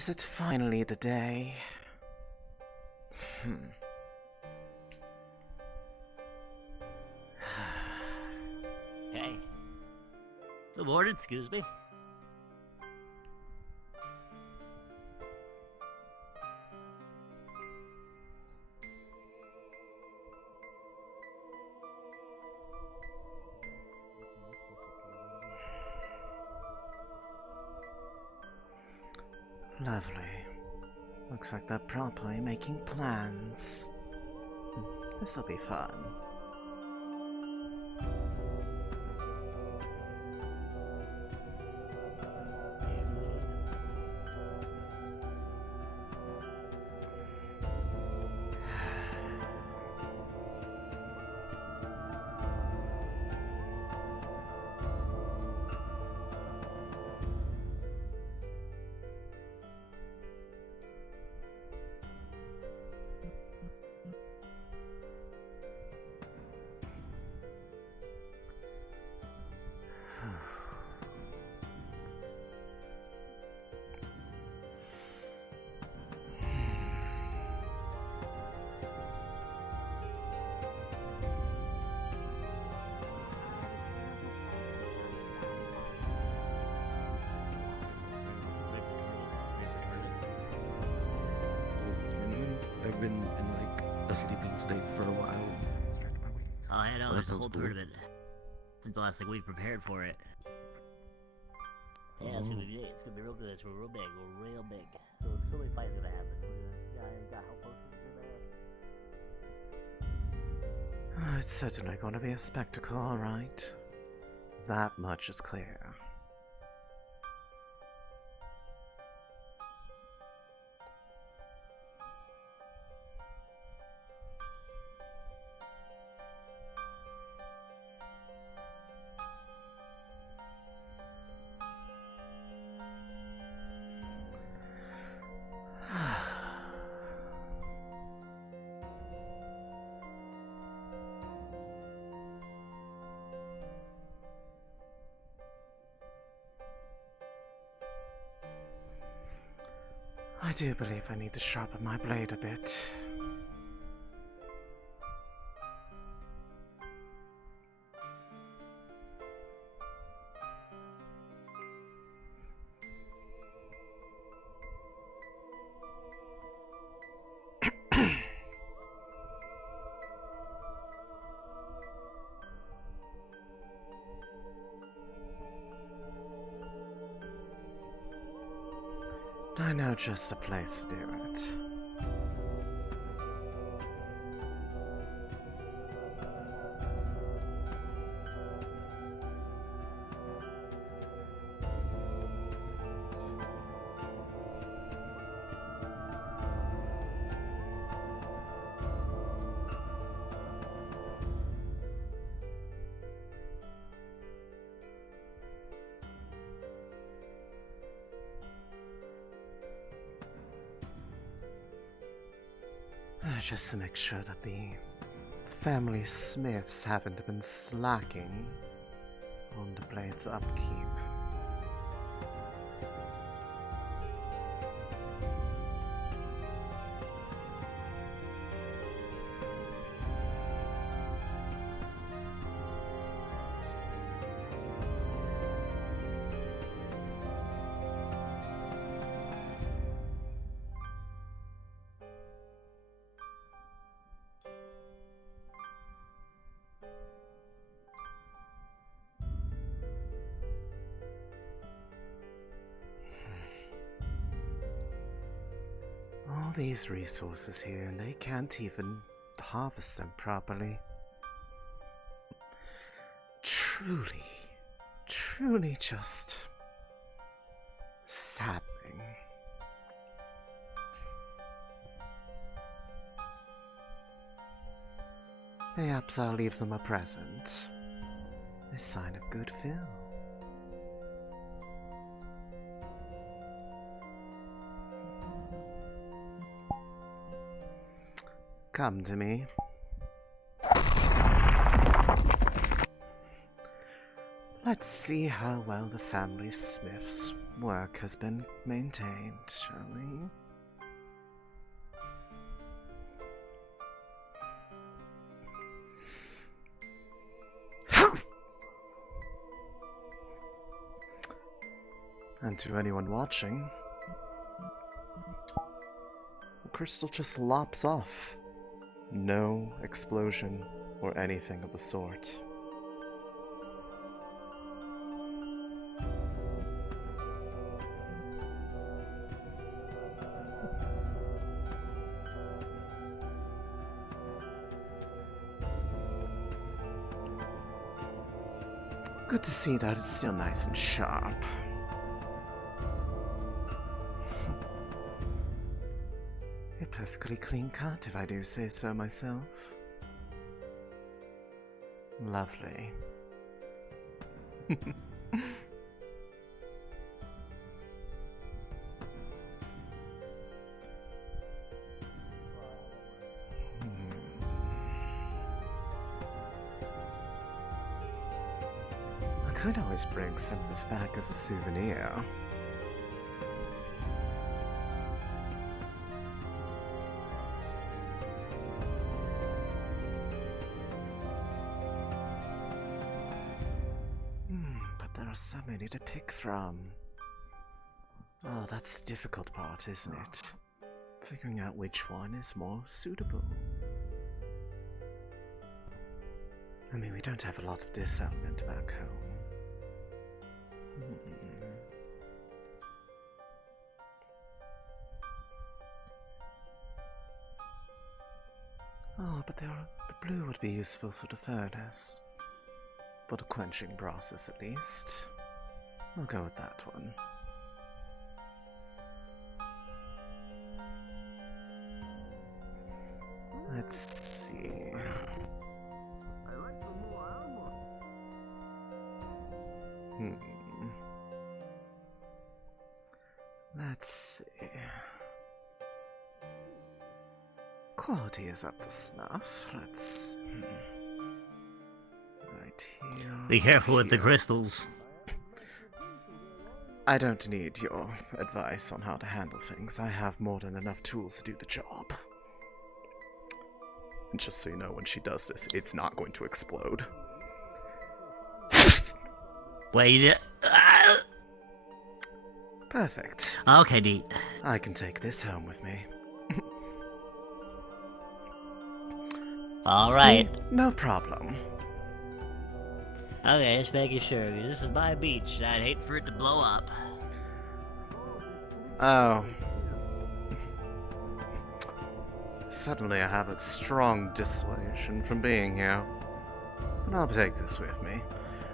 Is it finally the day? Hey. The warden, excuse me. Lovely. Looks like they're properly making plans. This'll be fun. I've been in like a sleeping state for a while. Oh, I know, Well, there's that a whole sounds cool. tournament. Since the last week prepared for it. Yeah, it's gonna be big. It's gonna be real good. It's real big. Real big. So many fights gonna happen. We got help potions in there. It's certainly going to be a spectacle, alright. That much is clear. I do believe I need to sharpen my blade a bit. I know just the place to do it. Just to make sure that the family Smiths haven't been slacking on the blade's upkeep. All these resources here, and they can't even harvest them properly. Truly, truly just saddening. Perhaps I'll leave them a present. A sign of goodwill. Come to me. Let's see how well the family smith's work has been maintained, shall we? And to anyone watching, the crystal just lops off. No explosion or anything of the sort. Good to see that it's still nice and sharp. A perfectly clean cut, if I do say so myself. Lovely. I could always bring some of this back as a souvenir. But there are so many to pick from. Oh, that's the difficult part, isn't it? Figuring out which one is more suitable. I mean, we don't have a lot of this element back home. Oh, but the blue would be useful for the furnace. For the quenching process, at least. I'll go with that one. Let's see. Let's see. Quality is up to snuff. Let's... Right here. Be careful with the here. crystals. I don't need your advice on how to handle things. I have more than enough tools to do the job. And just so you know, when she does this, it's not going to explode. Wait. Perfect. Okay, neat. I can take this home with me. Alright. See? No problem. Okay, just making sure, because this is my beach, and I'd hate for it to blow up. Oh. Suddenly I have a strong dissuasion from being here. But I'll take this with me.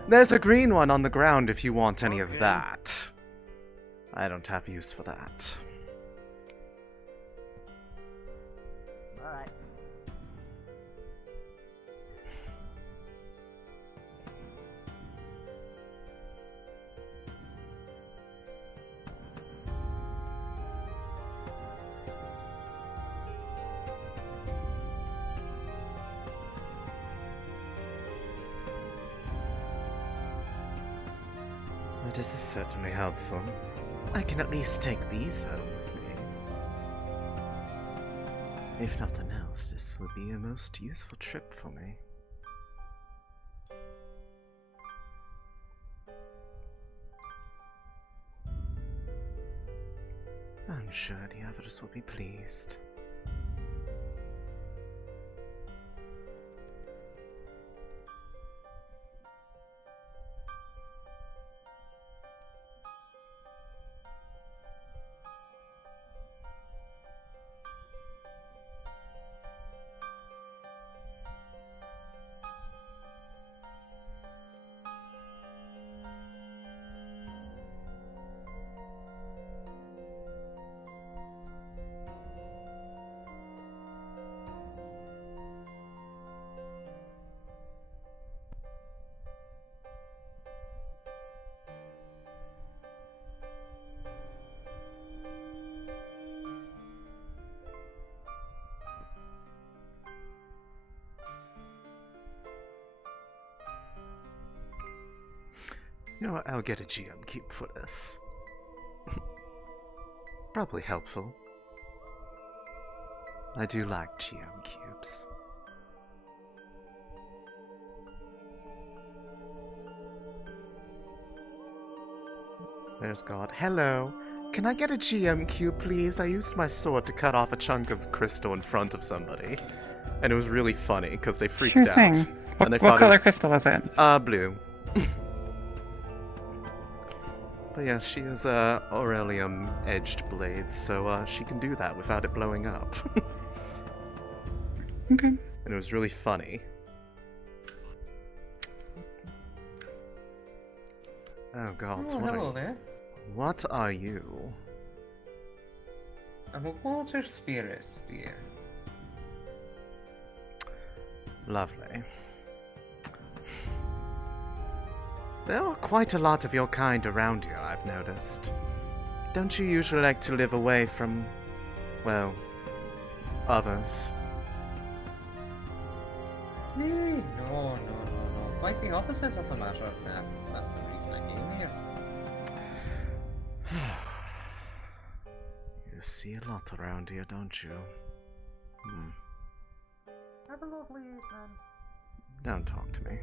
There's a green one on the ground if you want any of that. I don't have use for that. Alright. This is certainly helpful. I can at least take these home with me. If nothing else, this will be a most useful trip for me. I'm sure the others will be pleased. You know what? I'll get a GM cube for this. Probably helpful. I do like GM cubes. There's God. Hello. Can I get a GM cube, please? I used my sword to cut off a chunk of crystal in front of somebody. And it was really funny, because they freaked Sure out. thing. And they What thought color it was, crystal is it? blue. But yes, she has Aurelium edged blades, so she can do that without it blowing up. Okay. And it was really funny. Oh gods, Oh, what hello are you? there. What are you? I'm a water spirit, dear. Lovely. There are quite a lot of your kind around here, I've noticed. Don't you usually like to live away from, well, others? No. Quite the opposite, as a matter of fact. That's the reason I came here. You see a lot around here, don't you? Have a lovely evening. Don't talk to me.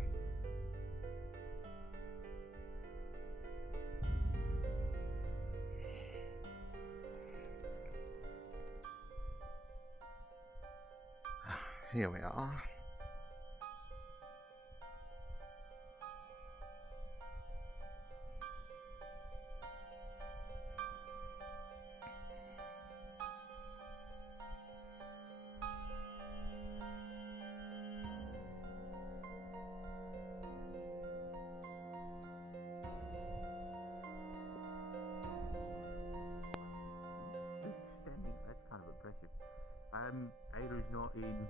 Here we are. That's kind of impressive. Ada's not in.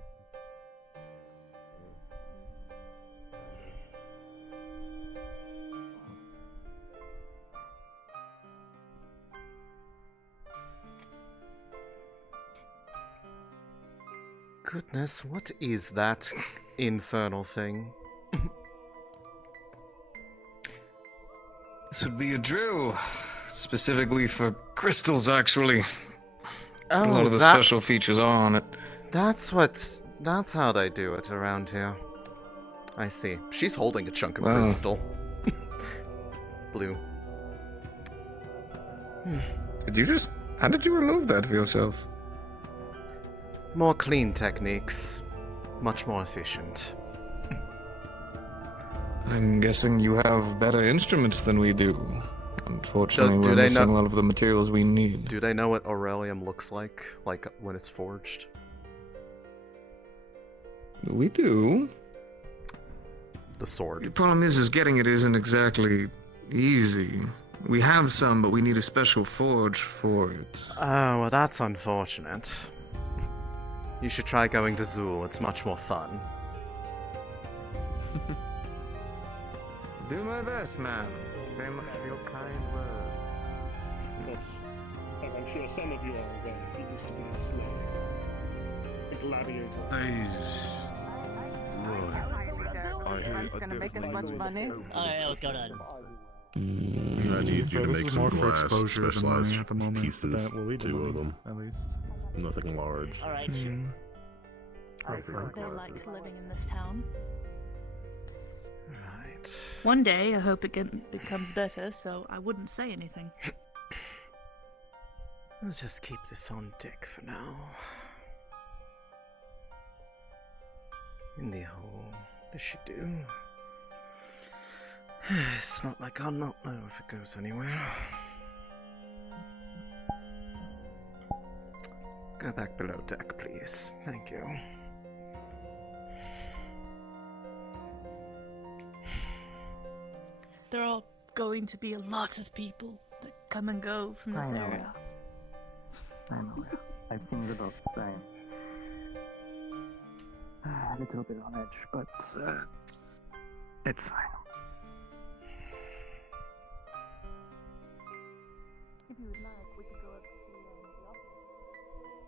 Goodness, what is that infernal thing? This would be a drill, specifically for crystals, actually. A lot of the special features are on it. That's how they do it around here. I see. She's holding a chunk of Wow. crystal. Blue. How did you remove that for yourself? More clean techniques. Much more efficient. I'm guessing you have better instruments than we do. Unfortunately, Do we're they missing know- a lot of the materials we need. Do they know what Aurelium looks like when it's forged? We do. The The sword. problem is getting it isn't exactly easy. We have some, but we need a special forge for it. Oh, well that's unfortunate. You should try going to Zool, it's much more fun. Do my best, man. Very much for your kind words. But, as I'm sure some of you are aware, he used to be a slave. A gladiator. It's gonna make us much money. Alright, what's going on? I need you to make some glass specialized at the moment. pieces, Well, we 2 of them. At least. Nothing large. Alright, sure. They likes living in this town. Right. One day, I hope it becomes better, so I wouldn't say anything. We'll just keep this on deck for now. In the hole. This should do. It's not like I'll not know if it goes anywhere. Go back below deck, please. Thank you. There are going to be a lot of people that come and go from this I know. area. I know. I've seen about the same. A little bit on edge, but it's fine. If you would like, we could go up to the office.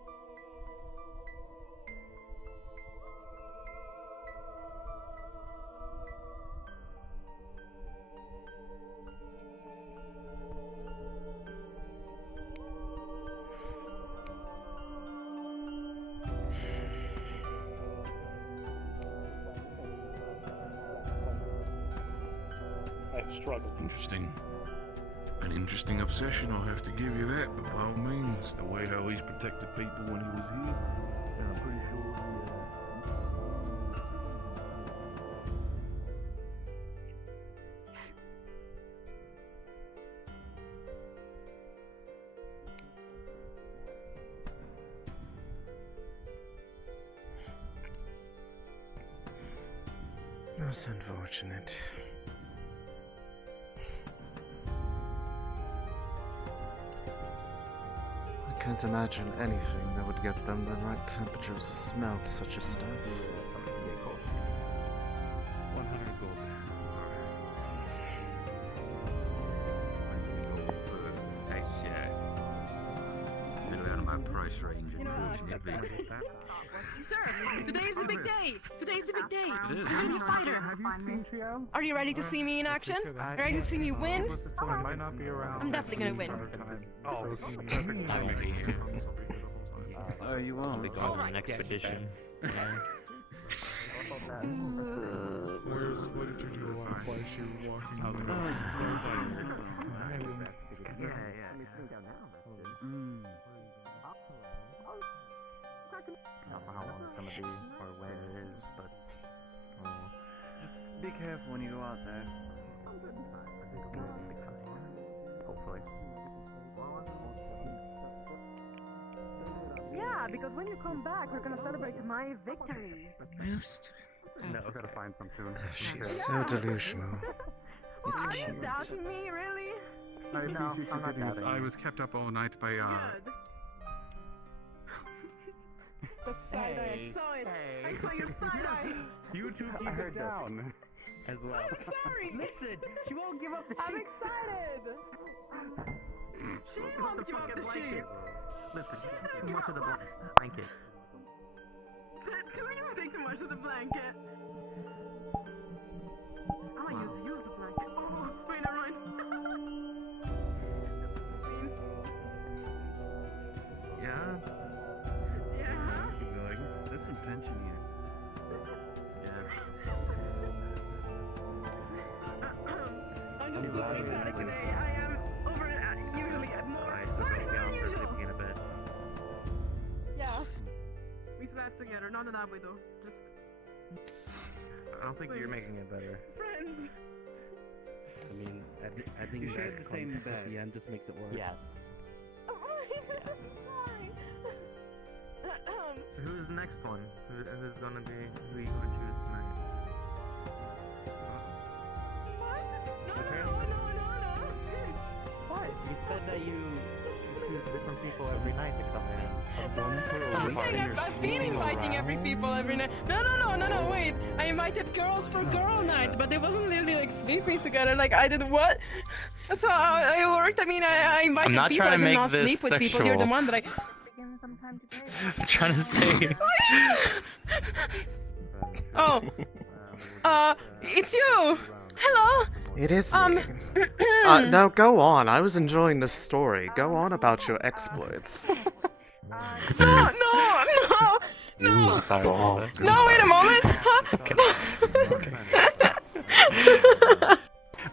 struggle. Interesting. An interesting obsession, I'll have to give you that, but by all means, the way how he's protected people when he was here. And I'm pretty sure Most unfortunate. I can't imagine anything that would get them the right temperatures to smelt such a stuff. 100 gold. Middle out of my price range, unfortunately. Sir, today is the big day. Today's the big day. It is. I'm a new fighter. Are you ready to see me in action? Ready to see me win? I'm definitely gonna win. Oh, perfect timing here. Oh, you will. I'll be going on an expedition. What did you do while she was walking? I don't know how long it's gonna be or when it is, but just be careful when you go out there. Hopefully. Yeah, because when you come back, we're gonna celebrate my victory. No, I've gotta find some soon. She's so delusional. It's Are you cute. doubting me, really? No, I'm not doubting. I was kept up all night by Good. The side eye, I saw it. I saw your side eye. You two keep it down. As well. I'm sorry. Listen, she won't give up the I'm sheep. excited. She won't give up the sheep. Listen, too much of the blanket. Do you think too much of the blanket? I'm gonna use you as a blanket. Oh, wait, never mind. Yeah? Yeah. Keep going. There's some tension here. Yeah. I'm just looking excited today. I am over usually at more. Alright, so we're gonna get on for sleeping in a bit. Yeah. We slept together, not in that way though. Just I don't think you're making it better. friends. I mean, adding You shared that the same context at bed. the end just makes it worse. Yes. Sorry. So who's the next one? Who's gonna be, who are you gonna choose tonight? What? No. What? You said that you choose different people every night to come in. I've been inviting every people every night. No, wait. I invited girls for girl night, but it wasn't really like sleeping together. Like I did what? That's how it worked. I mean, I invited I'm not people. I trying to did make not this sleep with people. You're the sexual. one that I. Begin sometime today. I'm trying to say. Oh. It's you. Hello. It is me. Now go on. I was enjoying the story. Go on about your exploits. No. Sorry. No, wait a moment.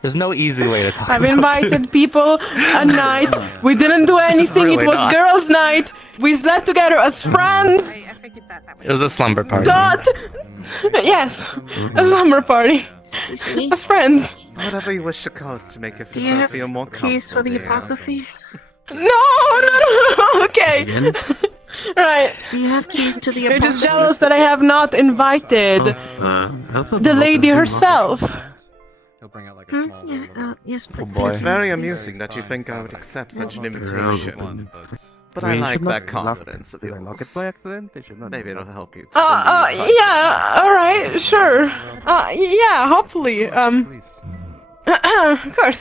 There's no easy way to talk I've about invited people a night. We didn't do anything. Really It was not. girls' night. We slept together as friends. It was a slumber party. Dot. Yes, a slumber party. As friends. Whatever you wish to call it to make yourself feel more comfortable. Dear. No. Okay. Right. Do you have keys to the You're just jealous that I have not invited the lady herself. He'll bring out like a small little... Yes, Oh boy. It's very amusing that you think I would accept such an invitation. But I like that confidence of Did I lock it yours. by accident? They should not Maybe do it'll that. help you. Yeah, alright, sure. Yeah, hopefully, of course.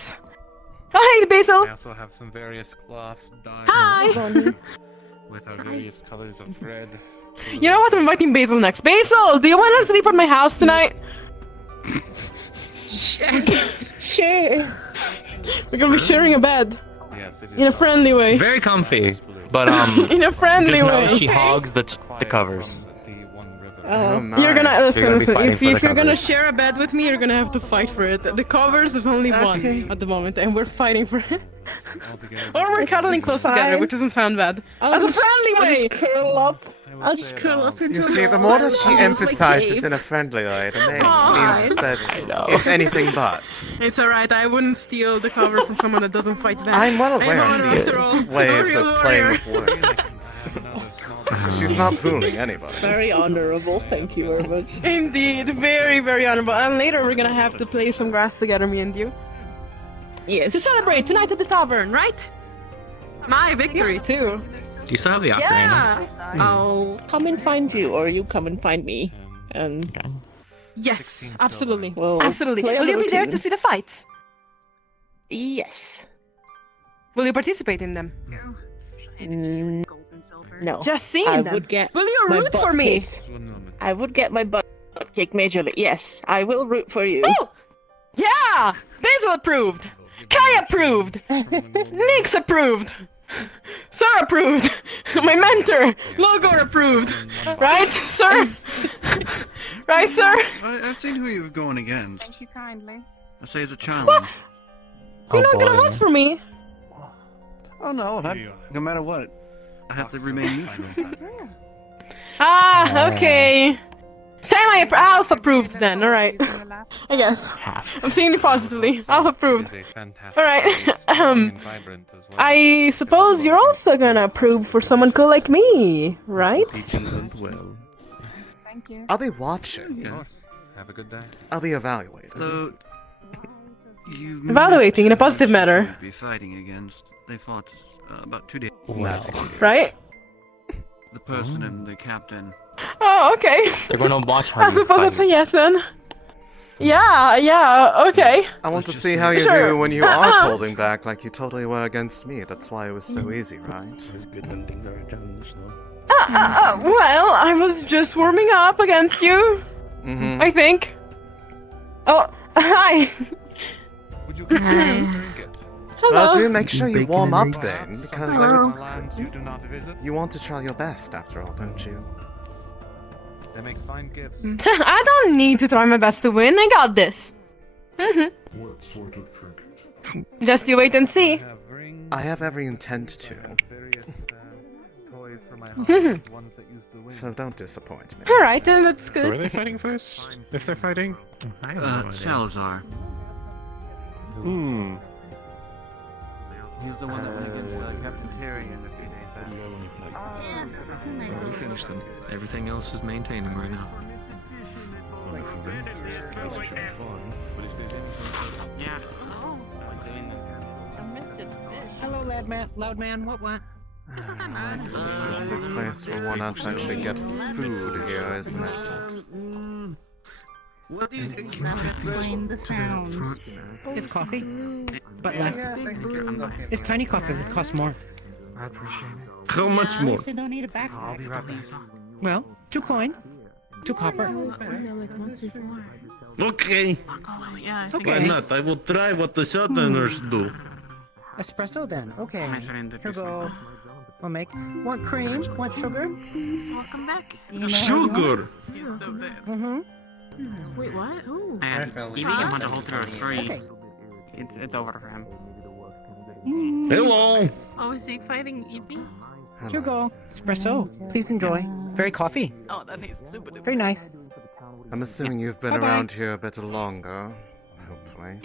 Oh, hey, Basil! I also have some various cloths dyed Hi! with our various colors of red. You know what, I'm inviting Basil next. Basil, do you want to sleep at my house tonight? Sure. We're gonna be sharing a bed. Yes, it is. In a friendly way. Very comfy, but In a friendly just know way. she hogs the covers. The one river Oh my. You're gonna listen. be fighting If for the you're gonna covers. share a bed with me, you're gonna have to fight for it. The covers is only one at the moment, and we're fighting for it. Or we're cuddling close together, which doesn't sound bad. As a friendly way. Curl up. I'll just curl up into You see, the more that she Oh, emphasizes like in a friendly way, the more it Aw. means that it's anything but. It's alright. I wouldn't steal the cover from someone that doesn't fight back. I'm well I aware am of one these after all. ways Warrior, of playing warrior. with words. She's not fooling anybody. Very honorable, thank you very much. Indeed, very, very honorable. And later we're gonna have to play some grass together, me and you. Yes. To celebrate tonight at the tavern, right? My victory too. Do you still have the ocarina? Yeah. I'll come and find you, or you come and find me. And Yes, absolutely. We'll Absolutely. play a Will you be little there tune. to see the fights? yes. Will you participate in them? No. Just seeing I them. would get Will you my root butt for me? kicked. I would get my butt kicked majorly. Yes, I will root for you. Oh! Yeah! Basil approved! Kai approved! Nix approved! Sir approved! My mentor! Logor approved! Right, sir? Right, sir? I've seen who you're going against. Thank you kindly. I say it's a challenge. You're not gonna vote for me! Oh no, no matter what, I have to remain neutral. Ah, okay. Alf approved then, alright. I guess. I'm thinking positively. Alf approved. Alright. I suppose you're also gonna approve for someone cool like me, right? Teaching went well. Thank you. I'll be watching. Yeah. Have a good day. I'll be evaluating. Though you Evaluating in a positive missed who manner. you'd be fighting against. They fought about 2 days. That's cute. Right? The person and the captain. Oh, okay. They're gonna watch how I you suppose that's a fight. yes then. Yeah, okay. I want to Let's see just how you Sure. do when you aren't holding back like you totally were against me. That's why it was so easy, right? It's good when things are a challenge, though. Well, I was just warming up against you, Mm-hmm. I think. Oh, hi. Would you consider drink it? Hello. Well, do make sure you Bacon warm and up eggs. then, because Hello. Lands you do not visit. you want to try your best after all, don't you? They make fine gifts. I don't need to try my best to win. I got this. What sort of trinket? Just you wait and see. Have rings, I have every intent to, various toys for my house, ones that use the wind. so don't disappoint me. All right, then that's Who are good. they fighting first? If they're fighting? I have no idea. Salazar. Hmm. He's the one that went against Captain Terry in a few days back. I already finished them. Everything else is maintaining right now. Wonderful then. First case should be fun. But if there's anything Yeah. Hello, loud man, what? Right, this is a place where one has to actually get food here, isn't it? What do you think? Can you take this to the front? It's coffee, but less. It's tiny coffee that costs more. I appreciate it. How much more? don't need a back. I'll be right back. Well, 2 coin, 2 copper. Okay. Yeah, Why not? I will try what the Southerners do. Espresso then. Okay. Here go. We'll make. Want cream? Want sugar? welcome back. Sugar. Mm-hmm. Wait, what? Ooh. And Evie can want to hold her free. Okay. It's over for him. Hello. Oh, is he fighting Evie? Here go. Espresso. Please enjoy. Very coffee. Oh, that is super. Very nice. I'm assuming you've been Bye-bye. around here a bit longer, hopefully.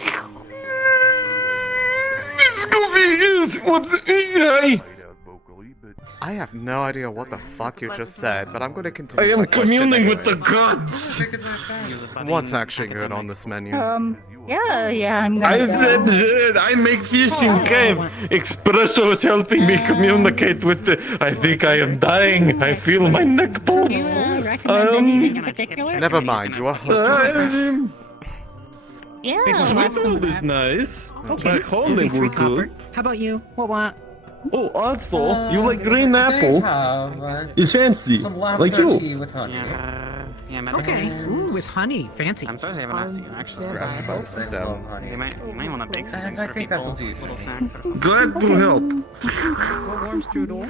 I have no idea what the fuck you just said, but I'm going to continue. I am my question communing with the anyways. gods. What's actually good on this menu? Yeah, I'm I make fish in cave. Espresso is helping me communicate with the. I think I am dying. I feel my neck pulse. in particular? Never mind, you are hostess. Yeah. Switzerland is nice. Back home they Maybe were 3 copper. good. How about you? What? Oh, also, you like green apple? It's fancy, Some like lavender you. tea with honey. Yeah, Okay. Ooh, with honey. Fancy. I'm sorry I haven't asked you actually. Grabs about a stem. You might want to take some things I for think people. that'll do for Little me. snacks or something. Glad to help. What warm strudel?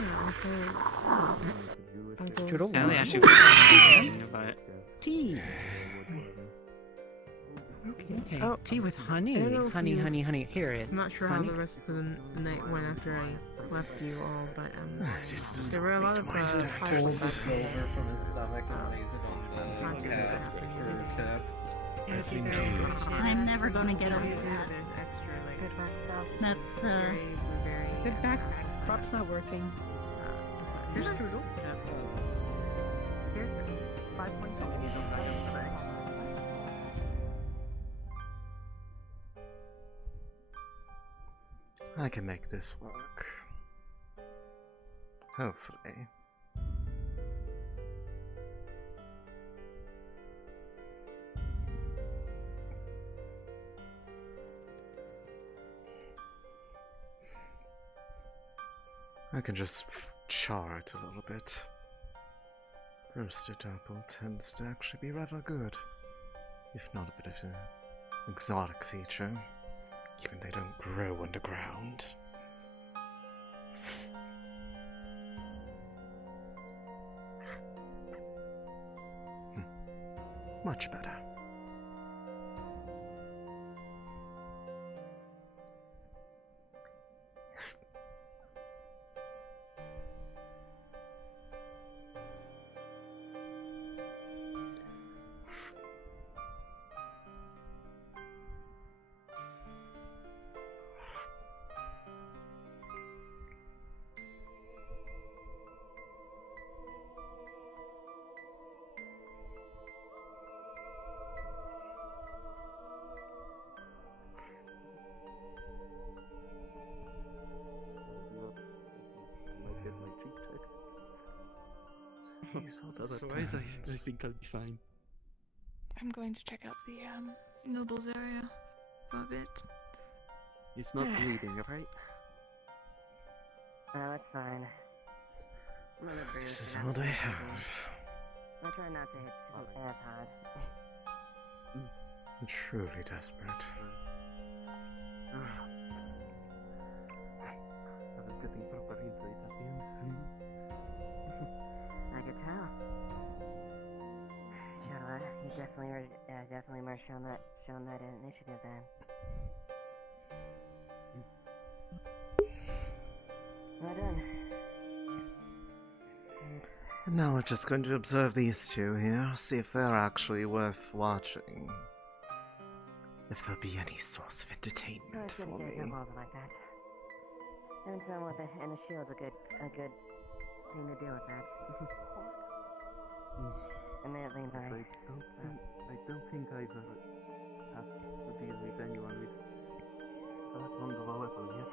Turtle. Sally actually was thinking about it. Tea. Okay. Oh, Tea with honey. I don't know if Honey, you- honey, honey. Here it. I'm not sure how honey. the rest of the night went after I left you all, but Just doesn't there were a lot meet of my special standards. back there. Over from his stomach and lays it I'm on not the sure what cat happened. for tip. I think I'm never gonna get over There's that. extra, like, Good back stuff. just That's, very, very, Good back. Prop's not working. Here's Turtle. Here's 5 points on these items today. I can make this work. Hopefully. I can just char it a little bit. Roasted apple tends to actually be rather good, if not a bit of an exotic feature, given they don't grow underground. Much better. Otherwise, I think I'll be fine. I'm going to check out the Nobles area for a bit. It's not bleeding, right? That's fine. This is all I have. I try not to hit as hard. I'm truly desperate. I was getting proper insight at the end. I could tell. Sure, you definitely were shown that initiative then. Well done. And now we're just going to observe these two here, see if they're actually worth watching. If there'll be any source of entertainment for me. Like that. And so and the shield's a good thing to do with that. Admittedly, I don't think I've ever had to deal with anyone with that long of a weapon yet.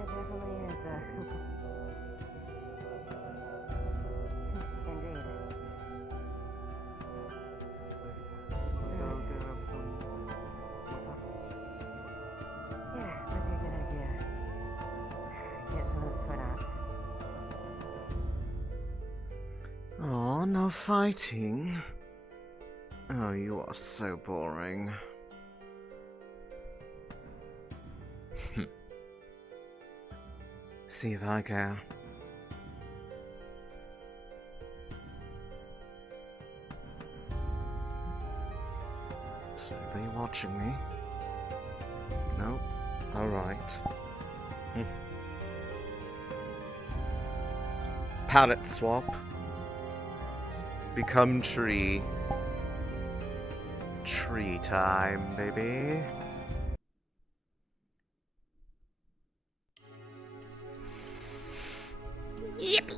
It definitely is, indeed. Yeah, that'd be a good idea. Get some of the sweat out. Oh, no fighting. Oh, you are so boring. See if I can. Is anybody watching me? No? Alright. Palette swap. Become tree. Tree time, baby. Yep.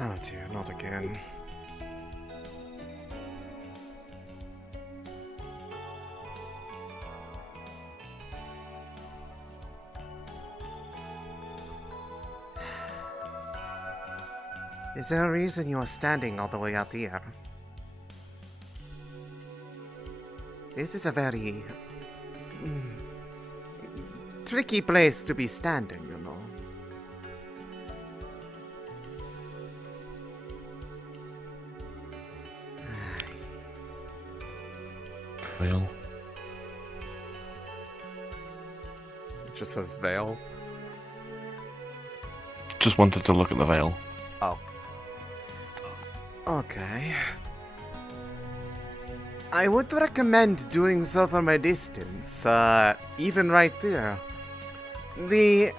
Oh dear, not again. Is there a reason you are standing all the way out here? This is a very tricky place to be standing, you know. Vale. It just says Vale. Just wanted to look at the Vale. Oh. Okay. I would recommend doing so from a distance, even right there. The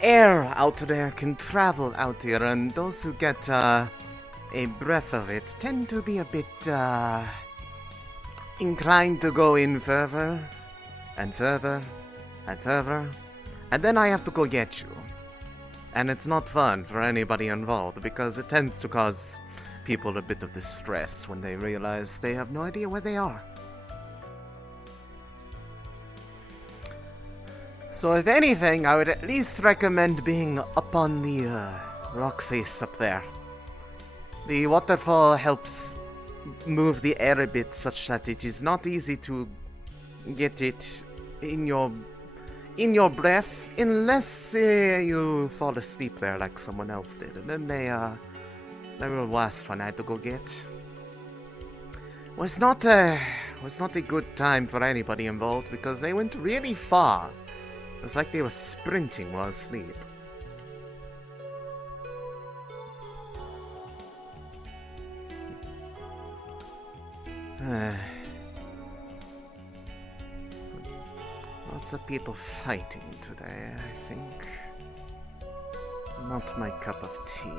air out there can travel out here, and those who get a breath of it tend to be a bit inclined to go in further, and further, and further, and then I have to go get you. And it's not fun for anybody involved, because it tends to cause people a bit of distress when they realize they have no idea where they are. So if anything, I would at least recommend being up on the rock face up there. The waterfall helps move the air a bit such that it is not easy to get it in your breath unless you fall asleep there like someone else did, and then they were the last one I had to go get. Was not a good time for anybody involved because they went really far. It was like they were sprinting while asleep. Lots of people fighting today, I think. Not my cup of tea.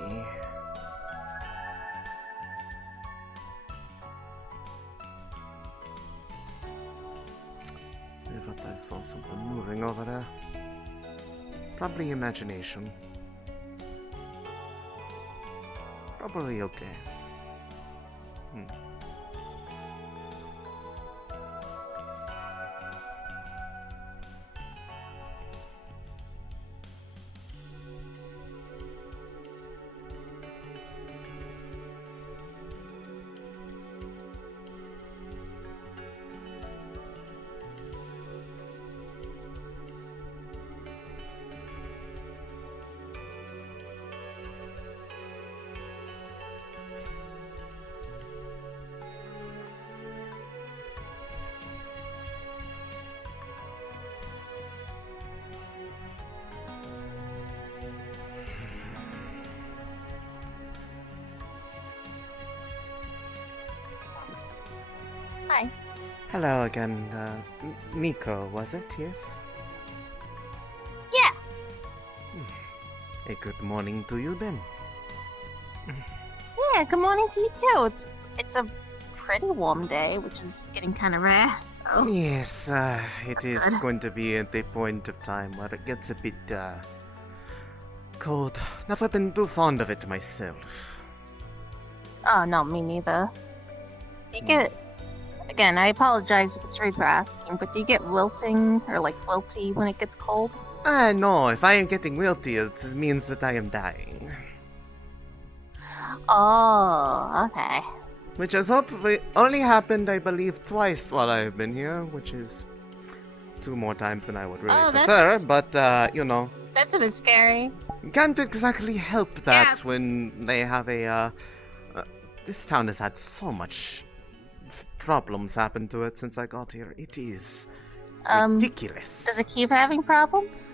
I thought I saw something moving over there. Probably imagination. Probably okay. Hi. Hello again, Nico, was it? Yes? Yeah. A good morning to you then. Yeah, good morning to you too. It's a pretty warm day, which is getting kind of rare, so... Yes, it is good. going to be at the point of time where it gets a bit, cold. Never been too fond of it myself. Oh, no, me neither. Do you get... Again, I apologize if it's rude for asking, but do you get wilting, or like wilty when it gets cold? No, if I am getting wilty, it means that I am dying. Oh, okay. Which has hopefully only happened, I believe, twice while I've been here, which is 2 more times than I would really prefer, but, you know. That's a bit scary. Can't exactly help that when they have a, this town has had so much problems happen to it since I got here. It is ridiculous. Does it keep having problems?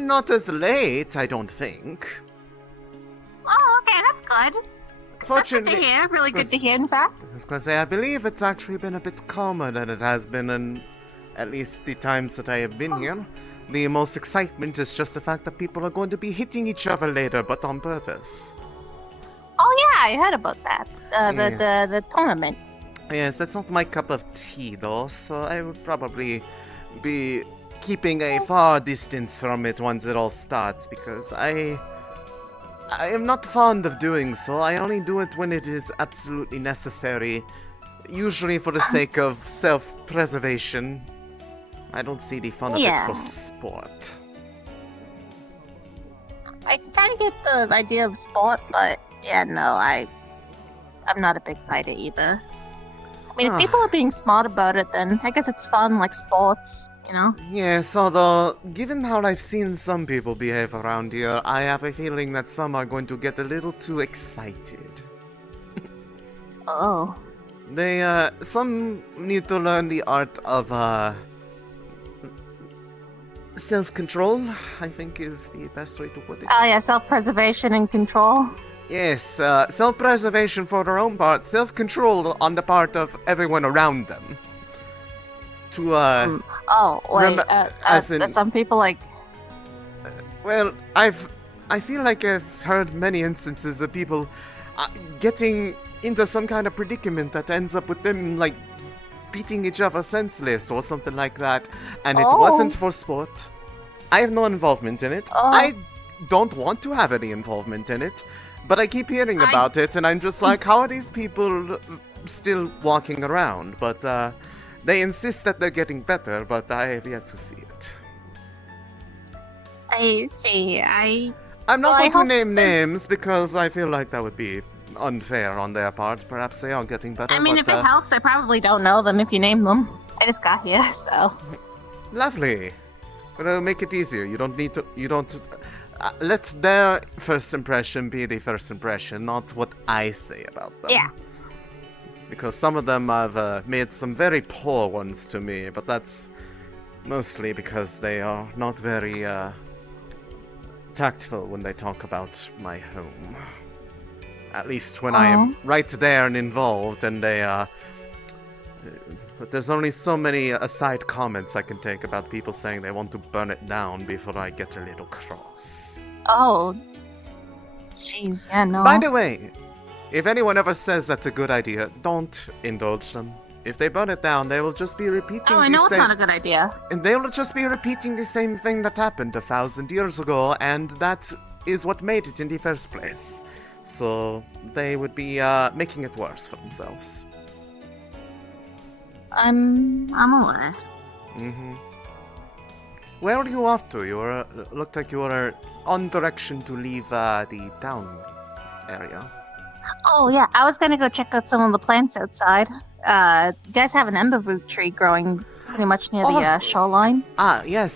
Not as late, I don't think. Oh, okay, that's good. Fortunately, that's good to hear. Really good to hear, in fact. I was going to say, I believe it's actually been a bit calmer than it has been in at least the times that I have been here. The most excitement is just the fact that people are going to be hitting each other later, but on purpose. Oh yeah, I heard about that. Yes. The tournament. Yes, that's not my cup of tea though, so I would probably be keeping a far distance from it once it all starts, because I I am not fond of doing so. I only do it when it is absolutely necessary. Usually for the sake of self-preservation. I don't see the fun of it for sport. I can kind of get the idea of sport, but yeah, no, I'm not a big fighter either. I mean, if people are being smart about it, then I guess it's fun, like sports, you know? Yes, although, given how I've seen some people behave around here, I have a feeling that some are going to get a little too excited. Oh. Some need to learn the art of, self-control, I think is the best way to put it. Oh yeah, self-preservation and control. Yes, self-preservation for their own part, self-control on the part of everyone around them. To, oh, wait, as in, some people, like... well, I feel like I've heard many instances of people getting into some kind of predicament that ends up with them, like, beating each other senseless or something like that, and it wasn't for sport. I have no involvement in it. I don't want to have any involvement in it, but I keep hearing about it, and I'm just like, how are these people still walking around? But they insist that they're getting better, but I have yet to see it. I see. I'm not going to name names because I feel like that would be unfair on their part. Perhaps they are getting better. I mean, but, if it helps, I probably don't know them if you name them. I just got here, so. Lovely. Well, make it easier. You don't need to. You don't. Let their first impression be the first impression, not what I say about them. Yeah. Because some of them have made some very poor ones to me, but that's mostly because they are not very tactful when they talk about my home. At least when I am right there and involved, and they but there's only so many aside comments I can take about people saying they want to burn it down before I get a little cross. Oh. Jeez, yeah, no. By the way, if anyone ever says that's a good idea, don't indulge them. If they burn it down, they will just be repeating I know it's not a good idea. And they will just be repeating the same thing that happened 1,000 years ago, and that is what made it in the first place. So they would be making it worse for themselves. I'm aware. Mm-hmm. Where are you off to? You were looked like you were on direction to leave the town area. Oh yeah, I was gonna go check out some of the plants outside. You guys have an ember root tree growing pretty much near the shoreline. Ah, yes,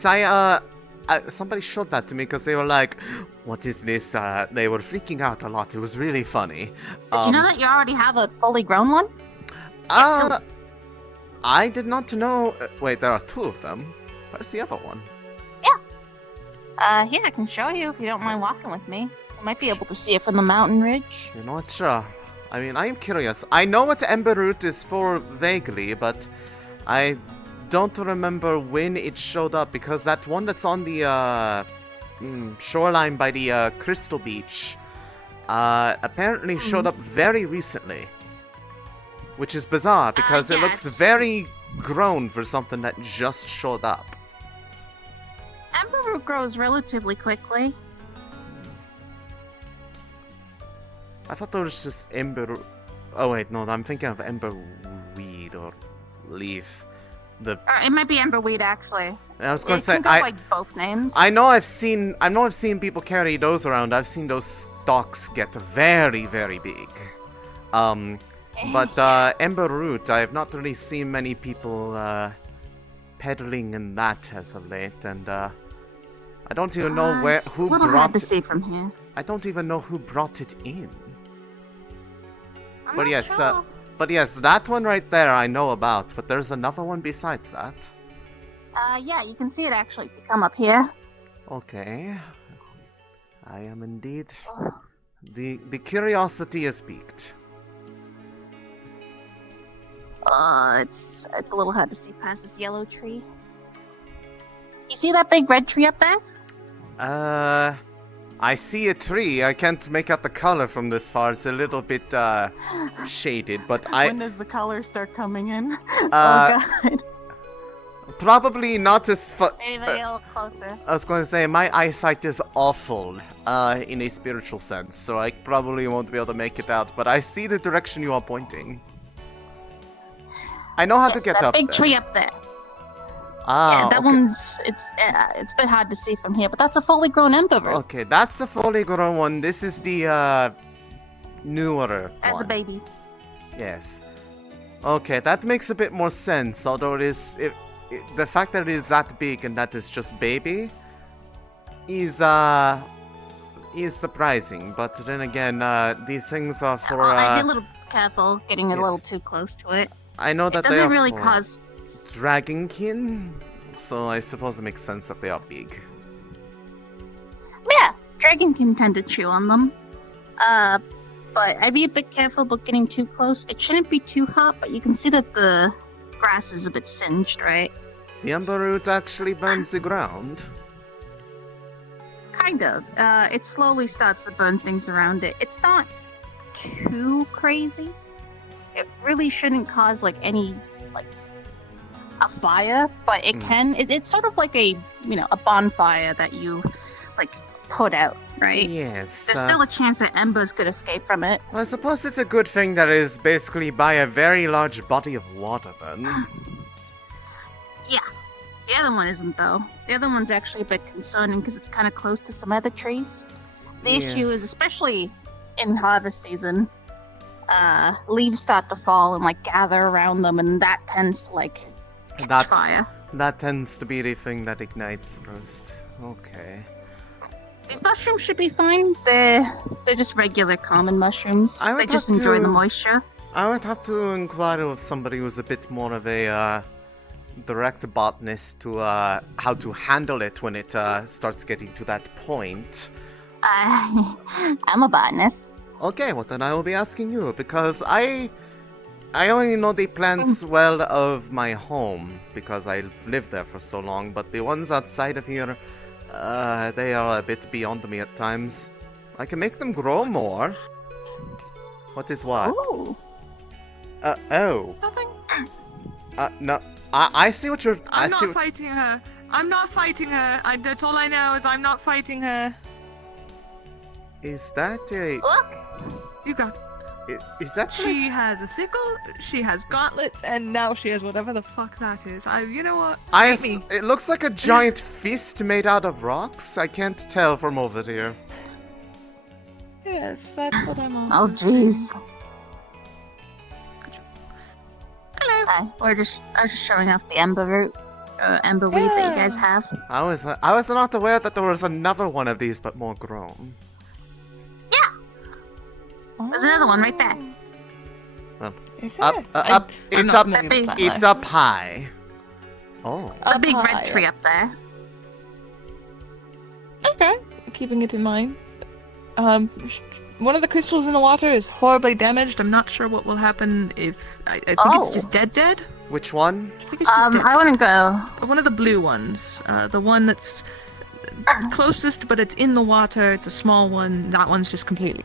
somebody showed that to me because they were like, what is this? They were freaking out a lot. It was really funny. Did you know that you already have a fully grown one? I did not know. Wait, there are two of them. Where's the other one? Yeah. Yeah, I can show you if you don't mind walking with me. You might be able to see it from the mountain ridge. You're not sure. I mean, I am curious. I know what Ember Root is for vaguely, but I don't remember when it showed up, because that one that's on the shoreline by the Crystal Beach apparently showed up very recently. Which is bizarre, because it looks very grown for something that just showed up. Ember root grows relatively quickly. I thought there was just ember... Oh wait, no, I'm thinking of ember weed or leaf. It might be emberweed, actually. I was going to say, can go by both names. I know I've seen people carry those around. I've seen those stalks get very, very big. But ember root, I have not really seen many people peddling in that as of late, and I don't even know who brought it. See from here. I don't even know who brought it in. I'm But not yes, sure. but yes, that one right there I know about. But there's another one besides that. Yeah, you can see it actually if you come up here. Okay, I am indeed. The curiosity is piqued. It's a little hard to see past this yellow tree. You see that big red tree up there? I see a tree. I can't make out the color from this far. It's a little bit shaded, but When does the color start coming in? Uh, Oh god. Probably not as far. Maybe a little closer. I was going to say, my eyesight is awful, in a spiritual sense, so I probably won't be able to make it out, but I see the direction you are pointing. I know how to get that up big there. tree up there. Ah, Yeah, that okay. one's it's a bit hard to see from here, but that's a fully grown ember root. Okay, that's the fully grown one. This is the newer As one. a baby. Yes. Okay, that makes a bit more sense. Although the fact that it is that big and that is just baby is surprising. But then again, these things are for. I'd be a little careful getting a little yes. too close to it. I know that It they doesn't are really for cause. dragonkin, so I suppose it makes sense that they are big. Yeah, dragon can tend to chew on them. But I'd be a bit careful about getting too close. It shouldn't be too hot, but you can see that the grass is a bit singed, right? The ember root actually burns the ground. Kind of. It slowly starts to burn things around it. It's not too crazy. It really shouldn't cause any a fire, but it can. It's sort of like a a bonfire that you put out, right? Yes. There's still a chance that embers could escape from it. I suppose it's a good thing that it is basically by a very large body of water, then. Yeah. The other one isn't, though. The other one's actually a bit concerning because it's kind of close to some other trees. The issue is, Yes. especially in harvest season, leaves start to fall and gather around them, and that tends to catch fire. That tends to be the thing that ignites first. Okay. These mushrooms should be fine. They're just regular common mushrooms. I They would just have enjoy to- the moisture. I would have to inquire with somebody who's a bit more of a direct botanist to how to handle it when it starts getting to that point. I'm a botanist. Okay, well then I will be asking you because I only know the plants well of my home because I lived there for so long, but the ones outside of here, they are a bit beyond me at times. I can make them grow more. What is what? Ooh. Oh. Nothing. No. I see what you're. I'm not fighting her. I'm not fighting her. That's all I know is I'm not fighting her. Is that a? Look. You got. Is that? She has a sickle. She has gauntlets, and now she has whatever the fuck that is. You know what? Hate me. It looks like a giant fist made out of rocks. I can't tell from over here. Yes, that's what I'm Oh, also saying. jeez. Hello. Hi. I was just showing off the ember root, ember weed that you guys have. I was not aware that there was another one of these, but more grown. There's another one right there. Well, Is up, there? up, I'm it's not up, familiar with that it's life. up high. Oh. A big high, red tree up there. Okay, keeping it in mind. One of the crystals in the water is horribly damaged. I'm not sure what will happen if I think it's just dead. Which one? I think it's just dead. I wouldn't go. One of the blue ones. The one that's closest, but it's in the water. It's a small one. That one's just completely.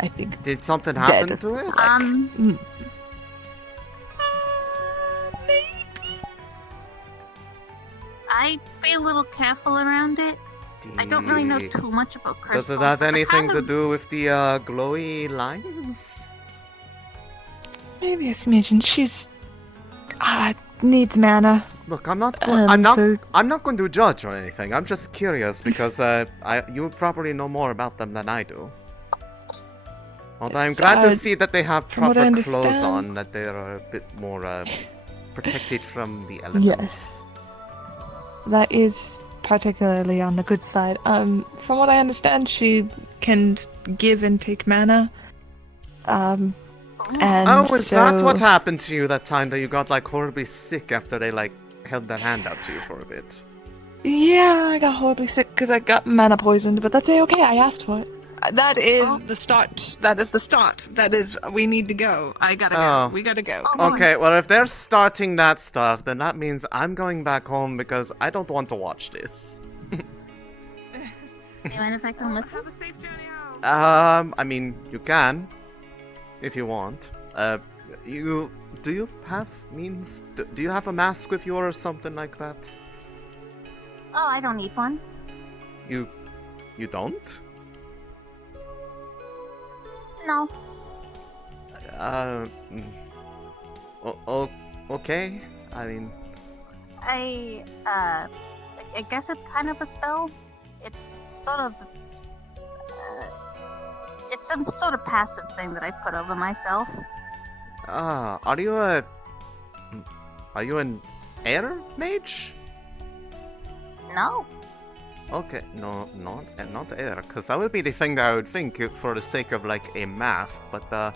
I think. Did something happen Dead. to it? I'd be a little careful around it. I don't really know too much about crystals. Does it have but I anything kind to of- do with the glowy lines? Maybe a smidgen. She's needs mana. Look, I'm not. Um, I'm not. so- I'm not going to judge or anything. I'm just curious because you probably know more about them than I do. Although I'm Yes, glad to see that they have from what I proper clothes understand- on, that they are a bit more protected from the elements. That is particularly on the good side. From what I understand, she can give and take mana. And Oh, is that so- what happened to you that time that you got horribly sick after they held their hand out to you for a bit? Yeah, I got horribly sick because I got mana poisoned, but that's okay. I asked for it. That is the start. That is the start. That is, we need to go. I gotta Oh. go. We gotta go. Okay, well if they're starting that stuff, then that means I'm going back home because I don't want to watch this. Do you mind if I come with you? I mean, you can, if you want. do you have means? Do you have a mask with you or something like that? Oh, I don't need one. You don't? No. Okay. I mean, I guess it's kind of a spell. It's sort of, it's some sort of passive thing that I put over myself. are you an air mage? No. Okay, no, not air, because that would be the thing that I would think for the sake of like a mask. But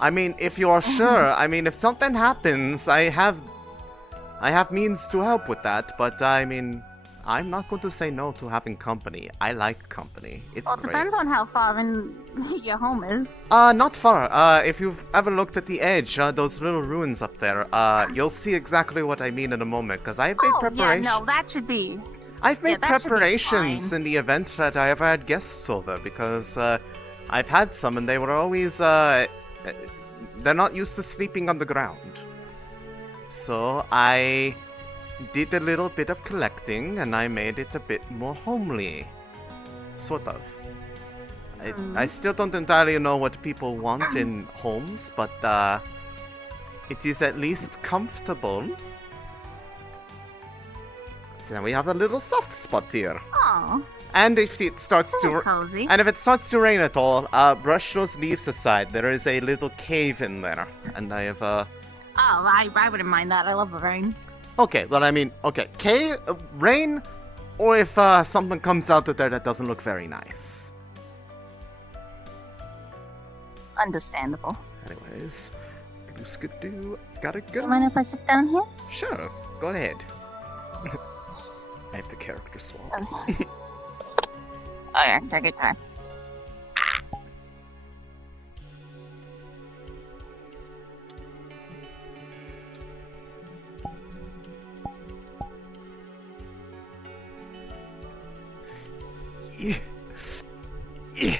I mean, if you are sure, I mean, if something happens, I have means to help with that. But I mean, I'm not going to say no to having company. I like company. It's Well, it great. depends on how far in your home is. Not far. If you've ever looked at the edge, those little ruins up there, you'll see exactly what I mean in a moment, because I've made preparation. Yeah, no, that should be. I've made that should be preparations fine. in the event that I ever had guests over, because I've had some and they were always, they're not used to sleeping on the ground. So I did a little bit of collecting and I made it a bit more homely. Sort of. I still don't entirely know what people want in homes, but it is at least comfortable. So we have a little soft spot here. Aw. And if it starts Very to cozy. and if it starts to rain at all, brush those leaves aside. There is a little cave in there, and I have Oh, I wouldn't mind that. I love the rain. Okay, well I mean, okay, rain, or if something comes out of there that doesn't look very nice. Understandable. Anyways, blue-skidoo, gotta Do you go. mind if I sit down here? Sure, go ahead. I have the character swap. Oh yeah, take your time. Yeah. Yeah.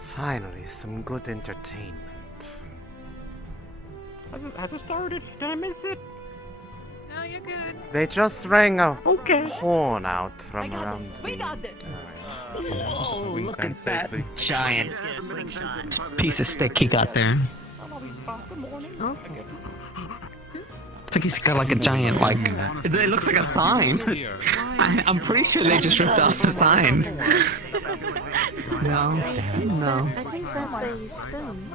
Finally, some good entertainment. Has it started? Did I miss it? No, you're good. They just rang a horn out from around We got this. Oh, look at that giant piece of stick he got there. It's like he's got like a giant, like, it looks like a sign. I'm pretty sure they just ripped off the sign. No. I think that's a spoon.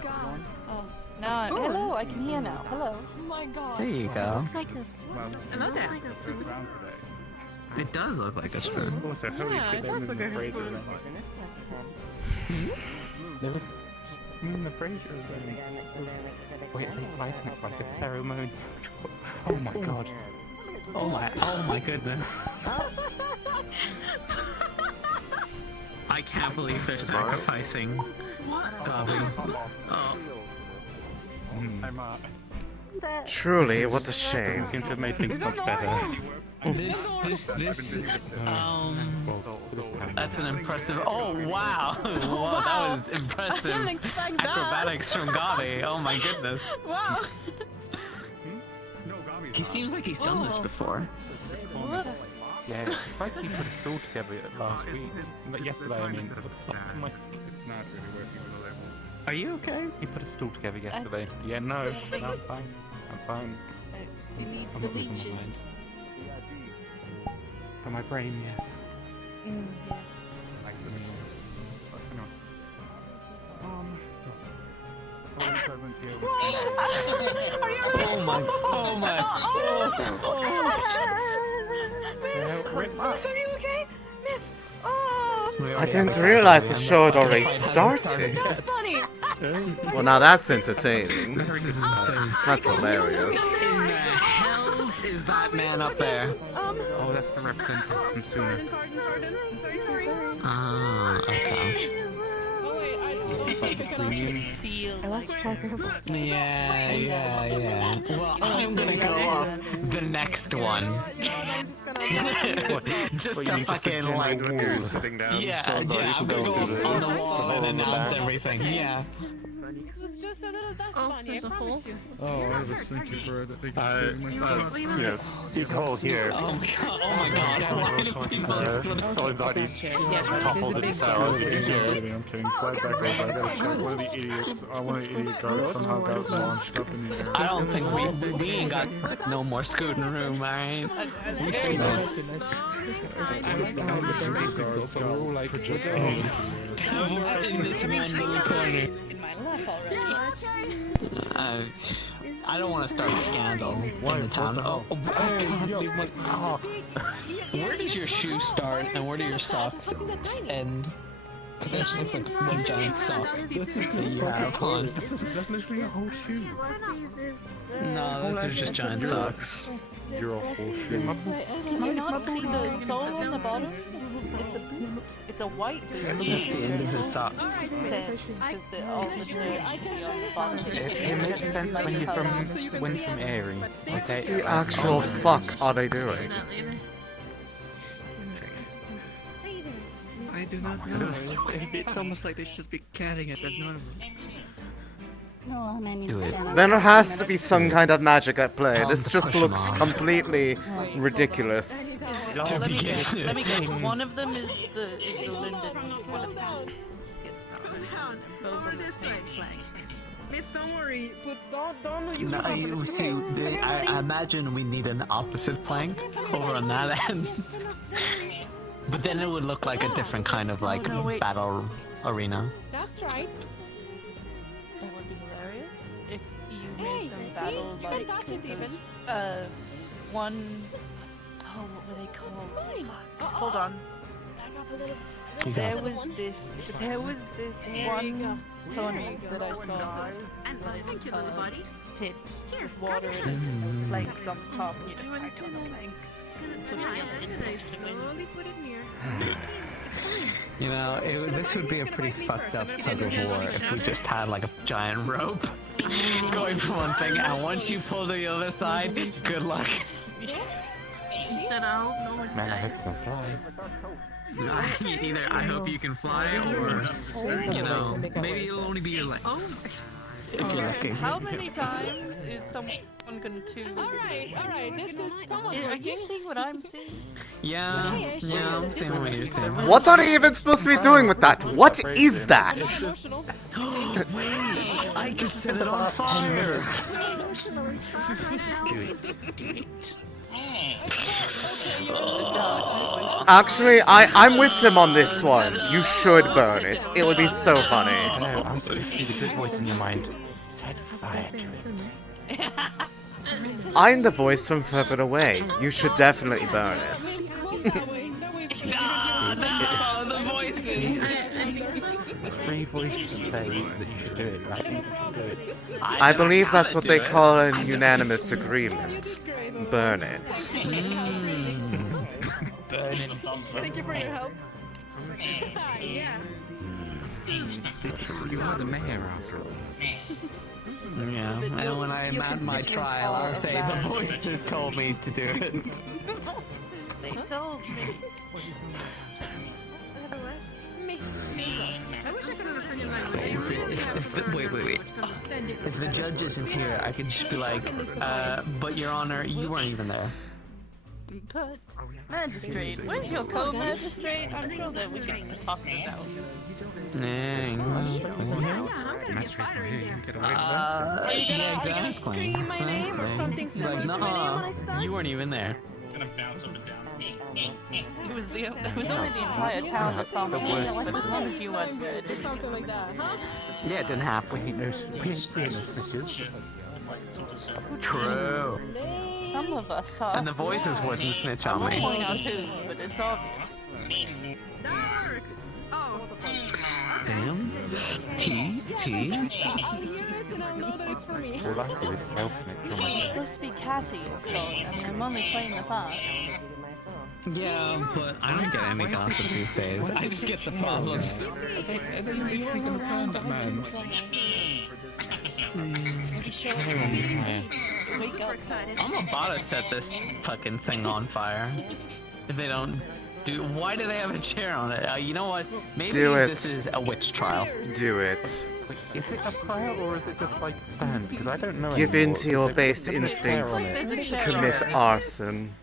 No, hello, I can hear now. Hello. Oh my god. There you go. Looks like a spoon. Hello there. Looks like a spoon. It does look like a spoon. Yeah, it does look like a spoon. Never seen the Fraser wait, they lighten it like a ceremony. Oh my god. Oh my goodness. I can't believe they're sacrificing Gabi. Oh. Truly, what a shame. Seems to have made things much better. This, that's an impressive, oh wow! Whoa, that was impressive. I didn't expect that. Acrobatics from Gabi, oh my goodness. Wow. He seems like he's done this before. What? Yeah, it's like you put a stool together last week. But yesterday, I mean. What the fuck am I? It's not really working with the level. Are you okay? You put a stool together yesterday. Yeah, no, I'm fine. I'm fine. You need I'm the not losing my leeches. For my brain, yes. Yes. Like the hang on. Oh my! Oh my! Miss, are you okay? Miss! Oh! I didn't realize the show had already started. That's funny! Well, now that's entertaining. This is insane. That's hilarious. What in the hells is that man up there? Oh, that's the representative from Sooner. Sorry. Ah, okay. I like Yeah. Well, I'm gonna go up the next one. Just to fucking like, sitting down. yeah, I'm gonna go on the wall and announce everything. Yeah. It was just a little dust bunny, I promise you. Oh, I was thinking for that they can save myself. Yeah, deep hole here. Oh my god. Why do people Someone's already toppled in tower. I'm kidding. Slide back over. I gotta check. One of the idiots, one of the idiot guards somehow got launched up in the air. I don't think we ain't got no more scooting room, alright? We should So we're all like projecting in this one little corner. in my lap already. I don't want to start a scandal in the town. Where does your shoe start and where do your socks end? Because that just looks like one giant sock that you have on. That's literally a whole shoe. No, those are just giant socks. You're a whole shoe. Can you not see the sole on the bottom? It's a white boot. That's the end of his socks. Because all the dirt should be on the bottom. It makes sense when you're from Airy. What the actual fuck are they doing? I do not know. It's almost like they should just be carrying it. There's no. No, Do it. Then there has to be some kind of magic at play. This just looks completely ridiculous. Let me guess. One of them is the linden. One of them is both on the same flank. Miss, don't worry, but don't use No, you see, I imagine we need an opposite plank over on that end. But then it would look like a different kind of like battle arena. That's right. That would be hilarious if you made them battle like one. Oh, what were they called? Fuck. Hold on. There was this one tournament that I saw that was pit with water and planks on the top. You know, I don't know planks. You know, this would be a pretty fucked up tug of war if we just had like a giant rope going from one thing, and once you pull to the other side, good luck. You said I hope no one Man, I hope you can fly. Either I hope you can fly, or you know, maybe it'll only be your legs. If you're lucky. How many times is someone going to... Alright, this is someone Are you seeing what I'm seeing? Yeah, I'm seeing what you're seeing. What are they even supposed to be doing with that? What is that? I can set it on fire! Actually, I'm with him on this one. You should burn it. It would be so funny. No, I'm supposed to see the good voice in your mind. Set fire to it. I'm the voice from further away. You should definitely burn it. No, the voices! There's 3 voices that say that you should do it, right? You should do it. I believe that's what they call an unanimous agreement. Burn it. Burn it. Thank you for your help. Yeah. You are the mayor after all. Yeah, and when I'm at my trial, I'll say the voices told me to do it. They told me. I wish I could understand your language. Wait. If the judge isn't here, I could just be like, but Your Honor, you weren't even there. But, magistrate, where's your co-magistrate? I'm sure that we can talk this out. Yeah, exactly. Scream my name or something silly Like, for my name when I no, start? you weren't even there. Gonna bounce up and down. It was only the entire town that saw me, but as long as you weren't good. Something like that, huh? Yeah, it didn't happen. We ain't no snitches. True. Some of us are. And the voices wouldn't snitch I on won't me. point out who, but it's obvious. That works. Oh. Damn. T. I'll hear it and I'll know that it's for me. All I do is self-snitch. It's supposed to be catty, of course. I mean, I'm only playing the part. Yeah, but I don't get any gossip these days. I just get the problems. Are they literally gonna find that man? I'm about to set this fucking thing on fire. If they don't do, why do they have a chair on it? You know what? Maybe Do it. this is a witch trial. Do it. Wait, is it a prayer or is it just like stand? Because I don't know. Give anymore. in to your Is base there a prayer on instincts. it? Commit arson.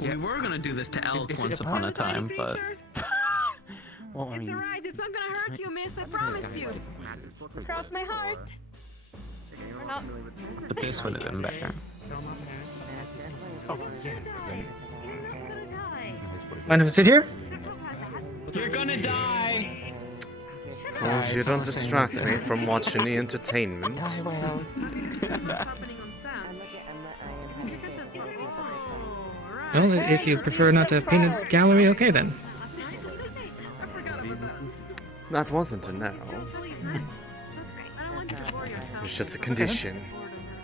We were gonna do this to Elk once upon a time, but Well, I It's mean, alright, it's not gonna hurt you, miss, I promise you. Cross my heart. Or not. but this would have been better. oh yeah. Mind if I sit here? You're gonna die. As long as you don't distract me from watching the entertainment. Well, if you prefer not to have peanut gallery, okay then. That wasn't a no. It was just a condition.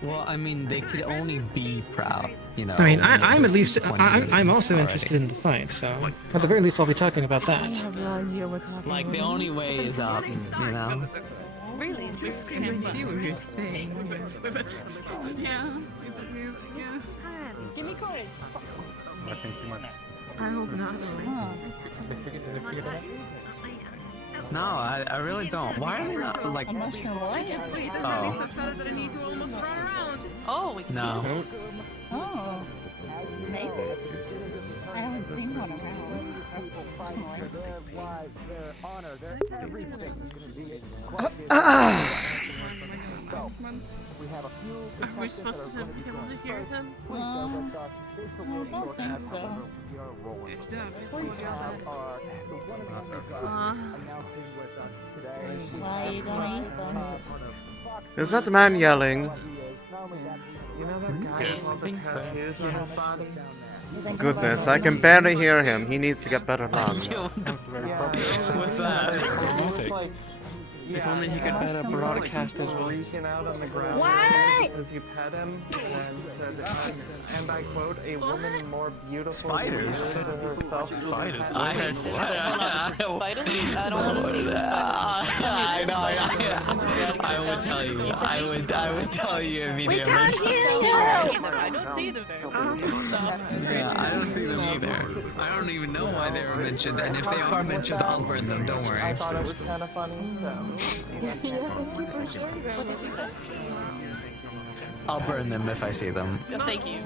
Well, I mean, they could only be proud, you know. I mean, when it I'm was at least, 20 I'm also already. interested in the fight, so at the very least I'll be talking about that. Like, the only way is up, you know? Really? I can see what you're saying. Yeah. Yeah. Give me courage. I think you might. I hope not. No, I really don't. Why are they not, like... I'm not sure why. Oh. Oh, we No. Oh. Maybe. I haven't seen one around. Are we supposed to be able to hear them? I don't think so. Why you don't eat them? Is that the man yelling? You know that guy with all the tattoos on his body? Goodness, I can barely hear him. He needs to get better lungs. What's that? If only he could broadcast his voice. Out on the ground What? as you pet him and said, and I quote, a woman more beautiful Spiders? than herself. Spiders? Spiders? I don't want to see the spiders. I know. I would tell you. I would tell you immediately. Either. I don't see them very well. Yeah, I don't see them either. I don't even know why they were mentioned, and if they are mentioned, I'll burn them. Don't worry. I thought it was kind of funny, so. I'll burn them if I see them. Thank you.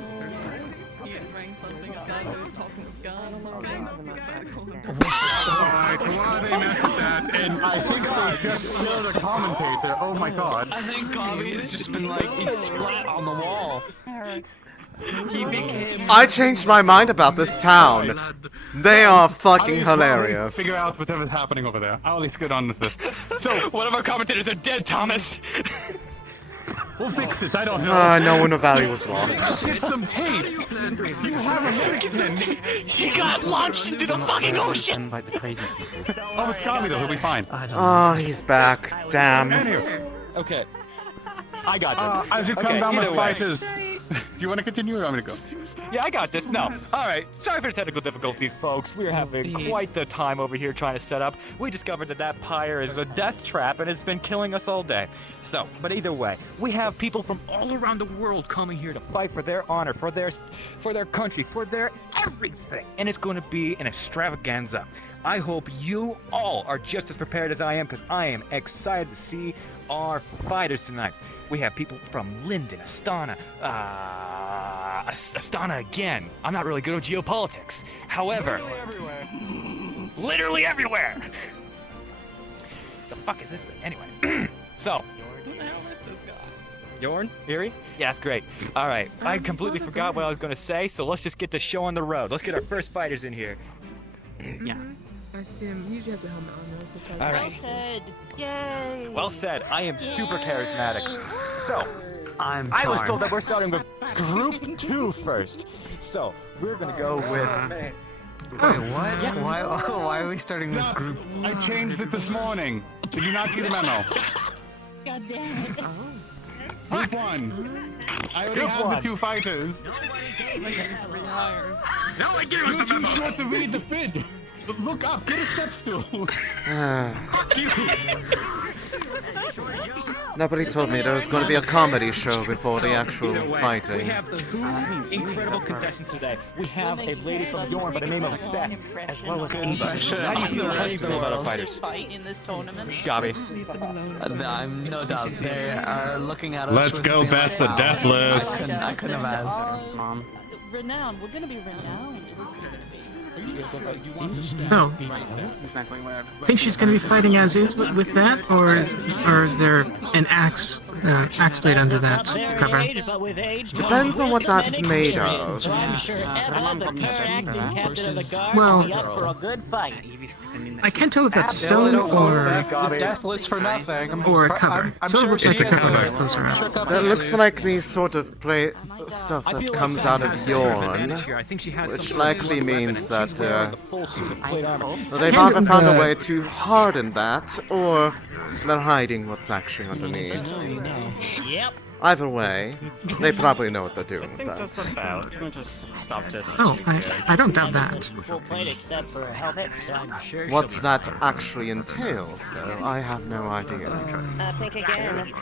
Alright, why they messed with that? And I think they just killed the commentator. Oh my god. I think Bobby has just been like, he's splat on the wall. He became... I changed my mind about this town. They are fucking hilarious. Figure out whatever's happening over there. I'll at least get on with this. So, One of our commentators are dead, Thomas. we'll fix it. I don't know. No one of value was lost. Get some tape. You have a minute. He got launched into the fucking ocean. Oh, it's Gami though. He'll be fine. Oh, he's back. Damn. Anyway, Okay. I got this. as you come Okay, down either with way. fighters, do you want to continue or do you want me to go? Yeah, I got this. No. Alright, sorry for the technical difficulties, folks. We're having quite the time over here trying to set up. We discovered that pyre is a death trap and it's been killing us all day. So, but either way, we have people from all around the world coming here to fight for their honor, for their country, for their everything. And it's going to be an extravaganza. I hope you all are just as prepared as I am, because I am excited to see our fighters tonight. We have people from Linden, Astana, Astana again. I'm not really good at geopolitics. However, literally everywhere. The fuck is this thing? Anyway, so. Who the hell is this guy? Yorn? Erie? Yeah, that's great. All right, I completely forgot what I was going to say, so let's just get the show on the road. Let's get our first fighters in here. Yeah. I see him. He usually has a helmet on though, so it's hard. All Well right. said. Yay. Well said. I am super charismatic. So, I was charmed. told that we're starting with Group 2 first. So, we're going to go with... Wait, what? Yeah. Why are we starting with group? I changed it this morning. Did you not see the memo? God damn it. Group 1. I already Group have one. the 2 fighters. Nobody gave us You're the too memo. short to read the bid. Look up. Get a step stool. Nobody told me there was going to be a comedy show before the actual fighting. We have two incredible contestants today. We have a lady from Yorn by the name of Beth, as well as Eva. How do you feel about our fighters? Fight in this tournament. Gabi. I'm no doubt they are looking at us. Let's with go, being Beth the wow. Deathless. I couldn't have asked. Mom. Renowned. We're gonna be renowned. Is what we're gonna be. Oh. Think she's going to be fighting as is with that, or is there an axe blade under that cover? Depends on what that's made of. Well, I can't tell if that's stone or Deathless for nothing. or a cover. So it's a cover that's closer up. That looks like the sort of stuff that comes out of Yorn, which likely means that they've either found a way to harden that, or they're hiding what's actually underneath. Yep. Either way, they probably know what they're doing with that. Oh, I don't doubt that. Full plate except for a helmet, so I'm sure What that actually entails, though, I have no idea. think again.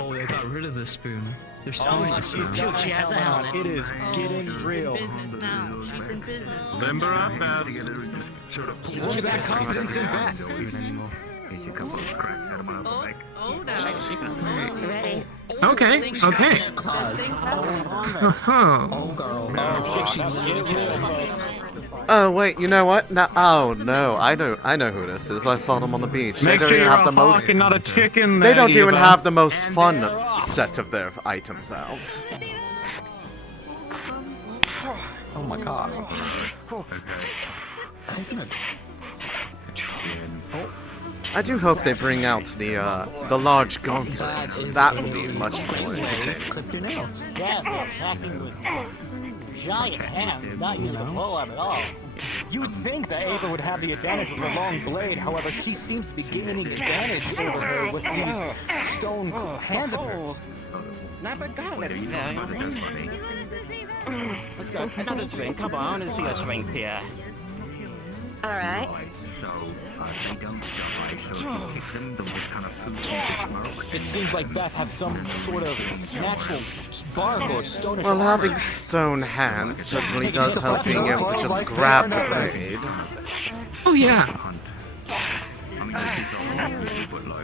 Oh, they got rid of the spoon. There's so Oh, much she's cute. She has a helmet. It is getting She's real. in business now. She's in business. Limber up, Beth. Look at that confidence in Beth. Oh no. Ready? Okay. Oh wait, you know what? No, oh no, I know who this is. I saw them on the beach. Make They don't sure even you're have a the most. hawk and not a chicken. They there, don't even Eva. have the most fun set of their items out. Oh my god. I do hope they bring out the large gauntlet. That would be much more entertaining. Clip your nails. Yeah, they're attacking with giant hands, not using a polearm at all. You would think that Ava would have the advantage of the long blade, however, she seems to be gaining advantage over her with these stone hands of hers. Not a gauntlet. Let's go. Another swing. Come on, let's see a swing here. Alright. It seems like Beth has some sort of natural spark or stonish. Well, having stone hands certainly does help being able to just grab the blade. Oh yeah.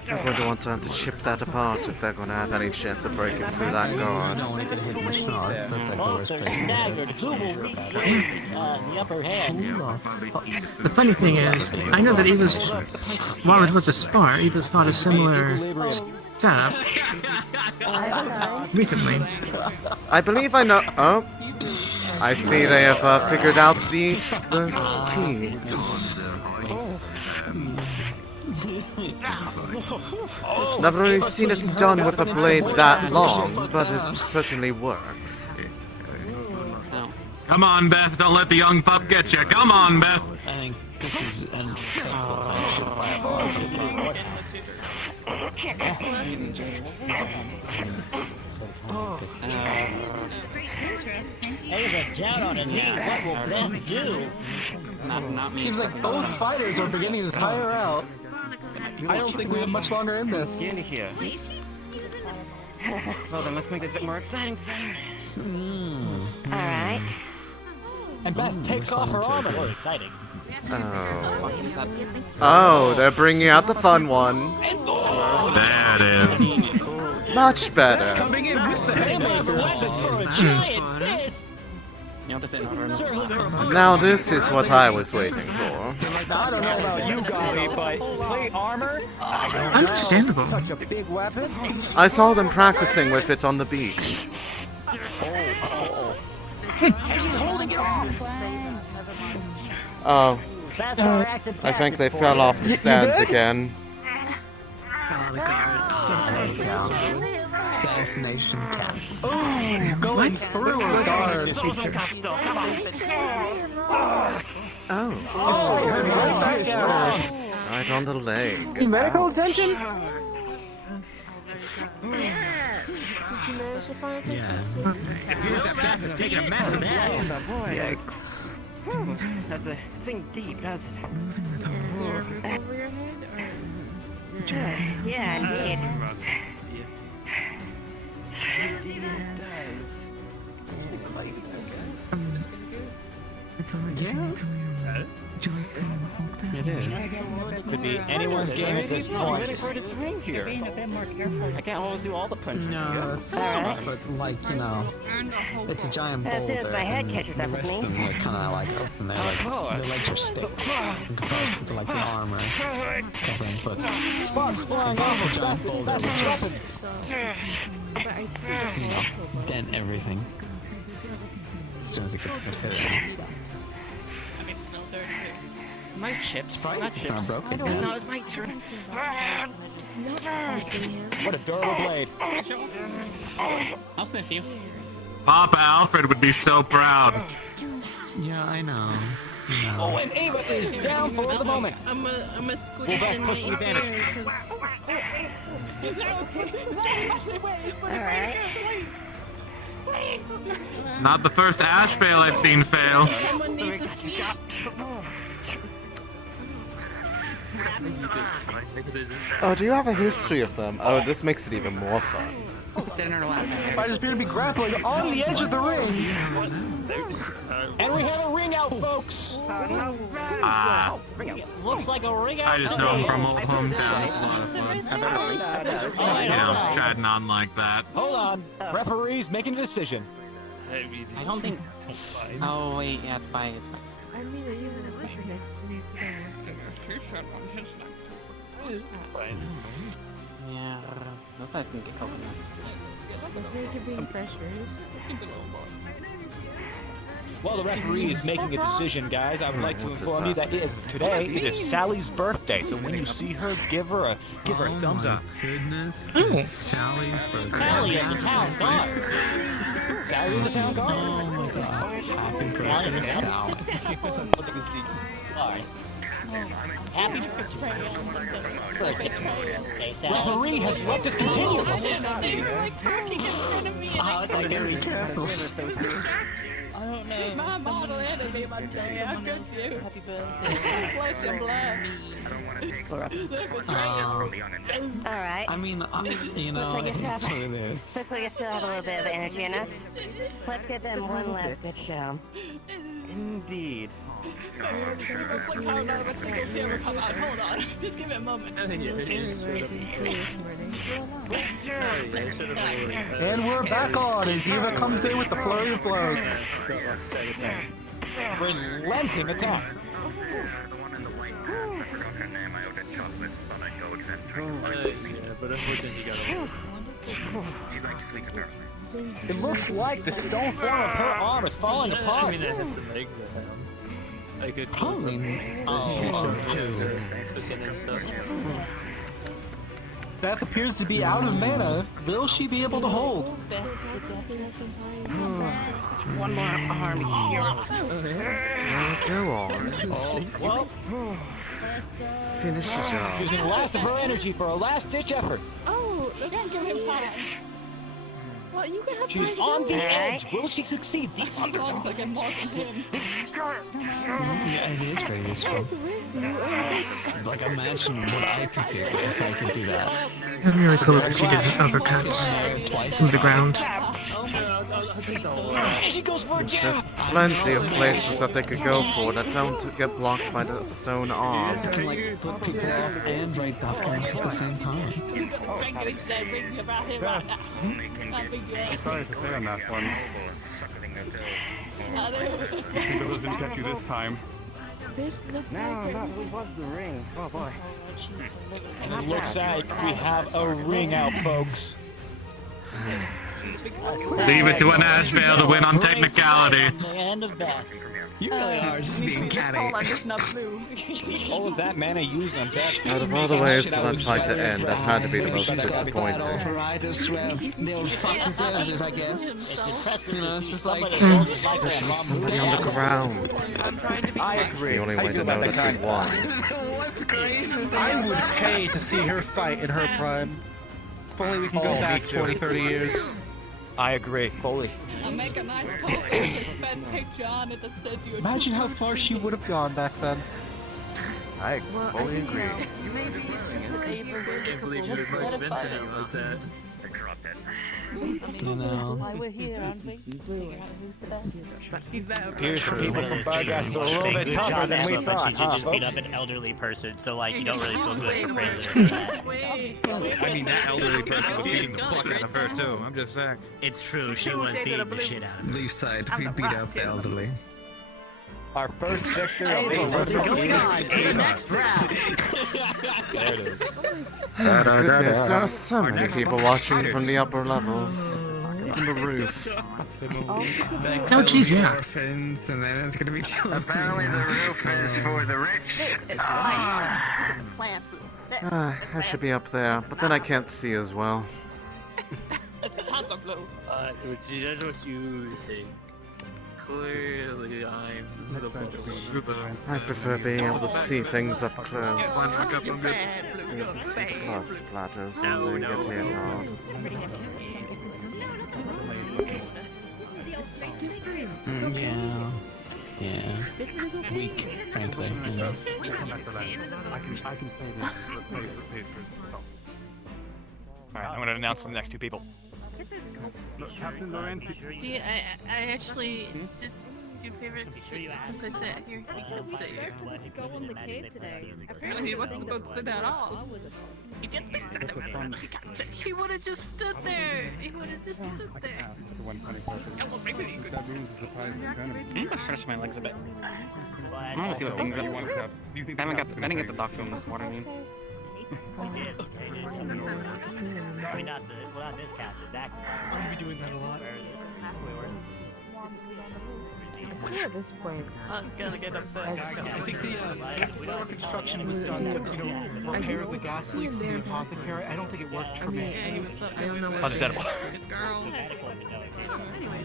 They're going to want to have to chip that apart if they're going to have any chance of breaking through that guard. Don't want to get hit in the schnoz. That's like the Both worst are place. staggered. Who will the upper hand? The funny thing is, I know that Eva's, while it was a spar, Eva's fought a similar setup recently. I believe I know. Oh, I see they have figured out the key. Never really seen it done with a blade that long, but it certainly works. Come on, Beth. Don't let the young pup get you. Come on, Beth. I think this is an acceptable time to shoot fireballs. Ava down on it now. What will Beth do? Seems like both fighters are beginning to tire out. I don't think we have much longer in this. Get in here. Well, then let's make it a bit more exciting. Alright. And Beth takes off her armor. More exciting. Oh. Oh, they're bringing out the fun one. There it is. Much better. Now this is what I was waiting for. I don't know about you guys, but plate armor? Understandable. Such a big weapon? I saw them practicing with it on the beach. She's holding it off. Oh. I think they fell off the stands again. Assassination cat. Oh, going through a guard. Oh. Right on the leg. Medical attention? It appears that Beth has taken a massive hit. Yikes. That's a thing deep, doesn't it? Over your head, or? Yeah, indeed. It is. Could be anyone's game at this point. I can't always do all the punches. No, it's but like, you know, it's a giant boulder. My head and catches the up with rest of me. them are kind of like up in there, like their legs are sticks in comparison to like the armor covering. But Sparks flying the off. giant boulder would just, you know, dent everything as soon as it gets hit. My chips. It's not broken No, yet. it's my turn. What a durable blade. I'll sniff you. Papa Alfred would be so proud. Yeah, I know. You know. Oh, and Ava is down for the moment. I'm a squeeze Well, in push my the advantage. ear, 'cause- Alright. Not the first Ash fail I've seen fail. Someone needs to see. Oh, do you have a history of them? Oh, this makes it even more fun. Fighters appear to be grappling on the edge of the ring. And we have a ring out, folks. Looks like a ring out. I just know him from old hometown. It's a lot of fun. You know, chatting on like that. Hold on. Referee's making a decision. I don't think. Oh wait, yeah, it's fine. It's fine. I mean, even if this is next to me, Yeah, those guys can get coconut. If you're being pressured. While the referee is making a decision, guys, I would like to What's inform you that today it is Sally's birthday. So when you see her, give her a thumbs up. Goodness, it's Sally's birthday. Sally at the town guard. Sally in the town guard. Oh my god. Happy birthday, Sal. Alright. Happy birthday, Sally. Referee has let this continue. Oh, I gotta be careful. I don't know. My model enemy, my day. How good you? Happy birthday. Flesh and blood. Alright. I mean, you know, Looks like it's it's what it is. Looks like I still have a little bit of energy in us. Let's give them one last good show. Indeed. It's like how none of us think it's ever come out. Hold on. Just give it a moment. And we're back on as Eva comes in with the flurry of blows. Relenting attack. It looks like the stone form of her arm is falling apart. Probably. Oh, Beth appears to be out of mana. Will she be able to hold? One more arm here. Go on. Well, Finish the job. she's gonna last of her energy for a last-ditch effort. Oh, they can't give him that. Well, you can have She's mine on too. the edge. Will she succeed? The underdog. Like I'm mocking him. yeah, it is very useful. Like, imagine what I could do if I could do that. That'd be really cool if she did an uppercut Twice from the ground. And she goes for a jab. Princess plenty of places that they could go for that don't get blocked by the stone arm. You can like flip people off and write documents at the same time. Sorry to say on that one. Those didn't catch you this time. No, we bugged the ring. Oh boy. And it looks like we have a ring out, folks. Leave it to an Ashvale to win on technicality. You really are just being catty. All of that mana used on that. Out of all the ways for that fight to end, that had to be the most disappointing. They'll fuck the services, I guess. You know, it's just like... There should be somebody on the ground. It's the only way to know that we won. What's gracious? I would pay to see her fight in her prime. If only we can go back 20, 30 years. I agree, fully. I'll make a nice post with picture on it that says you. Imagine how far she would have gone back then. I fully agree. Maybe Can't believe you would mention it like that. You know. why we're here, aren't we? He's there. Here's people from Bargas are a little bit tougher than we thought, huh, just beat folks? up an elderly person, so like you don't really feel good for praising her. I mean, that elderly person was beating the fuck out of her too. I'm just saying. It's true, she was beating the shit out of her. Leefside, we beat up the elderly. Our first victor of the Next round. There it is. Goodness, there are so many people watching from the upper levels. From the roof. Oh, jeez, yeah. Orphans, and then it's gonna be children. Apparently the roof is for the rich. I should be up there, but then I can't see as well. That's what you think. Clearly, I'm the blue. I prefer being able to see things up close. Being able to see the blood splatters when they get hit hard. Yeah. Yeah. Weak, frankly. You know. I can say this. Alright, I'm gonna announce the next two people. Look, Captain Laurenti. See, I actually did do favorites since I sat here. He could sit here. Apparently he wasn't supposed to sit at all. He just He would have just stood there. He would have just stood there. I'm gonna stretch my legs a bit. I want to see what things are. I didn't get the doctor this morning. I mean, not this captain. That. We'll be doing that a lot. Clear this point. I'm gonna get upset. I think the construction was done, but you know, repair of the gas leaks in the apothecary. I don't think it worked for me. Yeah, he was so. I don't know what. Understandable. His girl. Anyway.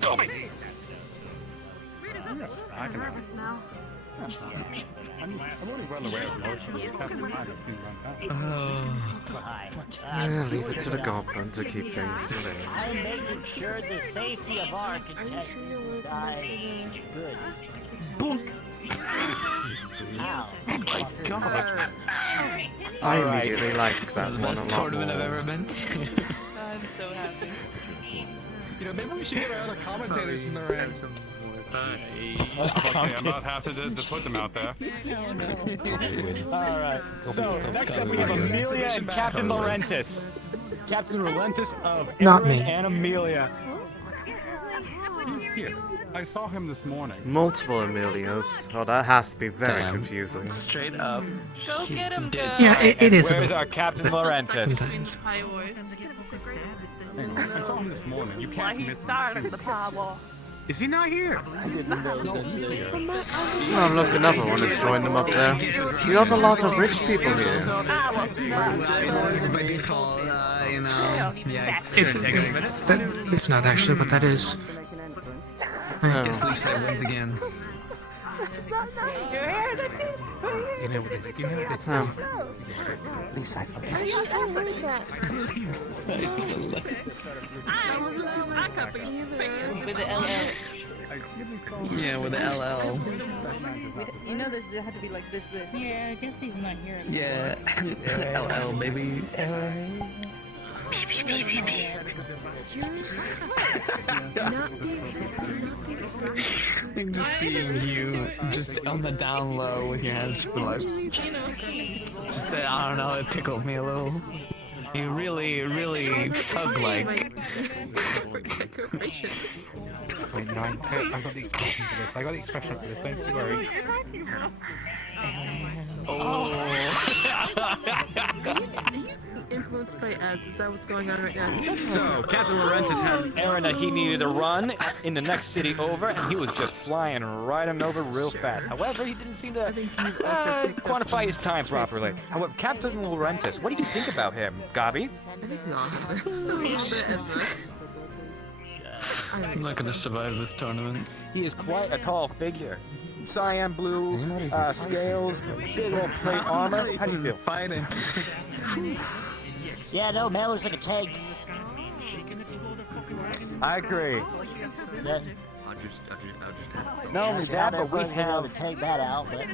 Go me! I can now. I'm already well aware of most of the Captain Hyde things like that. Leave it to the goblin to keep things to me. I'm making sure the safety of our contestants is good. Boom! Ow. Oh my god! I immediately like that one a lot tournament I've more. ever been to. I'm so happy. You know, maybe we should get our other commentators in the ring. I'm not happy to put them out there. Alright, so next up we have Amelia and Captain Laurentis. Captain Laurentis of Not Aaron me. and Amelia. He's here. I saw him this morning. Multiple Amelias. Oh, that has to be very Damn. confusing. Straight up. Go get him, girl. Yeah, it is. Where's a our Captain Laurentis? Pie Wars. I saw him this morning. You Why can't he miss started the pie war. Is he not here? Oh, look, another one has joined them up there. You have a lot of rich people here. By default, you know. Yeah, It's not actually what that is. I guess Leefside wins again. You know what it is? Do you know what it is? With the LL. Yeah, with the LL. You know this had to be like this. Yeah, I guess he's not here. Yeah, LL, baby. I can just see you just on the down low with your hands to the lips. Just, I don't know, it tickled me a little. You really thug-like. Wait, no, I got the expression for this. I got the expression for this, don't you worry. Influenced by Ez, is that what's going on right now? So, Captain Laurentis had Aaron that he needed to run in the next city over, and he was just flying right on over real fast. However, he didn't seem to quantify his time properly. However, Captain Laurentis, what do you think about him, Gabi? I think not. A little bit as this. I'm not gonna survive this tournament. He is quite a tall figure. Cyan blue, scales, big old plate armor. How do you feel? Fighting. Yeah, no, man looks like a tank. I agree. Yeah. I'll just Not only that, but we have... to take that out, but...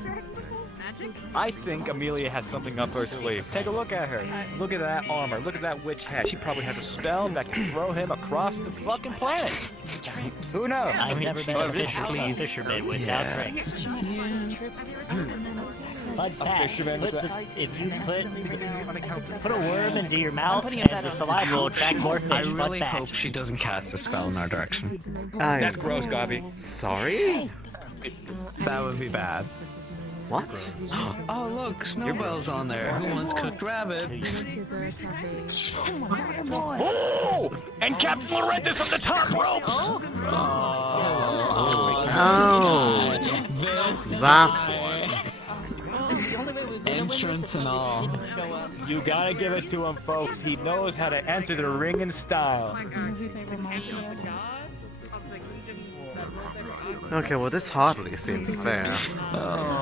I think Amelia has something up her sleeve. Take a look at her. Look at that armor. Look at that witch hat. She probably has a spell that can throw him across the fucking planet. Who knows? I've never been a fisherman without tricks. Fun fact, if you put a worm into your mouth and the saliva will attract more fish. I really hope she doesn't cast a spell in our direction. That's gross, Gabi. Sorry? That would be bad. What? Oh look, Snowbell's on there. Who wants cooked rabbit? Oh! And Captain Laurentis from the top ropes! Oh! That one. Entrance and all. You gotta give it to him, folks. He knows how to enter the ring in style. Okay, well this hardly seems fair.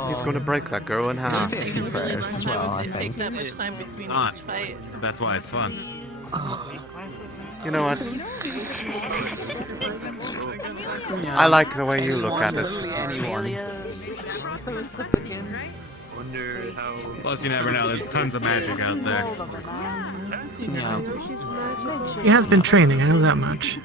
He's going to break that girl in half. As well, I Take think. that much time between Not. each fight. That's why it's fun. You know what? I like the way you look at it. Plus, you never know. There's tons of magic out there. He has been training, I know that much.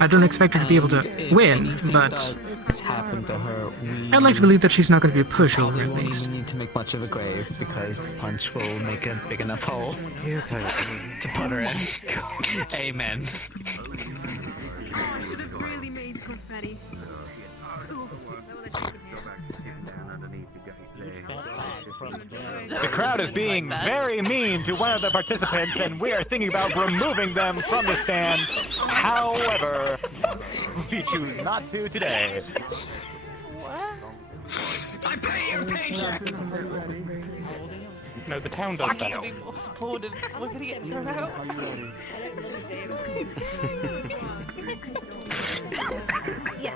I don't expect her to be able to win, but This happened to her. I'd like to believe that she's not going to be a pushover at We least. need to make much of a grave because the punch will make a big enough hole Here's how to put her in. Amen. Really made confetti. The crowd is being very mean to one of the participants, and we are thinking about removing them from the stands. However, we choose not to today. I pay your paycheck! No, the town does I'm that. gonna be more supportive. We're gonna get thrown out. Yeah.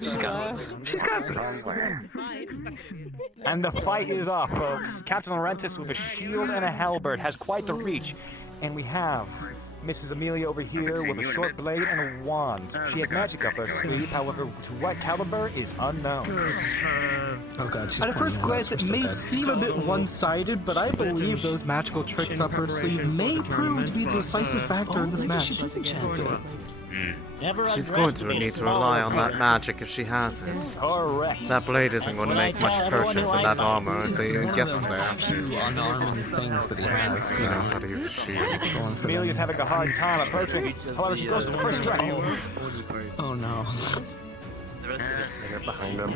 She's got this. She's got this. And the fight is off, folks. Captain Laurentis with a shield and a halberd has quite the reach. And we have Mrs. Amelia over here with a short blade and a wand. She has magic up her sleeve, however, to what caliber is unknown. Oh god, she's At a first pointing glance, at it us, we're may so seem a bit one-sided, but I believe those magical tricks up her sleeve may prove to be the decisive factor in this match. She's going to need to rely on that magic if she has it. Correct. That blade isn't going to make much purchase in that armor if he gets there. unarmed things that he has. He knows how to use a shield. Amelia's having a hard time approaching. However, she goes to the first strike. Oh no. Behind him.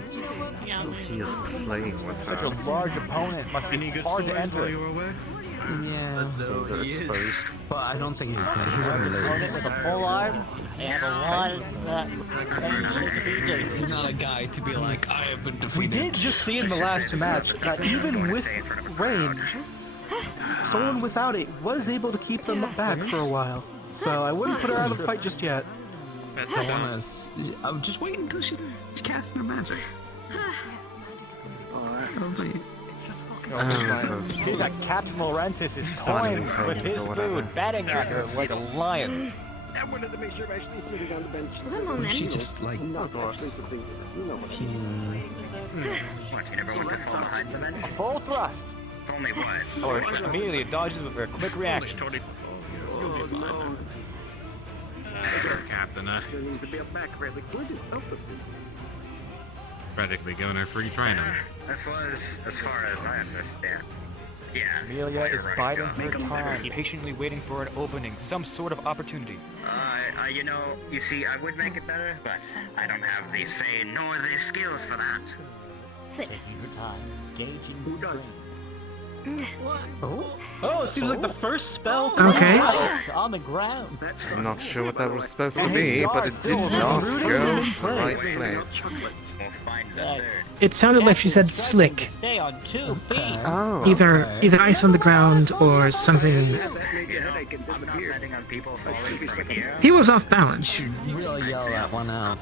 He is playing with Such her. a large opponent must be hard to enter. Yeah, so they're exposed. But I don't think he's gonna. He wouldn't lose. With a full arm and a lot that He's not a guy to be like, I have been defeated. We did just see in the last match that even with range, someone without it was able to keep them back for a while. So I wouldn't put her out of the fight just yet. I'm just waiting until she's casting her magic. He's got Captain Laurentis is toying with his food, batting at her like a lion. I wanted to make sure I'm actually sitting on the bench. She just like. Full thrust. It's only one. Or immediately it dodges with a quick reaction. Sure, Captain. There needs to be a back really good and stuff with it. Practically giving her free training. As far as I understand. Yeah. Amelia is biding her time, patiently waiting for an opening, some sort of opportunity. You know, you see, I would make it better, but I don't have the say nor the skills for that. Taking her time, gauging who does. Oh, it seems like the first spell. Okay. On the ground. I'm not sure what that was supposed to be, but it did not go to the right place. It sounded like she said slick. Stay on 2 feet. Oh. Either ice on the ground or something. He was off balance. Really yell that one out.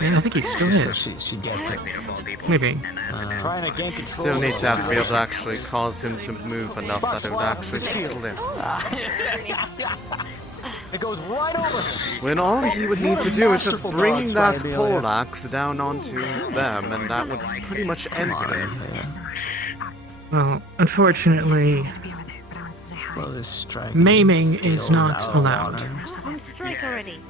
Yeah, I think he still is. She gets it. Maybe. Trying to gain control. Still need to have to be able to actually cause him to move enough that it would actually slip. It goes right over him. When all he would need to do is just bring that poleaxe down onto them, and that would pretty much end this. Well, unfortunately, maiming is not allowed. Strike already.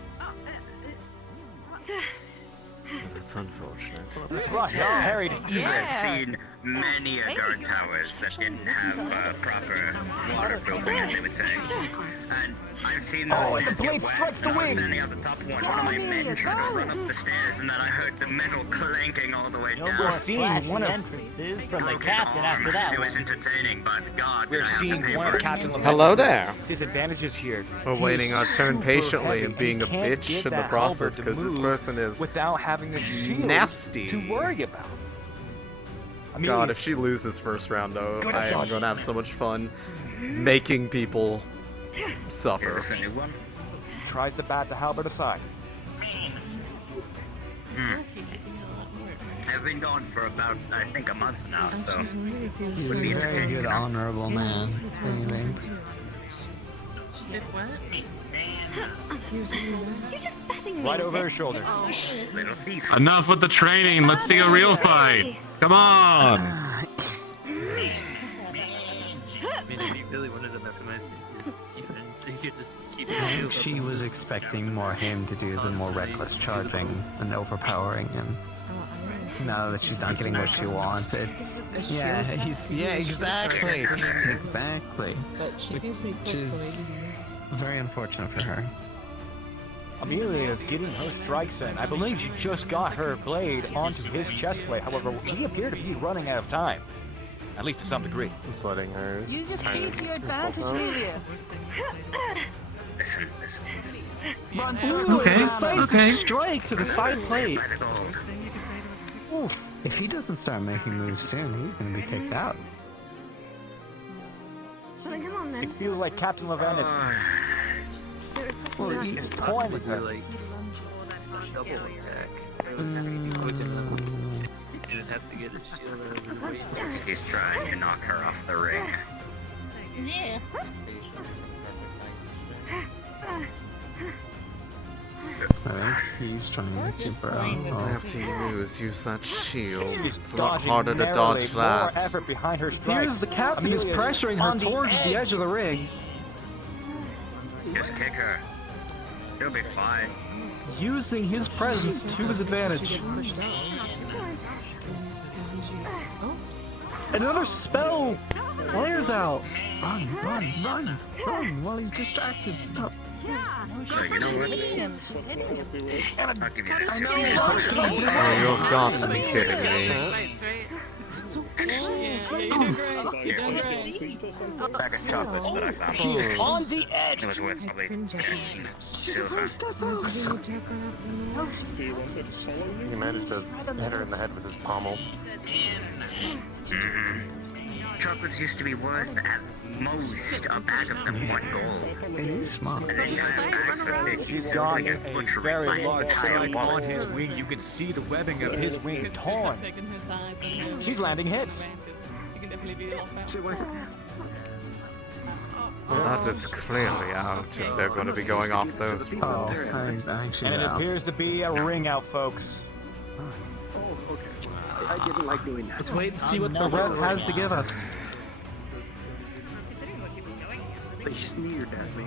It's unfortunate. I've seen many a guard towers that didn't have proper waterproofing, as they would say. And I've seen those stairs get wet, and I was standing at the top of one of my men trying to run up the stairs, and then I heard the metal clanking all the way down. We're seeing one of entrances from the captain after that. It was entertaining, but God, We're seeing one of Captain Leven's Hello there. disadvantages here. We're waiting our turn patiently and being a bitch in the process because this person is without having a shield nasty. to worry about. God, if she loses first round though, I am gonna have so much fun making people suffer. Tries to bat the halberd aside. I've been going for about, I think, a month now, so... He's a very good, honorable man. It's amazing. Right over her shoulder. Little thief. Enough with the training. Let's see a real fight. Come on. I mean, if you really wanted to maximize your defense, you could just keep your I shield think up. she was expecting more him to do the more reckless charging and overpowering him. Now that she's not getting what she wants, it's exactly. But she seems to be Which is very unfortunate for her. Amelia is getting her strikes in. I believe she just got her blade onto his chest plate. However, he appeared to be running out of time. At least to some degree. Just letting her. You just speak to your advantage, Amelia. Listen. Okay. Strike to the side plate. If he doesn't start making moves soon, he's going to be kicked out. It feels like Captain Leven is... Well, he's toying with her. Like, double attack. You didn't have to get a shield over the way. He's trying to knock her off the ring. Yeah. I think he's trying to keep her out. I have to use that shield. She's It's a lot dodging harder to narrowly, dodge more that. effort behind her strikes. Here's the captain who's Amelia's pressuring on her towards the edge of the ring. Just kick her. She'll be fine. Using his presence to his advantage. Another spell flares out. Run while he's distracted. Stop. So you know what? I'll give you this shield. Oh, you've got to be kidding me. Bag of chocolates that I found. She is on the edge. It was worth probably 15 silver. He managed to hit her in the head with his pommel. Chocolates used to be worth at most a bag of them 1 gold. It is smart. An entire bag for 50 She's silver got to a get butchered by very an large entire strike wall. on his wing. You can see the webbing of his wing torn. She's landing hits. Well, that is clearly out if they're going to be going off those rules. I think she's And it out. appears to be a ring out, folks. I didn't like doing that. Let's wait and see what the ref has to give us. They sneered at me.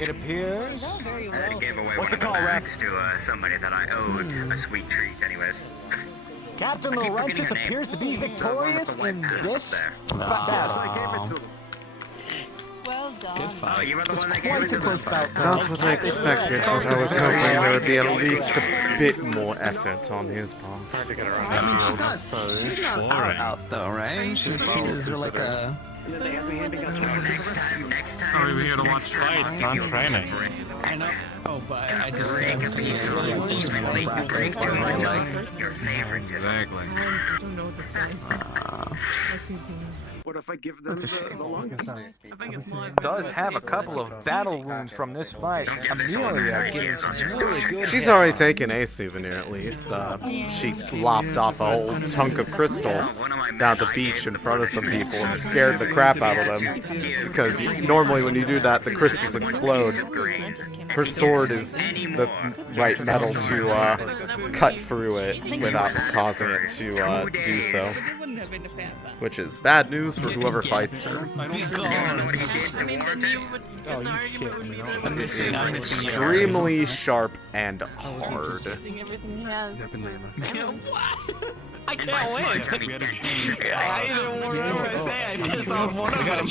It appears. I gave away What's one the of call, the Rex? bags to somebody that I owed a sweet treat, anyways. Captain I keep Laurentius forgetting his name. appears to be victorious in this Yes, I gave it to him. Well done. Oh, you were the one that gave Quite it a to close them. bout. That's what I expected, but I was hoping there would be at least a bit more effort on his part. I mean, she's not out though, right? She's like a. Next time. Oh, we were here to watch fight, not training. I know. Oh, but I just Break a piece of equally break too much of your favoritism. Exactly. What if I give them the long piece? Does have a couple of battle wounds from this fight. Amelia getting some really good. She's already taken a souvenir at least. She lopped off a whole chunk of crystal down the beach in front of some people and scared the crap out of them. Because normally when you do that, the crystals explode. Her sword is the right metal to cut through it without causing it to do so. Which is bad news for whoever fights her. It is extremely sharp and hard. I can't win. I don't want to say I piss off one of them.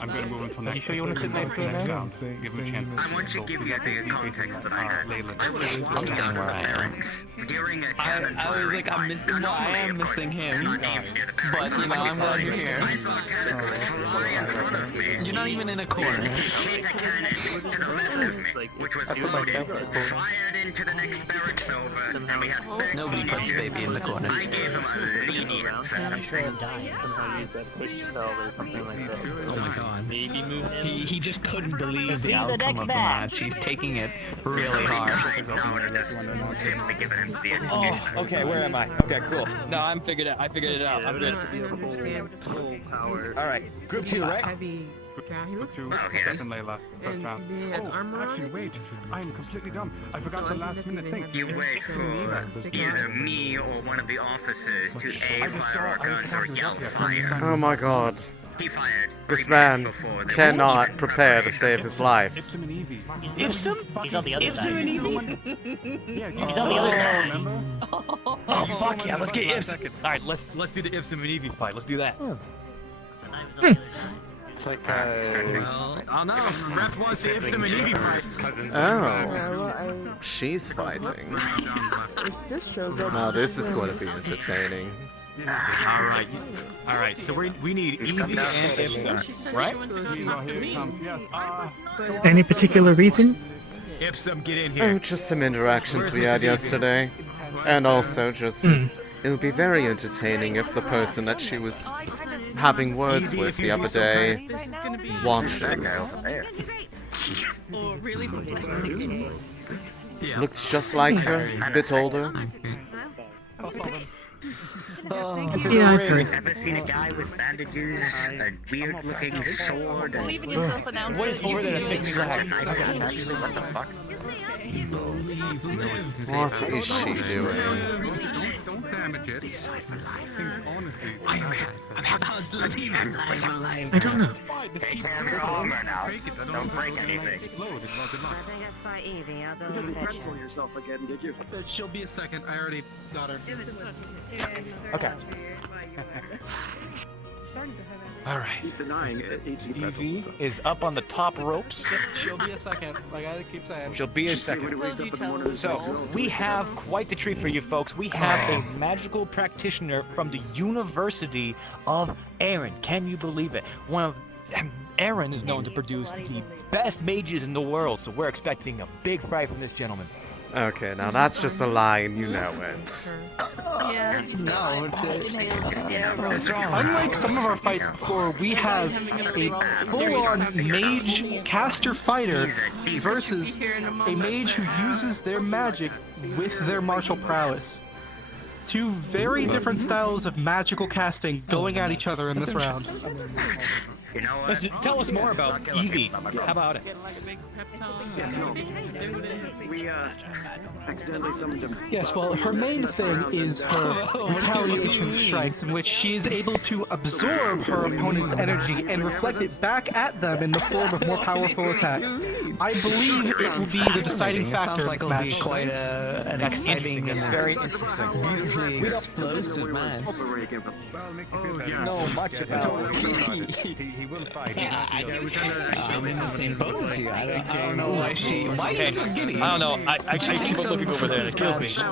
I'm gonna move him to next. You sure you want to sit next to him now? Give him a chance. I want you to give you the context that I had. I was I'm staying where I am. during a cannon I was like, I'm missing. Well, I am missing him, but you know, I'm glad you're here. I saw a cannon fly in front of me. You're not even in a corner. Hit a cannon to the left of me, which was loaded, fired into the next barracks over, and we had 13 Nobody puts injured. baby in the corner. I gave him a lenient sentence. Somehow use that push spell or something like that. Oh my god. Maybe move him. He just couldn't believe See the the outcome next of the match. match. He's taking it really hard. No, just simply giving him the Oh, execution. okay, where am I? Okay, cool. No, I figured it out. I'm good. All right, group 2, right? Heavy guy. He looks Okay, Second Layla. First and round. he has armor on Actually, it. wait. I'm completely dumb. I forgot the last minute thing. You wait for either me or one of the officers to A, fire our guns or yell fire. Oh my god. He fired. This man cannot prepare to save his life. Ipsum and Evie. Ipsum? He's on the other side. Yeah, He's on the other side. Oh, fuck yeah, let's get Ipsum. All right, let's do the Ipsum and Evie fight. Let's do that. It's like, Oh no, ref wants the Ipsum and Evie fight. Oh, she's fighting. Now this is going to be entertaining. All right. So we need Evie and Ipsum, right? here it comes. Yes. Any particular reason? Ipsum, get in here. Oh, just some interactions we had yesterday. And also just, it would be very entertaining if the person that she was having words with the other day watches. Oh, really? Looks just like her, a bit older. Yeah, I've heard. Ever seen a guy with bandages, a weird-looking sword, Believe in yourself announcement. What is over there that makes me laugh? What the fuck? What is she doing? Don't damage it. Honestly, I don't know. Take off your armor now. Don't break anything. You didn't pretzel yourself again, did you? She'll be a second. I already got her. Okay. All right. Keep denying it. Evie is up on the top ropes. She'll be a second. Like I keep saying. She'll be a second. So, we have quite the treat for you folks. We have a magical practitioner from the University of Erin. Can you believe it? Erin is known to produce the best mages in the world, so we're expecting a big fight from this gentleman. Okay, now that's just a lie and you know it. Yeah. No, Unlike some of our fights before, we have a full-on mage caster fighter versus a mage who uses their magic with their martial prowess. Two very different styles of magical casting going at each other in this round. You know what? Tell us more about Evie. How about it? We accidentally summoned him. Yes, well, her main thing is her retaliation strikes, in which she is able to absorb her opponent's energy and reflect it back at them in the form of more powerful attacks. I believe it will be the deciding factor in this It'll match. be quite an exciting and very interesting. Usually explosive match. know much about He will fight. I'm in the same boat as you. I don't know why why are you so giddy? I don't know. I keep looking over there and it kills me.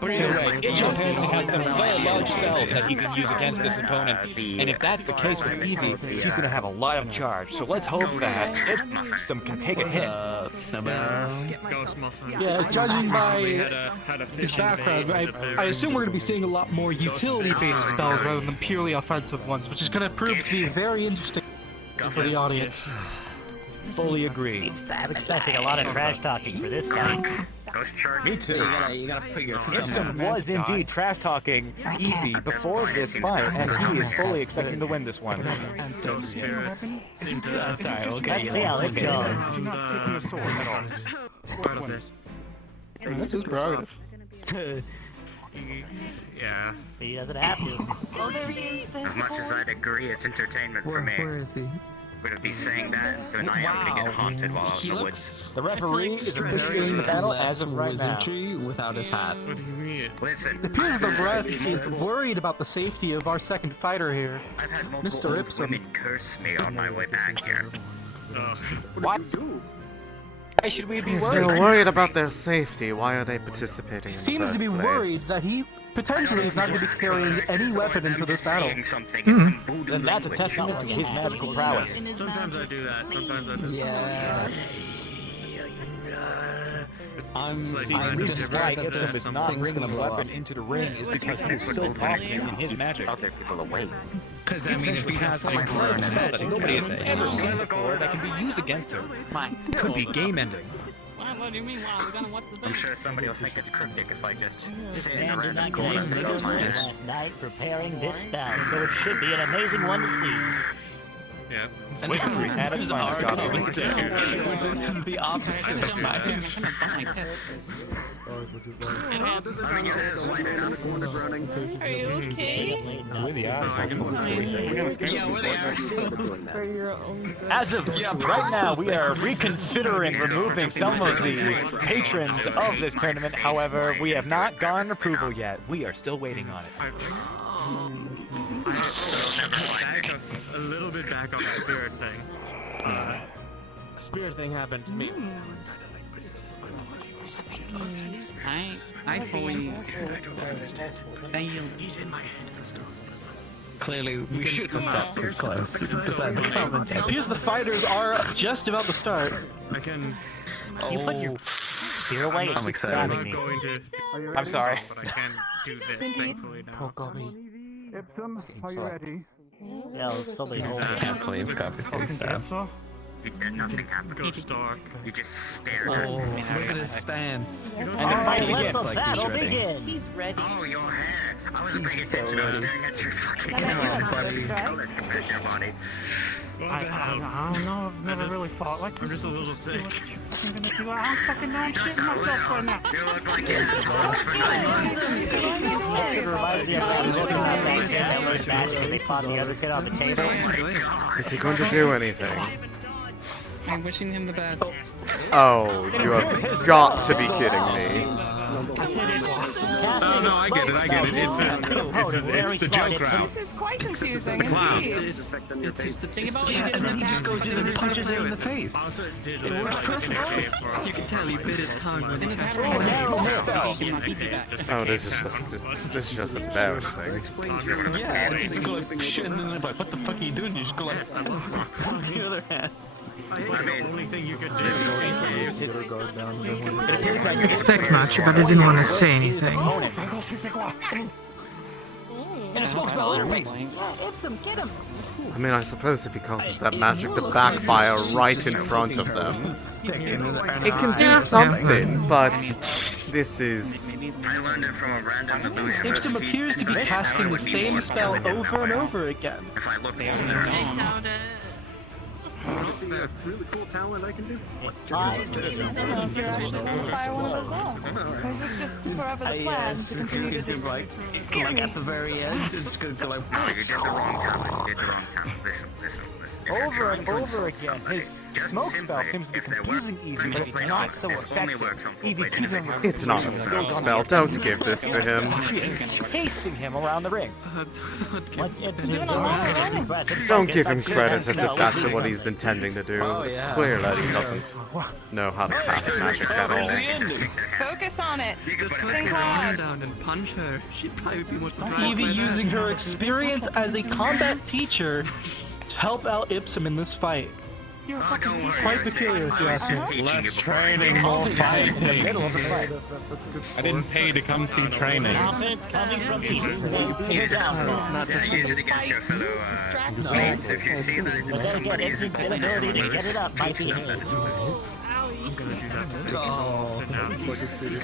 But either way, each opponent has some very large spells that he can use against this opponent. And if that's the case with Evie, she's going to have a lot of charge. So let's hope that some can take a hit. Yeah, judging by his background, I assume we're going to be seeing a lot more utility-based spells rather than purely offensive ones, which is going to prove to be very interesting for the audience. Fully agree. I'm expecting a lot of trash talking for this guy. Me too. You gotta put your Gibson was indeed trash talking Evie before this fight, and he is fully expecting to win this one. Those spirits seem to. Sorry, okay. Let's see how this goes. Quite a bit. That's his prerogative. Yeah. He doesn't have to. Oh, there he is. As much as I'd agree, it's entertainment for me. Where is he? I'm gonna be saying that, and tonight I'm gonna get haunted while out in the woods. The referee is officiating the battle as of right now. Wizardry without his hat. What do you mean? Listen, It appears the ref is worried about the safety of our second fighter here. I've had Mr. multiple old Ipsum. women curse me on my way back here. Why should we be If they're worried? worried about their safety, why are they participating in the Seems first to be place? worried that he potentially is not going to be carrying any weapon into this battle. Then that's a testament to his magical prowess. Sometimes I do that. Sometimes I do. Yes. I'm like The I'm reason just why worried that Gibson is not something's bringing gonna the blow weapon up. into the ring is because he is so confident in his magic. Other people away. Because I mean, if he has like Incredible spell that magic, nobody has ever seen before that can be used against him. Could be game ending. What do you mean? Wow, we're gonna watch the I'm sure somebody will think it's cryptic if I just This sit man did around not the get corner any and sleep go my last night preparing this spell, so it should be an amazing one to see. Yeah. Wizardry at its finest, arguing Goblin. which is the opposite of mine. Are you okay? With the eyes. Yeah, where they are. For your own good. As of right now, we are reconsidering removing some of the patrons of this tournament. However, we have not gotten approval yet. We are still waiting on it. A little bit back on the spirit thing. Spirit thing happened to me. I fully failed. He's in my head for stuff. Clearly, we shouldn't have too close. It appears the fighters are just about to start. I can. You put your spear away. I'm It's excited. stabbing I'm me. not going to. I'm sorry. But I can do this, thankfully now. Ipsum, are you ready? Yeah, somebody hold I it. can't believe Coffee's getting stabbed. Nothing happened. Ghost dark. You just stared Oh, at me. look at his stance. And the Alright, fighting let begins. the battle ready. begin. He's ready. Oh, your hair. I wasn't paying so attention. I was ready. staring at your fucking Come on, body. buddy. Colored compared to your body. I don't know, I've never really fought like I'm just a little sick. I'm fucking not Just a little. You look like you had drugs for 9 months. It reminds me of that looking at that kid that was mad when they fought the other kid on the table. Is he going to do anything? I'm wishing him the best. Oh, you have got to be kidding me. Oh no, I get it. It's the joke crowd. This is quite confusing. The clown. Think about what you did in the past. Goes in and punches it in the face. Bowser did live You can tell he bit his tongue when In the time Oh, this is just embarrassing. Yeah, you just go like shit and then they're like, what the fuck are you doing? You just go like, on the other hand. It's like the only thing you could do. Expect much, but I didn't want to say anything. And a smoke spell interface. Ipsum, get him. I mean, I suppose if he causes that magic to backfire right in front of them, it can do something, but This is... I learned it from a random illusion. Ipsum appears to be casting the same spell over and over again. If I look Want to see a really cool talent I can do? Yes, he's gonna be like at the very end, it's gonna go like. No, you did the wrong talent. You did the wrong talent. Listen. Over and over again, his smoke spell seems to be confusing Evie, but it's not so effective. Evie's keeping him with It's not a smoke spell. Don't give this to him. chasing him around the ring. Don't give him credit as if that's what he's intending to do. It's clear that he doesn't know how to cast magic at all. Focus on it. Just put her hand down and punch her. She'd probably be more surprised. Evie by that. using her experience as a combat teacher to help out Ipsum in this fight. Quite peculiar, if you ask me. Less training, more fighting. I didn't pay to come see training. Confidence coming from people who use it against your fellow mates if you see that somebody is ability to get it up might be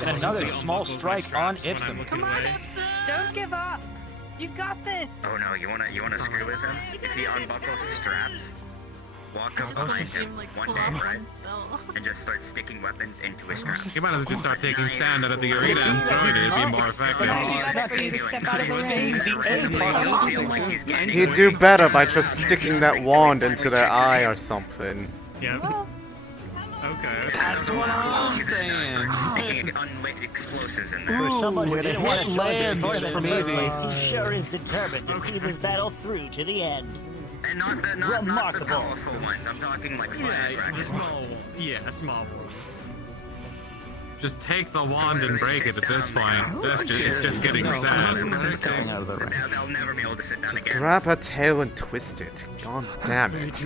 Another small strike on Ipsum. Come on, Ipsum! Don't give up. You got this. Oh no, you wanna screw with him? If he unbuckles straps, walk up behind him one day, right? And just start sticking weapons into his straps. You might as well just start taking sand out of the arena and throwing it. It'd be more effective. He'd do better by just sticking that wand into their eye or something. Yeah. Okay. That's what I'm saying. Sticking unlit explosives in there. For someone who didn't want to land join the from first Evie. place, he sure is determined to see this battle through to the end. And not the powerful ones. I'm talking like firecrackers. Small ones. Just take the wand and break it at this point. It's just getting sad. They'll never be able to sit down Just again. grab her tail and twist it. God damn it.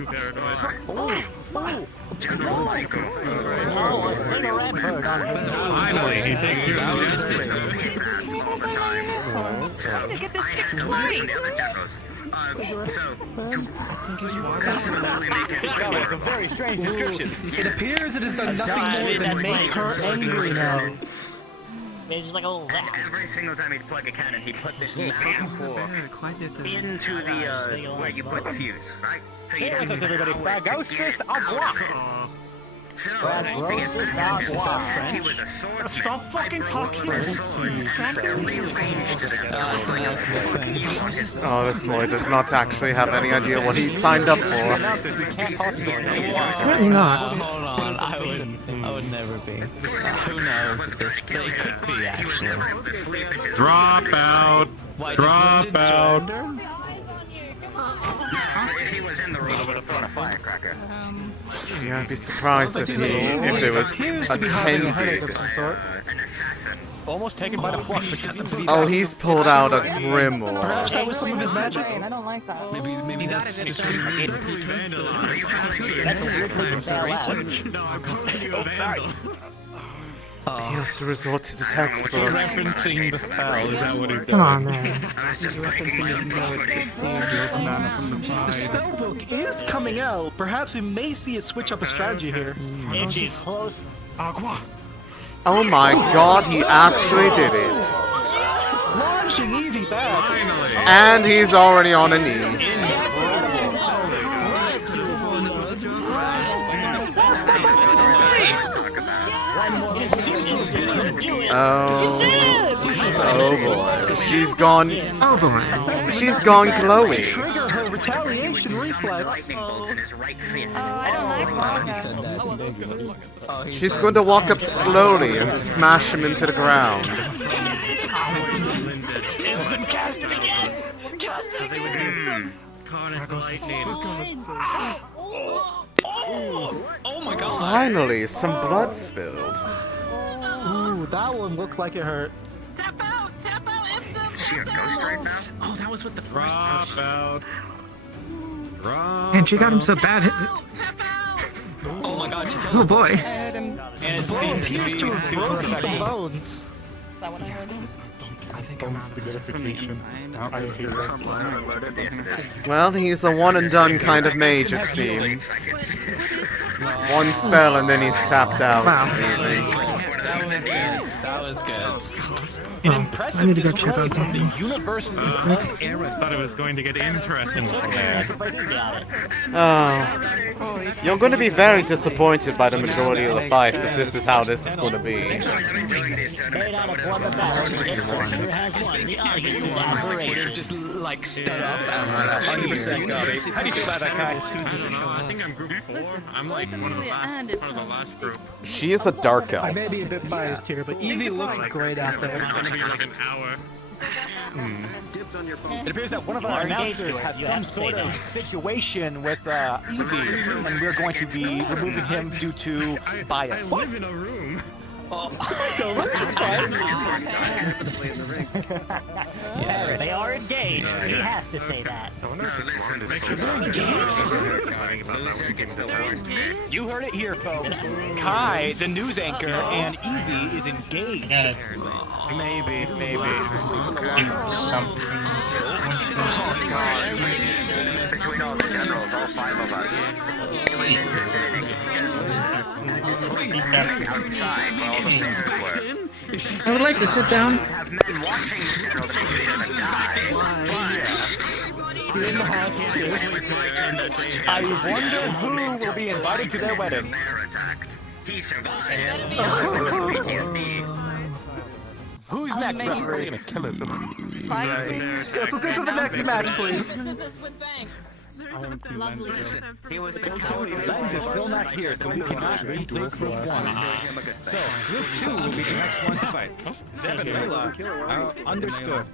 Finally, he takes your suggestion. Trying to get this fixed twice. That was a very strange description. It appears it has done nothing more than make her angry now. It's just like a little zap. Every single time he'd plug a cannon, he'd put this massive fork into the where you put the fuse, right? So Say it with us, everybody. Fragostis agua. So, since he was a swordsman, Stop fucking talking. Oh, this boy does not actually have any idea what he signed up for. Certainly not. Hold on, I would never be. Who knows? They could be actually. Drop out. Drop out. If he was in the room, I would have thrown a firecracker. Yeah, I'd be surprised if it was attended. An assassin. Almost taken by the force. Oh, he's pulled out a grimoire. Perhaps that was some of his magic. I don't like that. Maybe that's just He has to resort to the textbook. Referencing the spell. Is that what he's doing? Come on, man. The spellbook is coming out. Perhaps we may see it switch up a strategy here. Itchy's close. Oh my god, he actually did it. Launching Evie back. And he's already on a knee. Oh boy. She's gone. Oh boy. She's gone glowy. Trigger her retaliation reflex. She's going to walk up slowly and smash him into the ground. Oh my god. Finally, some blood spilled. Ooh, that one looked like it hurt. Tap out, Ipsum. Is she a ghost right now? Oh, that was what the first. Drop out. Drop And she got him so bad. Oh my god. Oh boy. And The blow appears to have broken some bones. Is that what I heard? I think I'm out of it from the inside. Well, he's a one and done kind of mage, it seems. One spell and then he's tapped out. Wow. Completely. That was good. An Oh, impressive I need to go display check out of something. the University Thought it was going to get interesting. You're going to be very disappointed by the majority of the fights if this is how this is going to be. Made out of one of that. Sure has won. The audience is aberrated. Just like stood up and 100% Gabi. How do you feel about that, Kai? I don't know. I think I'm group 4. I'm like one of the last group. She is a dark I elf. may be a bit biased here, but Evie looks great out there. It's gonna be like an hour. It appears that one of our announcers has some sort of situation with Evie, and we're going to be removing him due to bias. I live in a room. Yeah, they are engaged. He has to say that. You heard it here, folks. Kai, the news anchor, and Evie is engaged. Maybe. Between all the generals, all 5 of us, it was entertaining. Outside, where all the fans were. I would like to sit down. Have men watching the generals compete in the sky. It was my turn to watch him. I wonder who will be invited to their wedding. He survived. PTSD. Who's next, referee? Yes, let's go to the next match, please. Listen, he was the coward. Lens is still not here, so we cannot beat Group 1. So, Group 2 will be the next one to fight. Zeb and Layla are understood.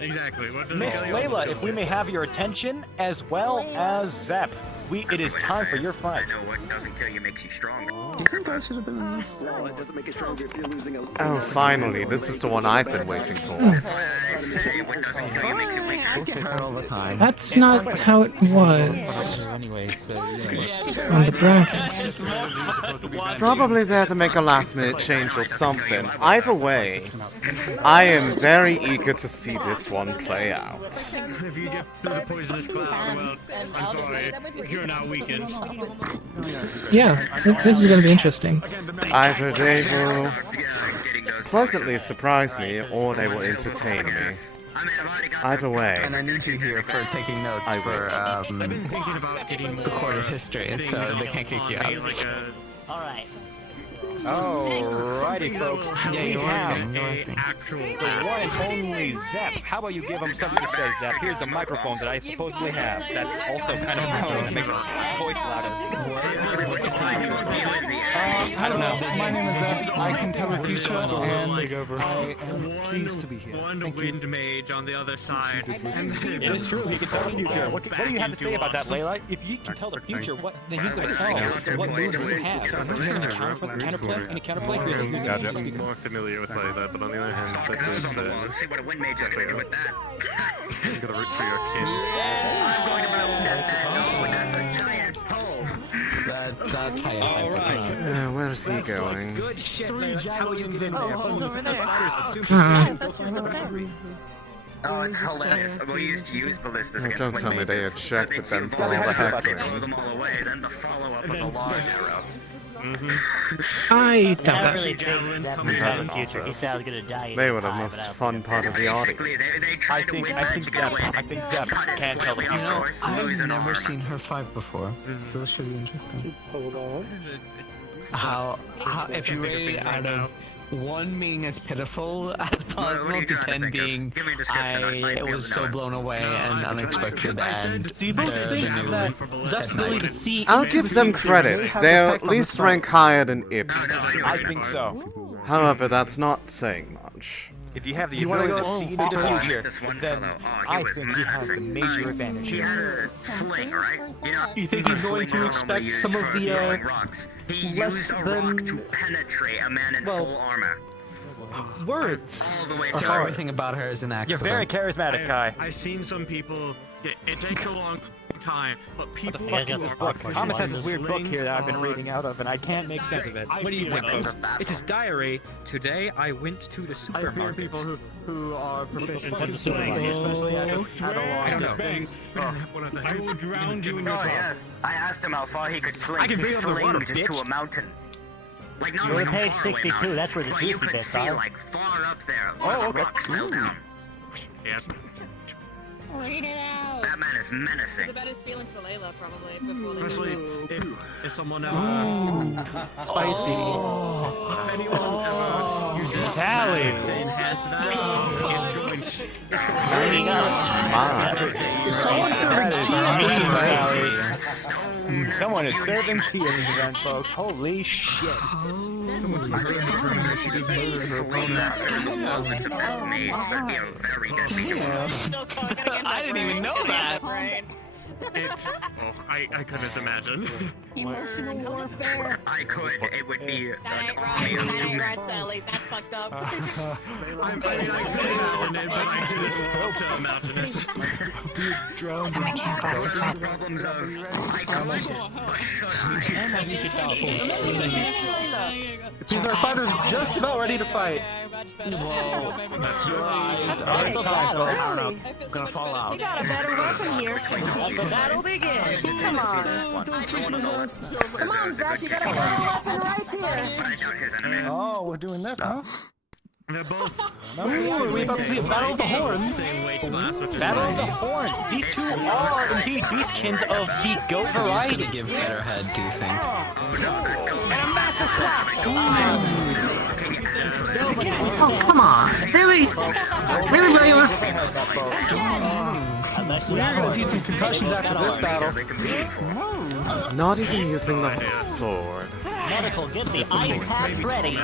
Exactly. What does Miss Layla, if we may have your attention, as well as Zep. It is time for your fight. I know what doesn't kill you makes you stronger. Do you think I should have been in this? Well, it doesn't make you stronger if you're losing a... Oh, finally, this is the one I've been waiting for. What doesn't kill you makes you weaker. I get hurt all the time. That's not how it was Anyway, so on the brackets. Probably there to make a last-minute change or something. Either way, I am very eager to see this one play out. If you get through the poisonous cloud, well, I'm sorry. You're now weakened. Yeah, this is going to be interesting. Either they will pleasantly surprise me, or they will entertain me. Either way. And I need you here for taking notes for Thinking about getting recorded history, so they can't kick you out. Alright. Alrighty, folks. Yeah, We you're have working. the one and only Zep. How about you give him something to say, Zep? Here's the microphone that I supposedly have. That's also kind of annoying to make your voice louder. I don't know. My name is Zeb. I can tell the future, and I am pleased to be here. One wind mage on the other side. It is true, he can tell the future. What do you have to say about that, Layla? If you can tell the future, then he's going to tell. So what moves do you have? Do you have any counterplay? Any counterplay? Gotcha. I'm more familiar with that, but on the other hand, Guys on the wall. Let's see what a wind mage is going to do with that. you gotta root for your kid. I'm going to blow that. No, that's a giant pole. That's how you Where's he going? Good shit, Layla. How will you get in there? Oh, it's hilarious. We used to use ballistas against Don't tell me wind they mages. ejected them for all the Blow heckling. them all away, then the follow-up of the long arrow. I doubt I that. really think that was the future. He said I was gonna die. They were the most fun part of the audience. I think Zep can tell the future. I've never seen her fight before, so this should be interesting. Hold on. How if you rate it out of 1 being as pitiful as possible to 10 being I was so blown away and unexpected and Do you both think that Zep's ability to see... I'll give them credit. They're at least rank higher than Ips. I think so. However, that's not saying much. If you have the You wanna ability to go- see into the future, This one then fellow, he I was think you have the major advantage. He had a sling, right? You know, You think he's going to slings are expect normally used some of for the, throwing rocks. He less used a rock than- to penetrate a man in full armor. Words. All the way so through. everything about her is an accident. You're very charismatic, Kai. I've seen some people. It takes a long time, but people. What the fuck is this book? Thomas has this weird book here that I've been reading out of, and I can't make sense of it. What do you think, folks? It's his diary. Today I went to the supermarket. people who are proficient in sling, especially at a long I don't know. distance. I will drown you in your Oh blood. yes, I asked him how far he could sling. I can He breathe underwater, slinged into bitch. a mountain. Like not Go to like page a far away 62, mountain, that's where the but you juicy could bits see are. like far up there Oh, where the okay. rocks fell down. Yep. Read it out. That man is menacing. About his feelings for Layla, probably. Before Especially if someone ever. Spicy. If anyone ever uses Vale. magic to enhance that, it's going. It's going. There you go. Someone is serving tea in this event, folks. Holy shit. Someone's very determined. She just murdered her opponent. Like the best mage would be a very deadly I didn't even know that. It's. Oh, I couldn't imagine. Emotional warfare. I could. It would be an army of two men. Sally. That's fucked up. I could imagine it, but I didn't want to imagine it. Problems of I could, but should These are fighters just about ready to fight. That's your eyes. It's time, folks. I don't know. I'm gonna fall out. You got a better weapon here. Let the battle begin. Come on. Come on, Zach. You got a better weapon right here. Oh, we're doing this, huh? They're both. Ooh, we about to see a battle of the horns. Same weight class, which is Battle of the nice. Horns. These two are indeed beastkins of the goat Who's variety. gonna give better head, do you think? Oh, come on. Really? Really, Layla? We're gonna see some concussions after this battle. Not even using the sword. Medical, get the ice Disappointing. pack ready.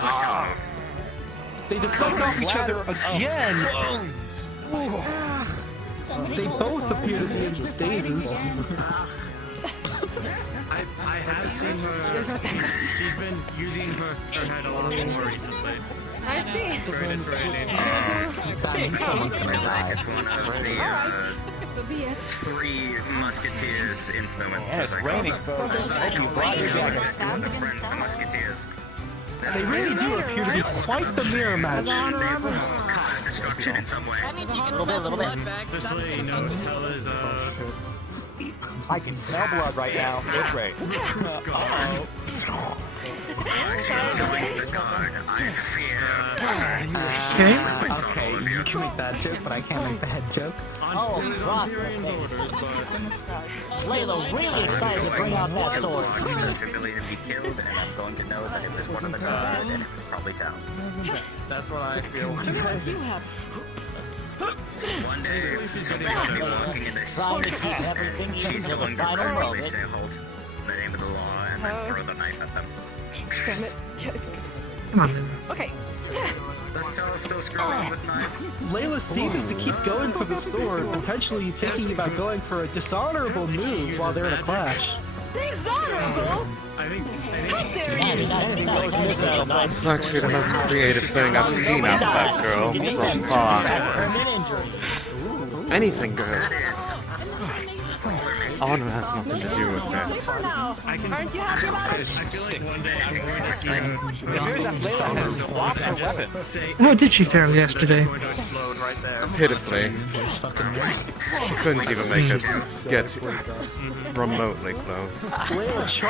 They deflect off each other again. They both appear to be in stages. I have seen her. She's been using her head a lot more recently. I see. That means someone's gonna die. It's one of the three musketeers influences. Yeah, it's raining, folks. I hope you brought your jackets. One of the friends, the musketeers. They really do appear to be quite the mirror match. They've caused destruction in some way. A little bit. Especially, you know, Tell is I can smell blood right now. It's great. Okay. Okay, you can make that joke, but I can't make the head joke. Oh, Ross, Layla really excited to bring out that sword. For the civilian to be killed, and I'm going to know that it was one of the guard, and it was probably Tell. That's what I feel. One day, somebody's going to be walking in this space, and she's going to probably say, "Halt!" in the name of the law, and then throw the knife at them. Come on, Layla. Okay. Does Tell still screw around with knives? Layla seems to keep going for the sword, potentially thinking about going for a dishonorable move while they're in a clash. Dishonorable? It's actually the most creative thing I've seen out of that girl thus far. Anything goes. Honor has nothing to do with it. Aren't you happy about it? I feel like one day I'm going to say. How did she fare yesterday? Pitifully. She couldn't even make it get remotely close.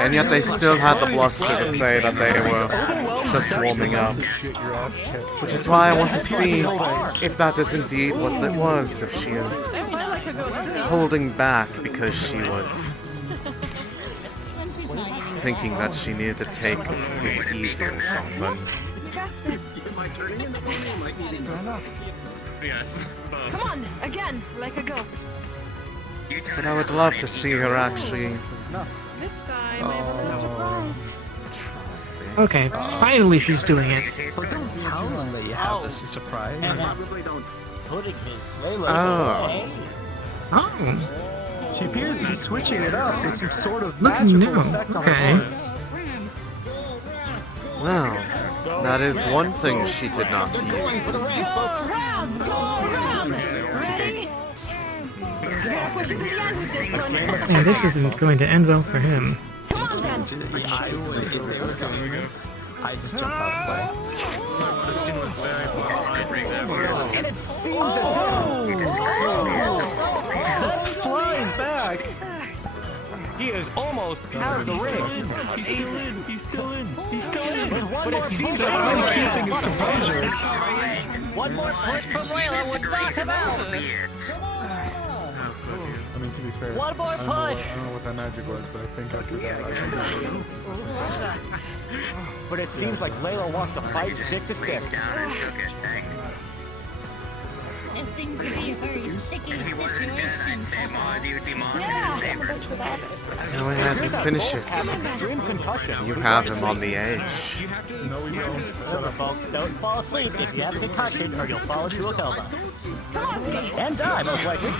And yet they still had the bluster to say that they were just warming up. Which is why I want to see if that is indeed what it was, if she is holding back because she was thinking that she needed to take it easy or something. Yes. Come on, again, like a go. But I would love to see her actually. This time, I have a Okay, finally she's doing it. So don't tell them that you have this as a surprise. Probably don't. Putting his Layla Oh. Oh, She appears to be switching it up with some sort of looking magical new. effect on Okay. the horns. Well, that is one thing she did not use. And this isn't going to end well for him. I would, if they were doing this, I'd just jump out the way. And it seems as if Zed flies back. He is almost out of the ring. He's still in. He's still in. He's still in. But it seems that I'm keeping his composure. One more push from Layla would knock him out. I mean, to be fair, One more I don't know push. I don't know what that magic was, but I think after that, I But it seems like Layla wants to fight stick to stick. This seems to be very sticky If he wasn't dead, I'd say Maud, you'd be Maud. Go ahead and finish it. You have him on the edge. Remember, folks, don't fall asleep if you have a concussion, or you'll fall into a coma. And die, most likely.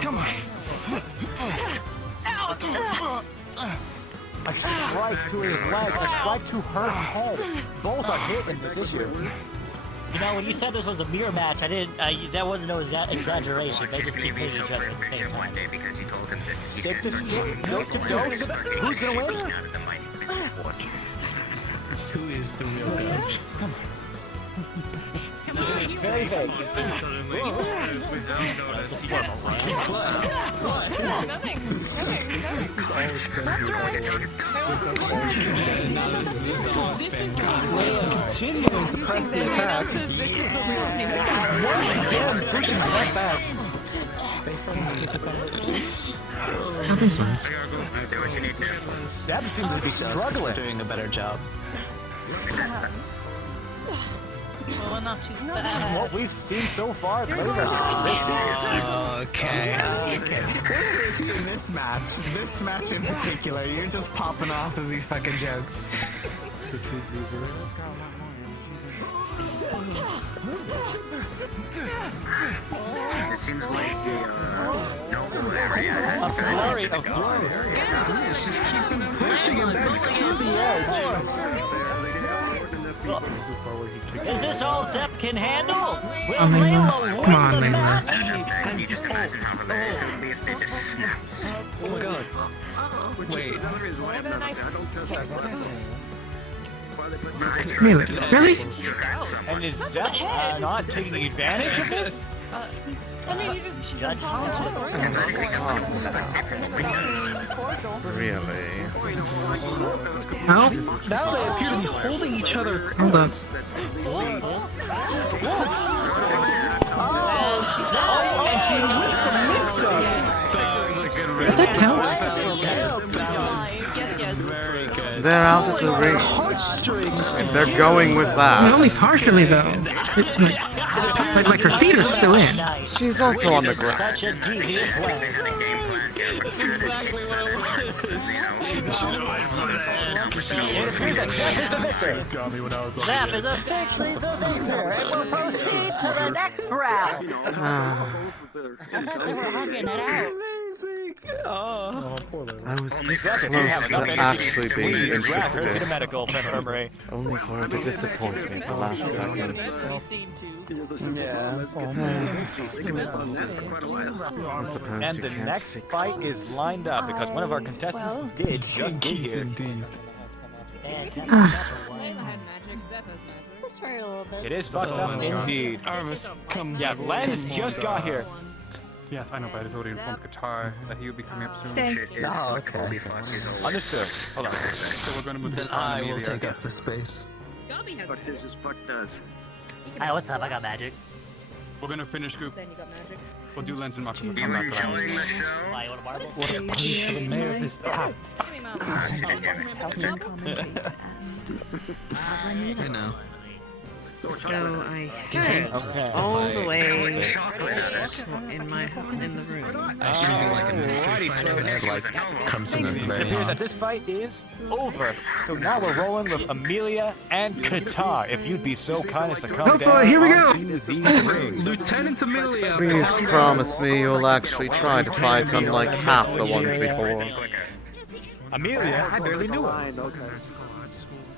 Come on. A strike to his leg, a strike to her head. Both are hit in this issue. You know, when you said this was a mirror match, I didn't. That wasn't no exaggeration. They just keep hitting each other at the same time. Stick to stick, note to note. Who's gonna win? Who is the real god? Very vague. Continuing to press the attack. Once again, pushing that back. Happens once. Seb seems to be struggling. Doing a better job. Well, not too bad. What we've seen so far, Okay. What's with you in this match? This match in particular, you're just popping off of these fucking jokes. It seems like the noble area has A flurry of blows. Just keep him pushing him back to the edge. Is this all Zep can handle? Will Come on, Layla. Layla Come on, win the Layla. match? Can you just imagine how hilarious it would be if they just snaps? Oh my god. Wait. Really? Really? And is Zep not taking advantage of this? I mean, you just Judge. Really? How? Now they appear to be holding each other. Hold up. And she with the mix-up. Does that count? They're out of the ring. If they're going with that. Only partially though. Like her feet are still in. She's also on the ground. Such a deviant plan. It appears that Zep is the victor. Zep is officially the victor, and will proceed to the next round. They were hugging it out. I was this close to actually being interested, To medical infirmary. only for her to disappoint me at the last second. I suppose And you the can't next fix fight is lined up because one of our contestants did just get here. Indeed. Just for a little bit. It is fucked up indeed. Arvis, come. Yeah, Len's just got here. Yes, I know, but I just already informed Qatar that he would be coming up soon. Stay. Oh, okay. Understood. Hold on. So we're going to move Then to I will take up the space. But his is fucked us. Hi, what's up? I got magic. We're going to finish group. Then you got magic. We'll do Lens and Mako. You enjoying the show? Why, you want a marble? What a punch for the mayor of this town. I know. So I Okay. all the way in the room. I should do like a mystery fight that like comes in at the It very appears that end. this fight is over. So now we're rolling with Amelia and Qatar. If you'd be so kind as to come Oh boy, down here we go. onto these rings. Lieutenant Amelia. Please promise me you'll actually try to fight unlike half the ones before. Amelia, I barely knew her.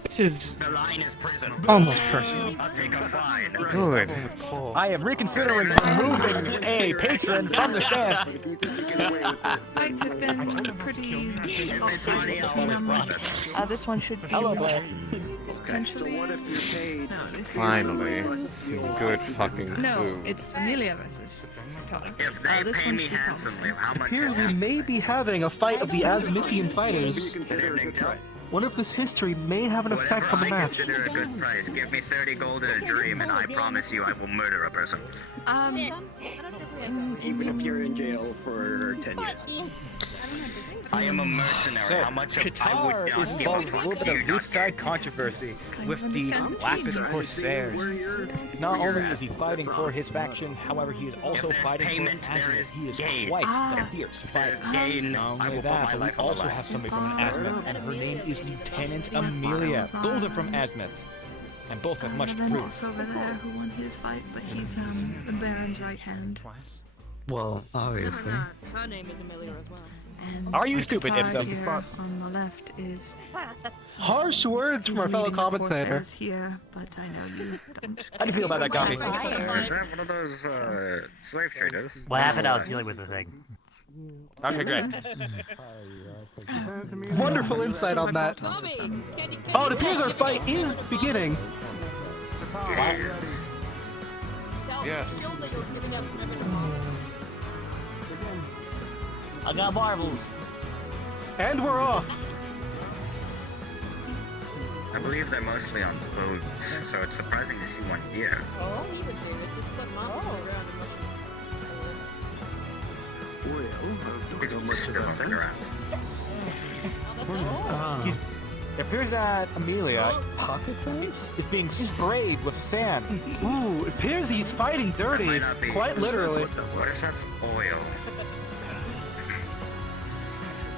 This is The line is prison. almost personal. I'll take a fine. Good. I am reconsidering removing a patron from the stand. Fights have been pretty awesome between them. This one should be Hello, Blair. potentially. What if you paid? Finally, some good fucking No, food. it's Amelia versus If they pay me handsomely, how much Appears is we that? may be having a fight of the Azimithian fighters. An evening tell? One of this history may have an effect on the I match. consider a good price. Give me 30 gold and a dream, and I promise you I will murder a person. Even if you're in jail for 10 years. I am a mercenary. So, How much of I Qatar would is not give a involved in a fuck. little bit of Leefside controversy with the Lapis Corsairs. Not only is he fighting for his faction, however, he is also fighting for Azimuth. He is quite a fierce fighter. Not only that, but we also have somebody from Azimuth, and her name is Lieutenant Amelia. Both are from Azimuth, and both have much to prove. Ventus over there who won his fight, but he's the Baron's right hand. Well, obviously. Her name is Amelia as well. And Are you stupid, Qatar Ipsum? here on the left is Harsh words from our fellow leading the commentator. Corsairs here, but I know you don't. How do you feel about that, Gandhi? Is that one of those slave traders? What happened? I was dealing with the thing. Okay, great. Wonderful insight on that. Oh, it appears our fight is beginning. Yeah. I got marbles. And we're off. I believe they're mostly on boats, so it's surprising to see one here. All he would do is just put monsters around and It's just still on the ground. It appears that Amelia is being sprayed with sand. Ooh, it appears he's fighting dirty. Quite literally. What is that? Oil.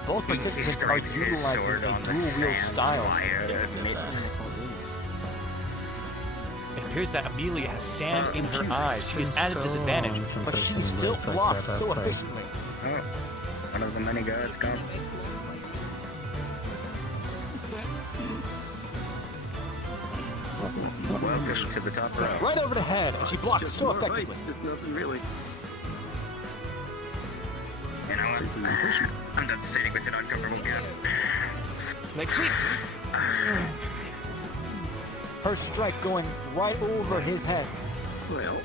Both participants are utilizing a dual-wheel style. It appears that Amelia has sand in her eyes. She is at a disadvantage, but she still blocks so efficiently. Oh, one of the many guards gone. Welcome to the top row. Right over the head, and she blocks so effectively. There's nothing really. You know what? I'm done sitting with an uncomfortable gear. Next week. Her strike going right over his head. Well.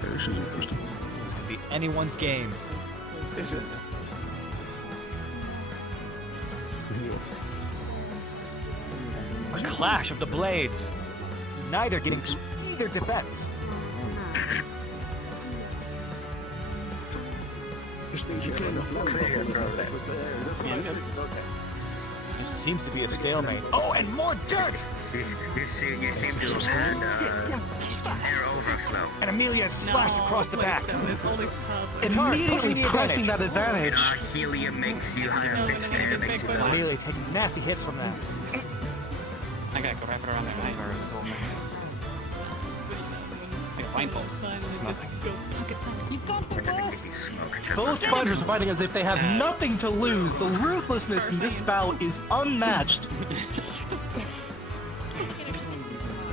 This is interesting. This could be anyone's game. Is it? A clash of the blades. Neither getting to either defense. This seems to be a stalemate. Oh, and more dirt! You seem to have had air overflow. And Amelia splashed across the back. Immediately pressing that advantage. Helium makes you have big air, makes you less. Amelia taking nasty hits from that. I gotta go wrap it around my neck. Like blindfold. Nothing. You've got the worst. Both fighters are fighting as if they have nothing to lose. The ruthlessness in this bout is unmatched.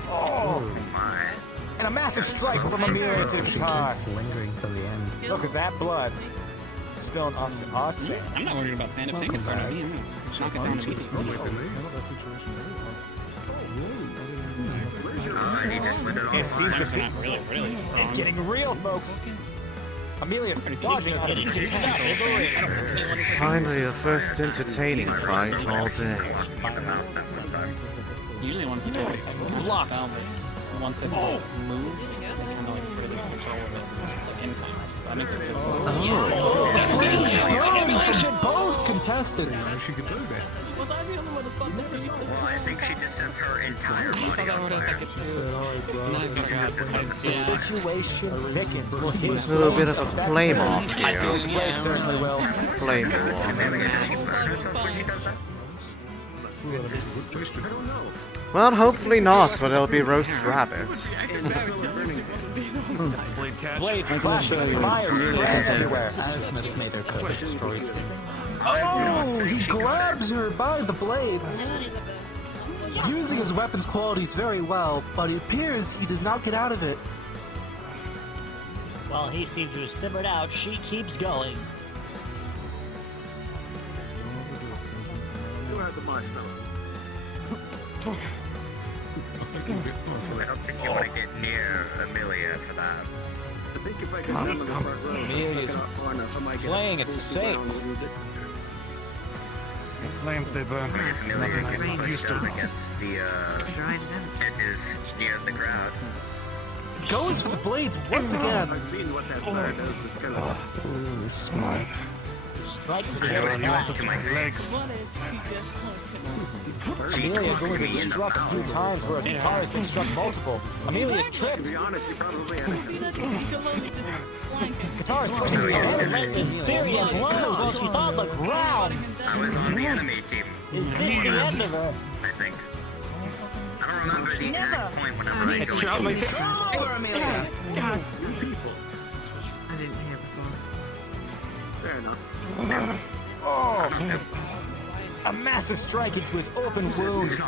Oh my! And a massive strike from Amelia to the guitar. Lingering till the end. Look at that blood spilling onto our sand. I'm not worried about sand if sand can burn me. Knock it down and beat it. It seems to be really. It's getting real, folks. Amelia dodging out of each attack. This is finally the first entertaining fight all day. Usually when people block once it's moved, they kind of like release control of it. It's like incline. That makes it feel Both contestants. Well, I think she just sent her entire body on fire. The situation thickens. A little bit of a flame off I here. think Blade certainly will. Flame war. Does she burn herself when she does that? Well, hopefully not, but it'll be roast rabbit. Blade flashing fire spreads everywhere. Azimuth made her cook destroys them. Oh, he grabs her by the blades. Using his weapon's qualities very well, but it appears he does not get out of it. While he seems to have simmered out, she keeps going. Who has a marshmallow? I don't think you want to get near Amelia for that. I think if I get down to the front row, Amelia's I might get playing it pulled safe. down a little bit. Flames they burn. Amelia gets pushed up against the edges near the ground. Goes for the blades once again. I've seen what that fire does to skeletons. Ooh, smart. Strike to the To my legs. Amelia's only been struck a few times, whereas Katara's been struck multiple. Amelia's tripped. To be honest, you probably have Katara's pushing Her ahead. leg is very and blows while she's on the ground. I was on the enemy team. Is this the end of her? I think. I don't remember the exact point whenever I go into Poor Amelia. God, you people. I didn't hear before. Fair enough. Oh! A massive strike into his open wound. It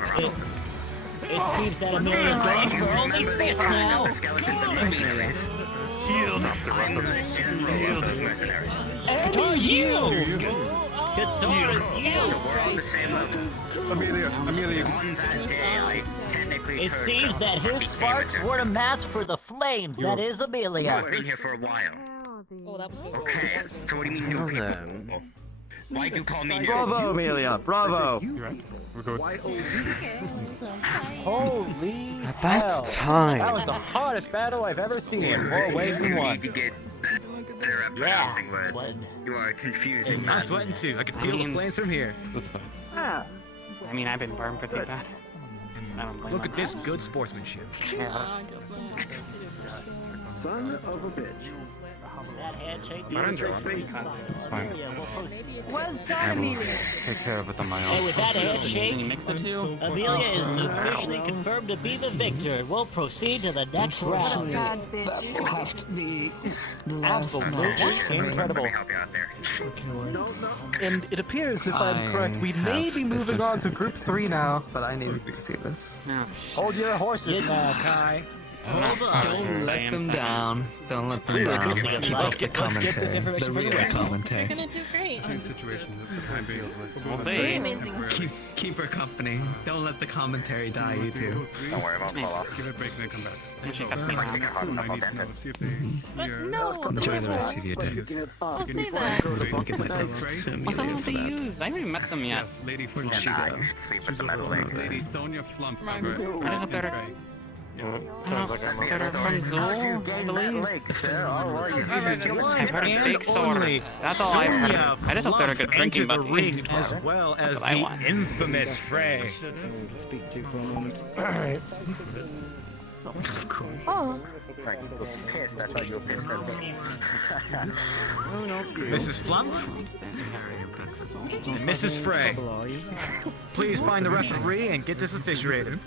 seems that Amelia's going for only this now. the skeletons and mercenaries. Healed up the In the general of those mercenaries. And yield! Katara's So yield! we're on the same level. Amelia. On that day, I technically It turned seems up that for his the sparks amateur. were a match for the flames. That is No, Amelia. I've been here for a while. Oh, that was Okay, so what do you mean new Well people? then. Why do you call me new? Bravo, Amelia! Bravo! We're good. Holy About hell. time. That was the hardest battle I've ever seen. 4 waves in You one. need to get better at pronouncing words. You are confusing I'm me. sweating too. I can feel the flames from here. I mean, I've been burned pretty bad. I don't blame Look her. at this good sportsmanship. Son of a bitch. That handshake. I don't Trade space. It's fine. Well done, I will Amelia. take care of it on my Hey, own. with that Can you handshake, mix the two? Amelia is officially confirmed to be the victor. We'll proceed to the next round. God, That will bitch. have to be the last Absolutely match. incredible. Let me help you out there. And it appears, if I'm I correct, we may have be moving on to group 3 now. But I need to see this. No. Hold your horses now, Kai. Don't let them down. Don't let them down. Let's Keep get- up let's the get- let's get this commentary. information The from real the You're commentary. gonna do great. We'll see. Keep her company. Don't let the commentary die, you two. Don't worry, I'll fall off. Give it a break and then come back. And she cuts me I think down. I'm hard enough, I'll dent it. See if they But hear. no, Enjoy the rest of your day. don't say that. Get my thanks to What's up Amelia with for the that. use? I haven't even met them yet. Yes, Lady Where did she Nah, go? you should sleep with the metal legs. Lady Sonia Flump. I don't know better. Sounds like I'm They're from Zool, I believe. I've heard a big sword. That's all I've heard. I just hope they're a good drinking the buddy. ring as well That's as what I the want. infamous Frey. Speak to for a moment. Alright. Oh. Pissed, that's why you're pissed at me. Mrs. Flump? Mrs. Frey. Please find the referee and get this officiated.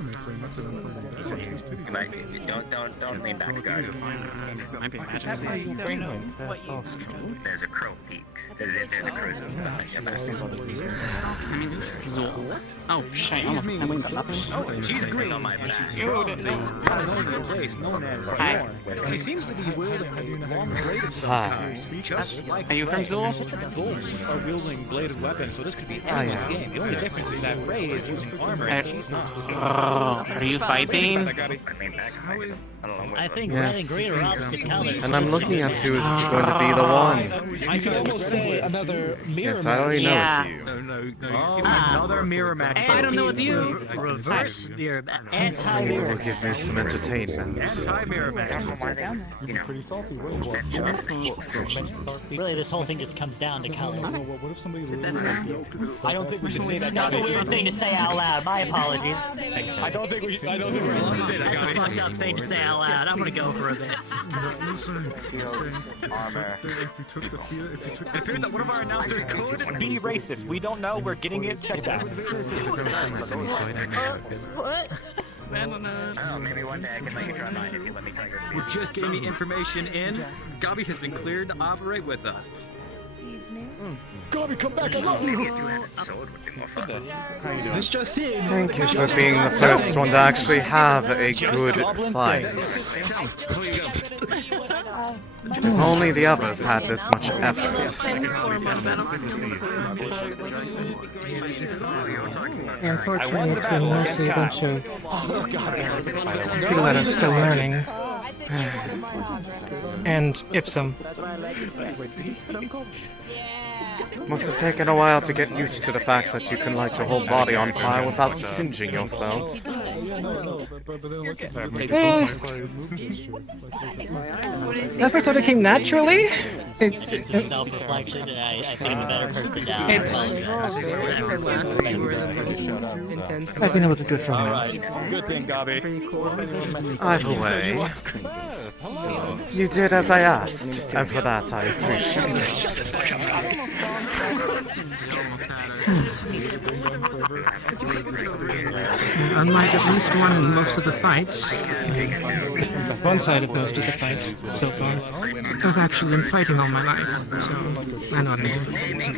Don't lean back, guard. Might be magic. There's a crow peaks. There's a crow's I mean, Zool. Oh, shit. I almost I went to nothing. Oh, she's green on my back. Known a place known as Hi. Warren. She seems to be wielding a long blade of some Hi. kind. Just like Are you from Zool? Wolves are wielding bladed weapons, so this could be I anyone's am. game. The only difference is that Frey is using armor and she's not. Oh, are you fighting? I think red and Yes. green are opposite colors. And I'm looking at who's going to be the one. I could almost say another mirror Yes, I already know Yeah. it's you. Oh, another mirror match. I don't know it's you. Reverse mirror, Hopefully it anti-mirror. will give me some entertainment. Anti-mirror match. Pretty salty, weren't Really, this whole thing just comes down to color. What if somebody I don't think we should say that. That's a weird thing to say out loud. My apologies. I don't think we're allowed to say that. That's a fucked up thing to say out loud. I'm gonna go for a bit. It appears that one of our announcers could Be racist. We don't know. We're getting it checked out. What? Oh, maybe one day I can let you try mine if you let me try yours. We're just getting the information in. Gabi has been cleared to operate with us. Gobby, come back! I love you. This just in. Thank you for being the first one to actually have a good fight. If only the others had this much effort. Unfortunately, it's been mostly a bunch of people that are still learning. And Ipsum. Must have taken a while to get used to the fact that you can light your whole body on fire without singeing yourself. That first sort of came naturally. It's self-reflection, and I think I'm a better person now. I've been able to do it for a while. Alright, good thing, Gobby. Either way, you did as I asked, and for that I appreciate it. Unlike at least one in most of the fights, one side of most of the fights so far, I've actually been fighting all my life, so I know what I'm doing.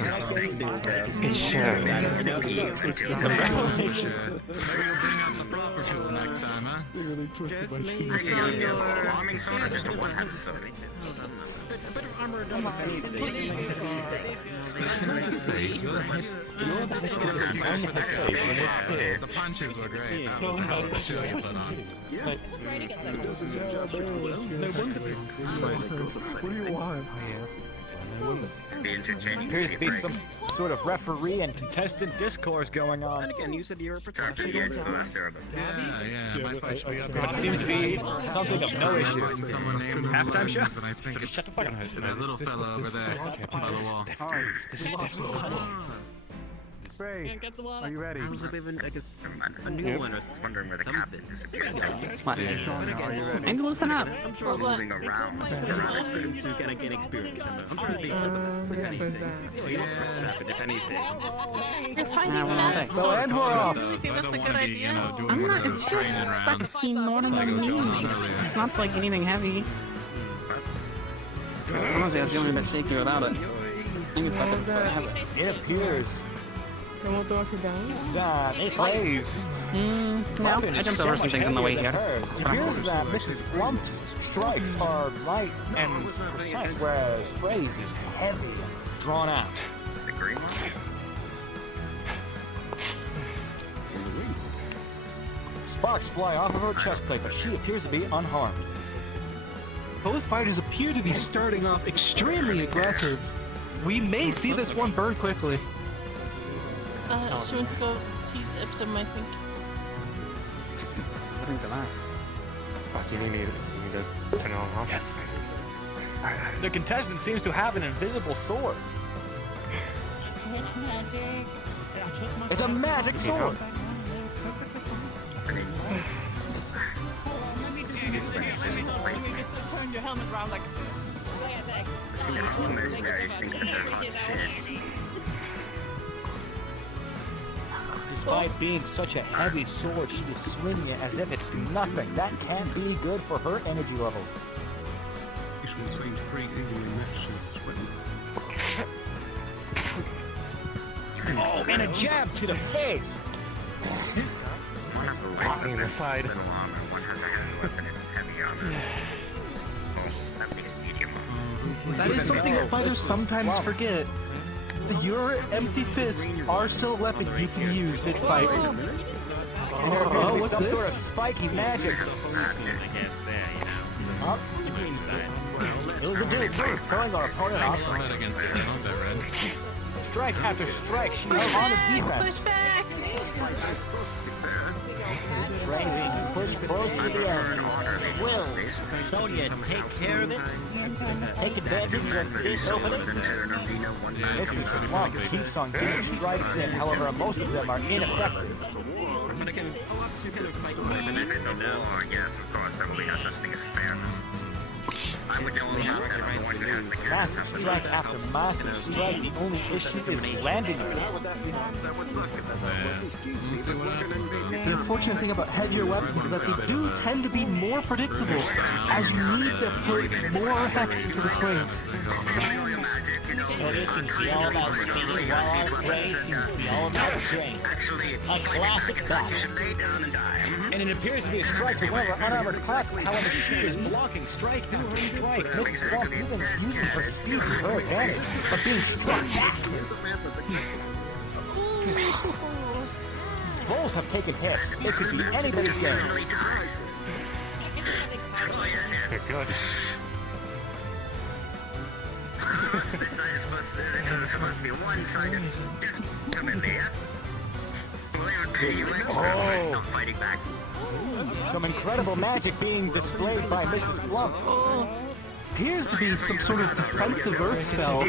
It shows. I saw your bombing soda, just a one-handed soda. The punches were great. That was how the show you put on. What do you want? Appears to be some sort of referee and contestant discourse going on. And again, you said you're a protector. Yeah, my fight It seems to be something of no issue. Halftime show? And I think it's that little fella over there by the wall. This is definitely Ray, are you ready? I was a new one. I was wondering where the captain disappeared. What? Are you ready? And listen up. I'm sure moving around to get experience. I'm sure it'll be good. You know, if anything. You're fighting So and we're off. I think that's a good idea. I'm not. It's just fucking normal me. It's not like anything heavy. Honestly, I was feeling a bit shaky without it. I think it's better to have it. It appears They won't throw us down? that it plays. No, I jumped over some things on the way here. It appears that Mrs. Flump's strikes are light and precise, whereas Frey's is heavy and drawn out. The green one? Sparks fly off of her chest plate, but she appears to be unharmed. Both fighters appear to be starting off extremely aggressive. We may see this one burn quickly. She went to go tease Ipsum, I think. The contestant seems to have an invisible sword. It's a magic sword. Turn your helmet around like. Mercenaries think that they're hot shit. Despite being such a heavy sword, she is swinging it as if it's nothing. That can't be good for her energy levels. Oh, and a jab to the face! One has a light little armor, one has a heavy weapon and heavy armor. Oh, at least medium armor. That is something that fighters sometimes forget. Your empty fists are still a weapon you can use mid-fight. Oh, what's some sort of spiky magic? Up. It was a dude throwing our opponent off. Strike after strike, she is on the defense. Push back! Braving, push close to the end. Will Sonya take care of it? Take advantage of this opening? Mrs. Plump keeps on getting strikes in, however, most of them are ineffective. But again, if it's a war, yes, of course, there will be no such thing as fairness. I would go along with the one who has the Massive strike after massive strike, the only issue is landing it. The unfortunate thing about heavier weapons is that they do tend to be more predictable, as you need to put more effect into the swings. So this seems to be all about speed, while our prey seems to be all about strength. A classic battle. And it appears to be a strike to one of our unarmored class. However, she is blocking strike after strike. Mrs. Flump even using her speed to her advantage, but being struck back. Bulls have taken hits. It could be anybody's game. They're good. This side is supposed to be one-sided. Come in there. Oh. Not fighting back. Some incredible magic being displayed by Mrs. Flump. Appears to be some sort of defensive earth spell.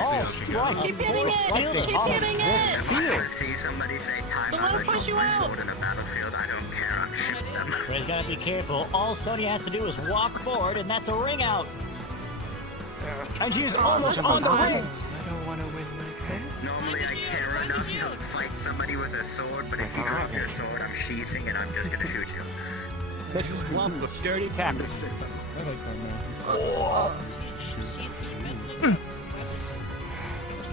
All strikes. Keep hitting it! Keep hitting it! I see somebody say time Don't let it push you out! sword in a battlefield, I don't care, I'm shooting them. Ray's gotta be careful. All Sonya has to do is walk forward, and that's a ring out. And she is almost on the ring. I don't want to win like that. Normally I care enough to fight somebody with a sword, but if you drop your sword, I'm sheathing and I'm just gonna shoot you. Mrs. Flump with dirty tactics.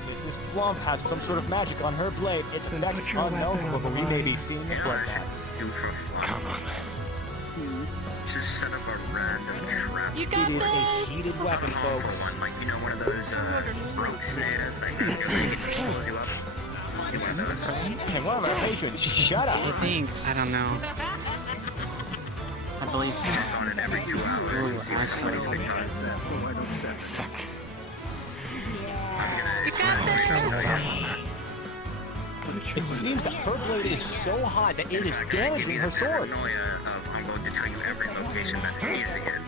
Mrs. Flump has some sort of magic on her blade. It's effect unknown, but we may be seeing a bloodbath. Just set up a random trap. You got It is this! a heated weapon, folks. One, like, you know, one of those rope snares that you can pull you up. You one of those? And one of our patrons, shut up. I think, I don't know. I believe so. Check on it every 2 hours and see if somebody's been done. You got this! It seems that her blade is so hot that it is damaging her sword. I'm going to tell you every location that Hazy is.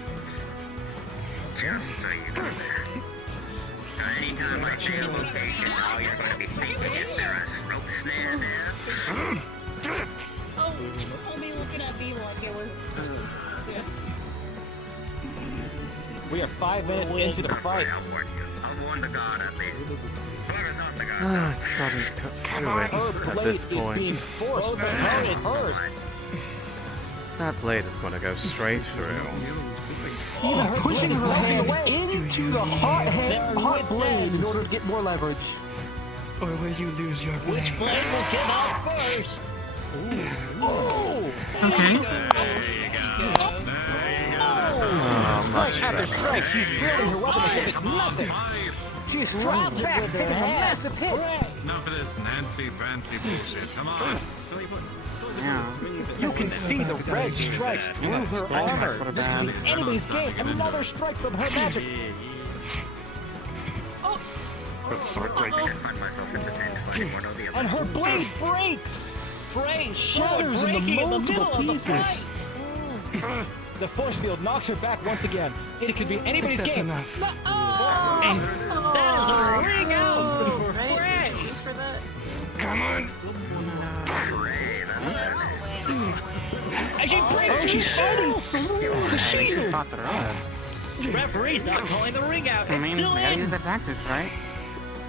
Just so you know. Anytime I say a location, all you're going to be thinking is there a rope snare there? Oh, me looking at me like it was... We are 5 minutes into the fight. I'll warn you. I'll warn the god at least. Whoever's not the god. Ah, it's starting to cut through it at this point. That blade is going to go straight through. Even pushing her hand into the hot blade in order to get more leverage. Or will you lose your blade? Which blade will give out first? Oh! Okay. Oh, much Strike after better. strike, she's wielding her weapon as if it's nothing. She is struck back, taking a massive hit. Enough of this Nancy fancy bullshit. Come on. You can see the red strikes through her armor. This could be anybody's game. Another strike from her magic. And her blade breaks. Frey Shatters into multiple pieces. The force field knocks her back once again. It could be anybody's That's game. enough. And that is a ring out for Frey. Come on. And she breaks. She's fighting through the shield. The referee's not calling the ring out. I It's mean, still I gotta in. use the tactics, right?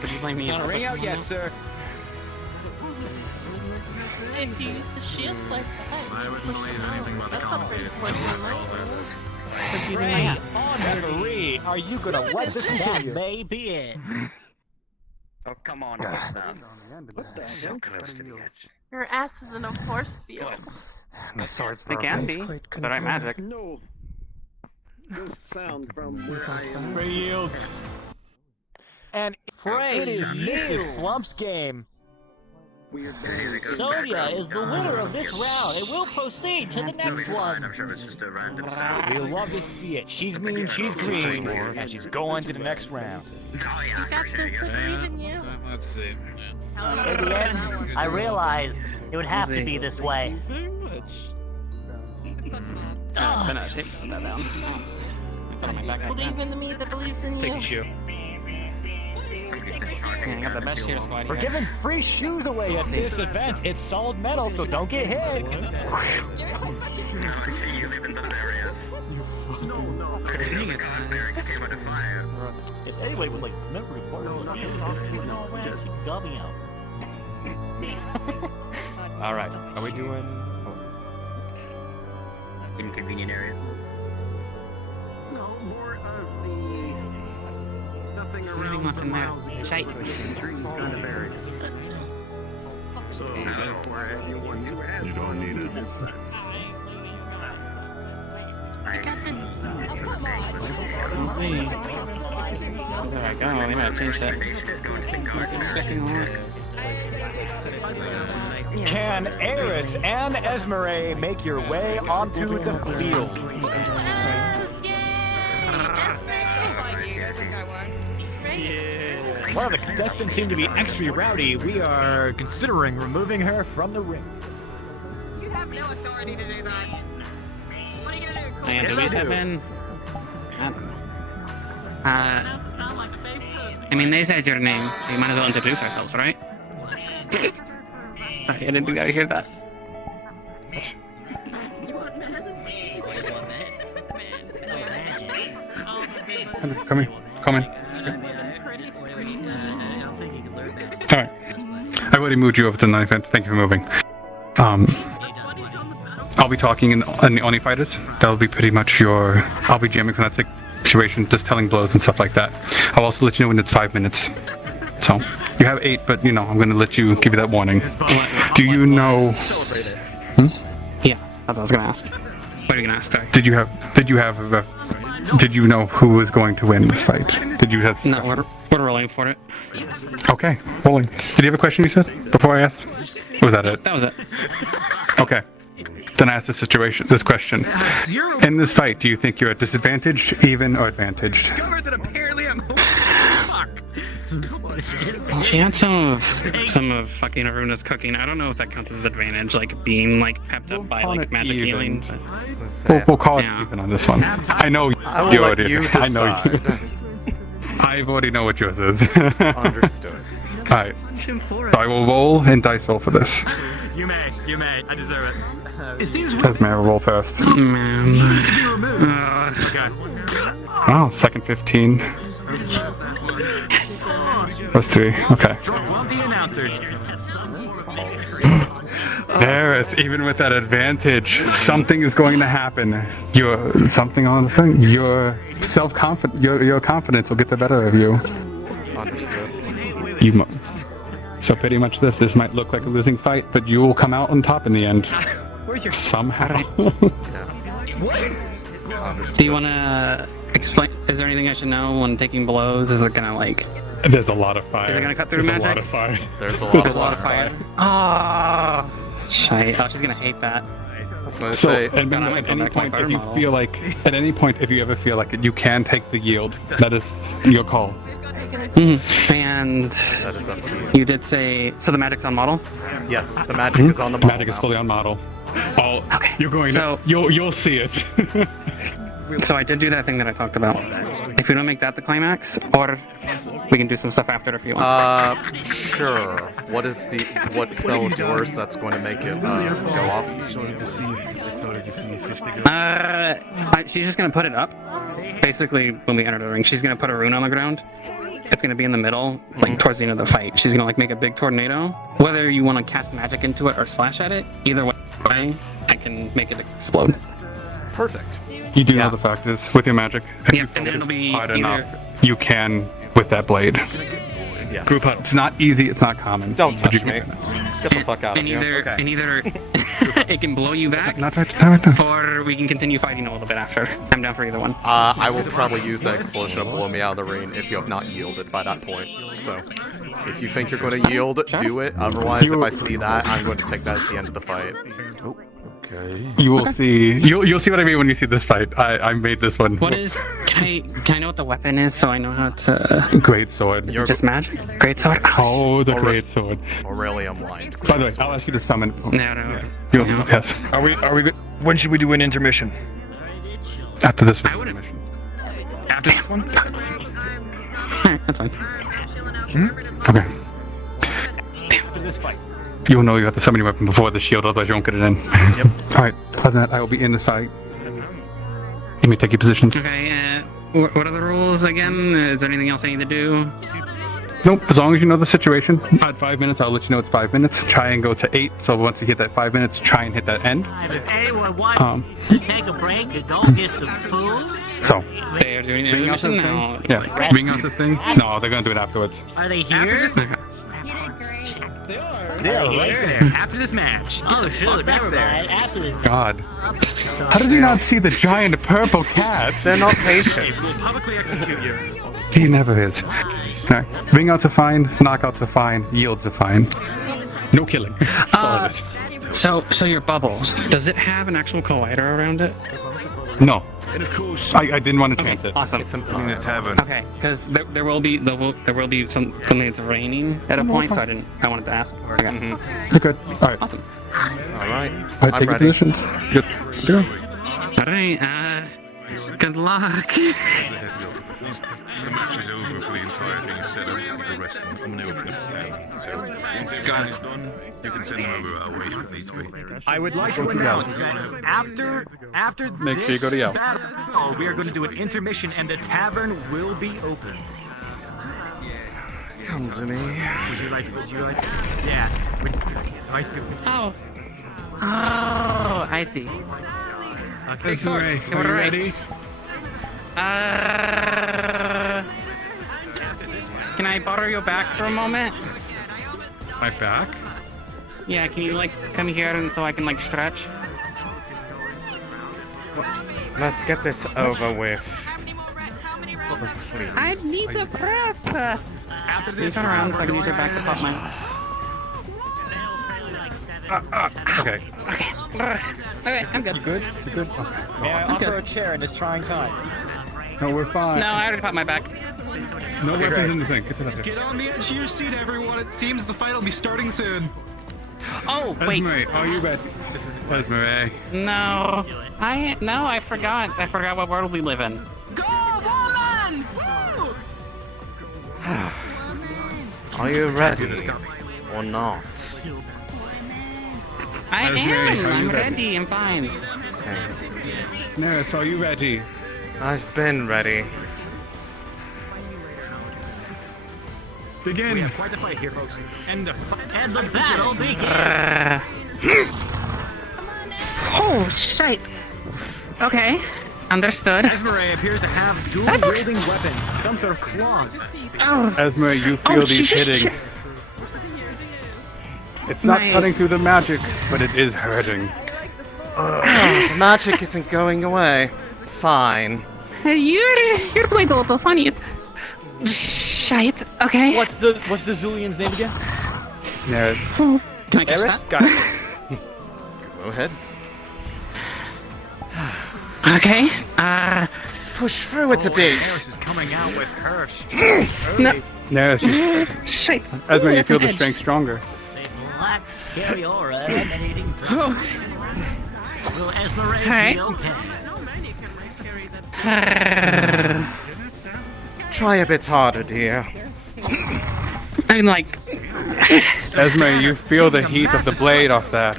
Could you blame me? Not a ring out yet, sir. If you use the shield like that. I wouldn't believe anything about the That's not very commentators. sportsmanlike. Frey, referee, are you gonna let this That continue? may be it. Oh, come on. What the so close to the edge. Your ass is in a force field. The swords They can be, but I'm magic. No. Ghost sound from where I am. Frey yields. And Frey, it is Mrs. Flump's game. Sonya is the winner of this round and will proceed to the next one. I'm sure it's just a random We love to see it. She's mean, she's green, and she's going to the next round. You got this, I believe in you. Let's see. In the end, I realized it would have to be this way. Very much. I'm gonna take that down. Put it on my back. Believe in the me that believes in Take you. your shoe. I got the best cheer squad We're here. giving free shoes away at this event. It's solid metal, so don't get hit. I see you live in those areas. No. Barracks came under fire. If anybody would like to remember to just got me out. All right, are we doing? Inconvenient areas. more of the nothing around left for in there. miles Shite. expression. Trees kind of areas. So therefore, anyone who has You don't need it. uses that. Let's see. There I go. They might have changed that. Discussing a lot. Can Eris and Esmeralda make your way onto the field? Well, the contestants seem to be extra rowdy. We are considering removing her from the ring. You have no authority to do that. What are you gonna do? And do we step in? I mean, they said your name. We might as well introduce ourselves, right? Sorry, I didn't think I would hear that. Come in. Come in. Alright. I've already moved you over to the non-events. Thank you for moving. I'll be talking in the Oni fighters. That'll be pretty much your... I'll be jamming from that situation, just telling blows and stuff like that. I'll also let you know when it's 5 minutes. So, you have 8, but, you know, I'm going to let you give you that warning. Do you know... Yeah, that's what I was going to ask. What are you going to ask, sorry? Did you know who was going to win this fight? Did you have... No, we're rolling for it. Okay, rolling. Did you have a question you said before I asked? Or was that it? That was it. Okay. Then I ask this question. In this fight, do you think you're at disadvantage, even, or advantaged? That apparently I'm She had some of fucking Aruna's cooking. I don't know if that counts as advantage, like being like pepped up by like magic healing. We'll call it even on this one. I know I will you let already. you I know you. decide. I already know what yours is. Understood. Alright. So I will roll and dice roll for this. You may. I deserve it. It seems That's may I roll first. to be removed. Okay. Oh, second 15. Plus 3. Okay. Want the announcers. Eris, even with that advantage, something is going to happen. Your something on the thing. Your self-confidence, your confidence will get the better of you. Understood. So pretty much this might look like a losing fight, but you will come out on top in the end. Where's your somehow? Do you want to explain? Is there anything I should know when taking blows? Is it gonna like? There's a lot of fire. Is it gonna cut through There's magic? a lot of fire. There's a lot of fire. Ah, shite. Oh, she's gonna hate that. I was going to So, say, at any point, if you feel like, at any point, if you ever feel like it, you can take the yield. That is your call. And that is up to you. You did say so. The magic's on model. Yes, the magic is on the model. Magic is now. fully on model. Okay. You're going So- to. You'll see it. So I did do that thing that I talked about. If we don't make that the climax, or we can do some stuff after it if you want. Sure. What spell is yours that's going to make it go off? She's just gonna put it up. Basically, when we enter the ring, she's gonna put a rune on the ground. It's gonna be in the middle, like towards the end of the fight. She's gonna like make a big tornado. Whether you want to cast magic into it or slash at it, either way, I can make it explode. Perfect. You do know the fact is, with your magic, if you and then it'll be hard either- enough, you can with that blade. Yes. Group hunt. It's not easy. It's not common. Don't but you touch me. can. Get the fuck out of here. And either it can blow you back, Not right now. or we can continue fighting a little bit after. I'm down for either one. I will probably use that explosion to blow me out of the ring if you have not yielded by that point. So, if you think you're going to yield, do it. Otherwise, if I see that, I'm going to take that as the end of the fight. You will see. You'll see what I mean when you see this fight. I made this one. What is? Can I know what the weapon is so I know how to? Great sword. Is it just magic? Great sword. Oh, the great sword. Aurelium Wind. By the way, I'll ask you to summon. No. Yes. Are we good? When should we do an intermission? After this intermission. After this one? Alright, that's fine. Okay. After this fight. You'll know you have to summon your weapon before the shield, otherwise you won't get it in. Yep. Alright, other than that, I will be in this fight. You may take your positions. Okay, what are the rules again? Is there anything else I need to do? Nope, as long as you know the situation. At 5 minutes, I'll let you know it's 5 minutes. Try and go to 8, so once you hit that 5 minutes, try and hit that end. If anyone wants to take a break and go get some food, So, They are doing being out the intermission thing. now. Yeah, being out the thing. No, they're gonna do it afterwards. are they here? They're right there. After this match. Oh shoot, never mind. After this. God. How does he not see the giant purple cat? They're not patient. Publicly execute you. He never is. Alright, ring-outs are fine, knockouts are fine, yields are fine. No killing. That's all it is. So your bubble, does it have an actual collider around it? No. And of course. I didn't want to chance it. Awesome. It's in a tavern. Okay, because there will be something that's raining at a point, so I wanted to ask. Okay. You're good. Alright. Awesome. Alright. Alright, I'm take your ready. positions. Good. Go. Alright, good luck. The match is over for the entire thing is set up. People resting. I'm going to open up the town. So once everything is done, you can send them over our way if it needs to be. I would like to announce that after Make sure you go to Yelp. battle, we are going to do an intermission and the tavern will be open. Come to me. Would you like yeah. Nice to Oh, I see. Okay, This is Ray. We're Are you right. ready? Can I borrow your back for a moment? My back? Yeah, can you like come here and so I can like stretch? Let's get this over with. I need the prep. Can you turn around so I can use your back to pop my. Okay. Okay, I'm good. You good? You good? Okay. May I I'm offer good. a chair in this trying time? No, we're fine. No, I already popped my back. No Okay, weapons great. in the thing. Get to that there. Get on the edge of your seat, everyone. It seems the fight will be starting soon. Oh, wait. Esmeralda, are you ready? This is Esmeralda. No, I forgot. I forgot what world we live in. Go, woman! Woo! Are you ready or not? I Esmeralda, am. are you I'm ready? ready. I'm fine. Okay. Neris, are you ready? I've been ready. We Begin. have quite a fight here, folks. And the battle begins. Oh, shite. Okay, understood. Esmeralda appears to have dual wielding weapons, some sort of claws. Oh, Esmeralda, you feel these Jesus. hitting. It's not Nice. cutting through the magic, but it is hurting. The magic isn't going away. Fine. Your blade's a little funny. Shite. Okay. What's the Zulian's name again? Neris. Can I catch Eris? that? Got it. Go ahead. Okay. Let's push through it a bit. Neris is coming out with her No. Neris, you, Shite. Esmeralda, you That's feel an the edge. strength stronger. A black, scary aura emanating from. Will Esmeralda Alright. be okay? Try a bit harder, dear. I mean, like. Esmeralda, you feel the heat of the blade off that.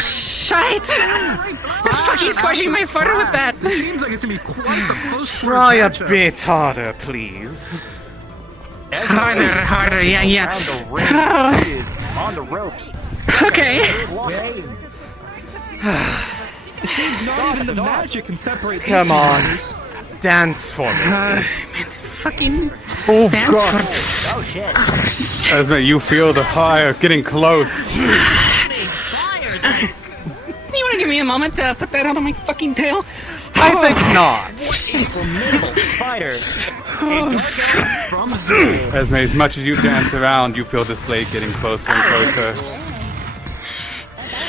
Shite! You're fucking squashing my foot with that. This seems like it's going to be quite the close Try a matchup. bit harder, please. Harder, yeah. He is on the ropes. Okay. It seems not even the magic can separate these Come two on. fighters. Dance for me. Fucking Oh dance god! Oh shit. Esmeralda, you feel the fire getting close. You want to give me a moment to put that out on my fucking tail? I think not. Formidable fighter. From Zulian. Esmeralda, as much as you dance around, you feel this blade getting closer and closer.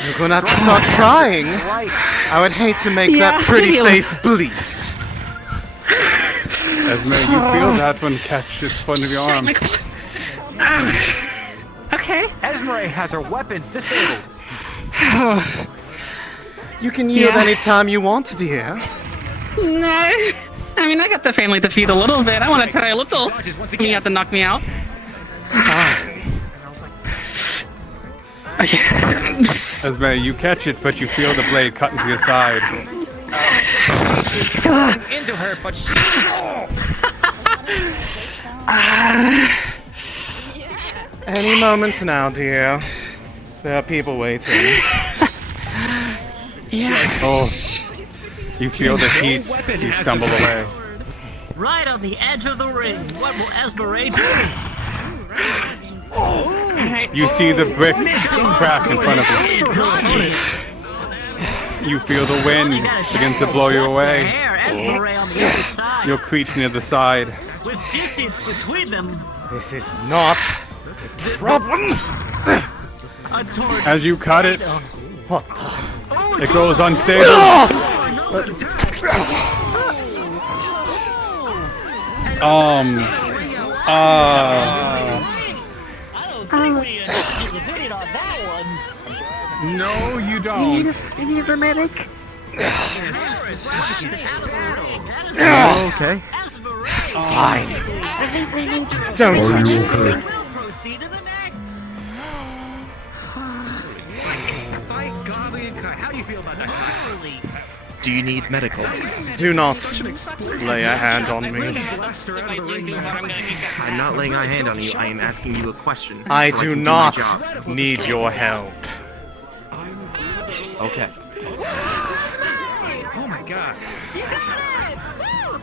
You're gonna have to start trying. I would hate to make that pretty feel- face bleed. Esmeralda, you feel that one catch its point of your Shite, arm. my claws. Okay. Esmeralda has her weapons disabled. You can yield Yeah. anytime you want, dear. No. I mean, I got the family to feed a little bit. I want to try a little. You have to knock me out. Okay. Esmeralda, you catch it, but you feel the blade cut into your side. into her, but she. Any moment now, dear. There are people waiting. Oh, you feel the heat. You stumble away. Right on the edge of the ring. What will Esmeralda do? You see the brick crack in front of you. You feel the wind begins to blow you away. You'll creep near the side. With distance between them. This is not a problem. As you cut it, What the? it goes unstable. No, you don't. He needs a medic. Okay. Fine. Don't touch me. How do you feel about that? Do you need medical? Do not lay a hand on me. I'm not laying a hand on you. I am asking you a question. I so do can not my job. need your help. Okay. Oh my god. You got it! Woo!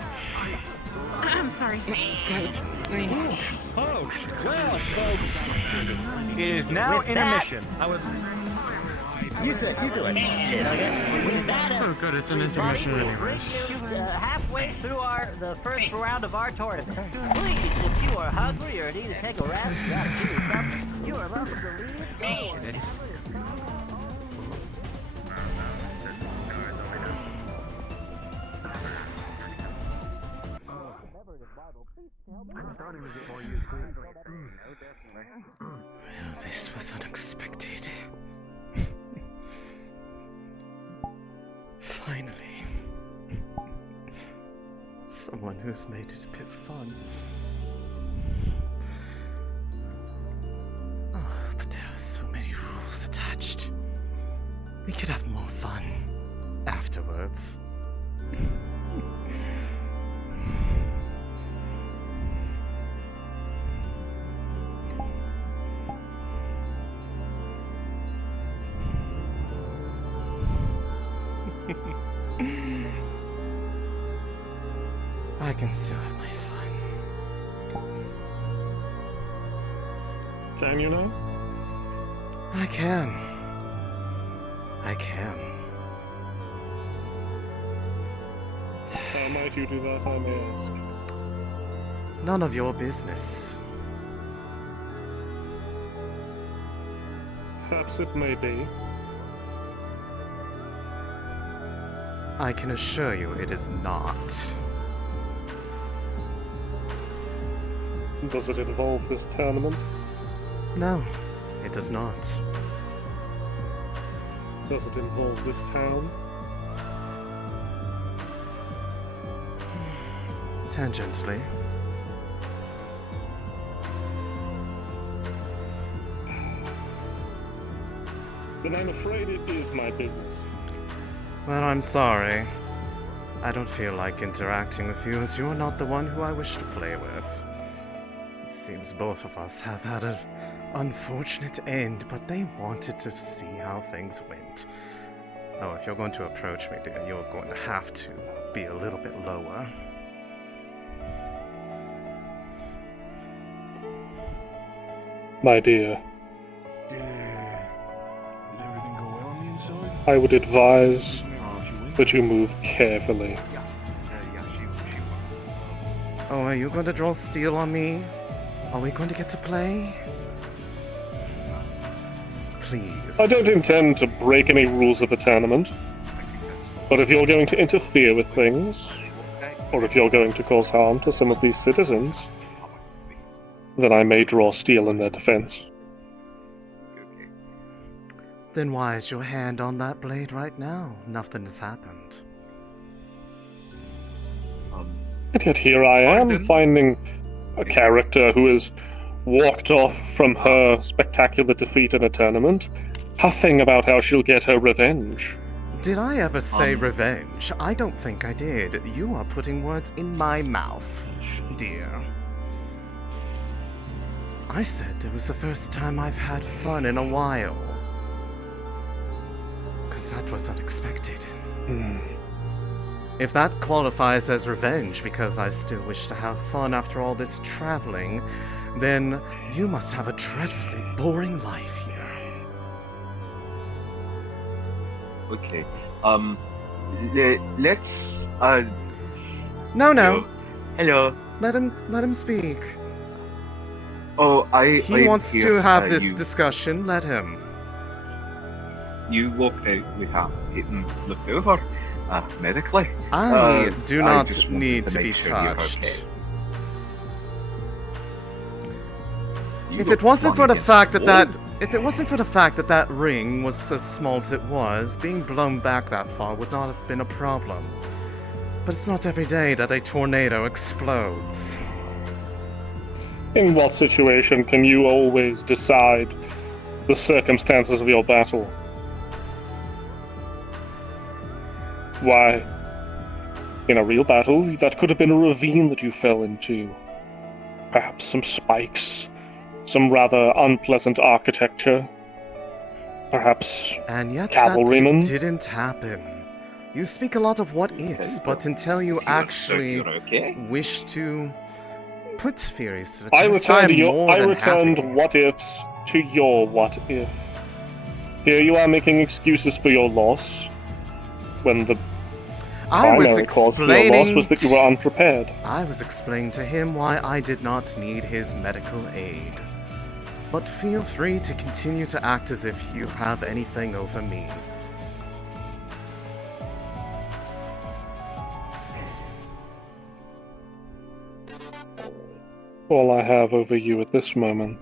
I'm sorry. Oh, well, folks. It is now intermission. I would. You said you do it. Oh, good. It's an intermission anyways. Halfway through the first round of our tournament. Please, if you are hungry or need to take a rest, you are welcome to leave. This was unexpected. Finally. Someone who's made it a bit fun. Oh, but there are so many rules attached. We could have more fun afterwards. I can still have my fun. Can you now? I can. I can. How might you do that, I may ask? None of your business. Perhaps it may be. I can assure you it is not. Does it involve this tournament? No, it does not. Does it involve this town? Tangentially. Then I'm afraid it is my business. Well, I'm sorry. I don't feel like interacting with you as you're not the one who I wish to play with. It seems both of us have had an unfortunate end, but they wanted to see how things went. Oh, if you're going to approach me, dear, you're going to have to be a little bit lower. My dear, I would advise that you move carefully. Oh, are you going to draw steel on me? Are we going to get to play? Please. I don't intend to break any rules of the tournament, but if you're going to interfere with things, or if you're going to cause harm to some of these citizens, then I may draw steel in their defense. Then why is your hand on that blade right now? Nothing has happened. And yet here I am, finding a character who has walked off from her spectacular defeat in a tournament, huffing about how she'll get her revenge. Did I ever say revenge? I don't think I did. You are putting words in my mouth, dear. I said it was the first time I've had fun in a while. 'Cause that was unexpected. If that qualifies as revenge because I still wish to have fun after all this traveling, then you must have a dreadfully boring life here. Okay. Let's. No. Hello. Let him speak. Oh, He wants to have this discussion. Let him. You walked out without getting looked over, medically. I do not just wanted need to be make sure you're okay. touched. You If look it wasn't for the against fact the that wall. if it wasn't for the fact that that ring was as small as it was, being blown back that far would not have been a problem. But it's not every day that a tornado explodes. In what situation can you always decide the circumstances of your battle? Why, in a real battle, that could have been a ravine that you fell into. Perhaps some spikes, some rather unpleasant architecture. Perhaps And yet cavalrymen. that didn't happen. You speak a lot of what ifs, but until you actually wish to put theories to the test, I'm more I than returned happy. what ifs to your what if. Here you are making excuses for your loss, when the I was primary cause for your loss was that you were unprepared. I was explaining to him why I did not need his medical aid. But feel free to continue to act as if you have anything over me. All I have over you at this moment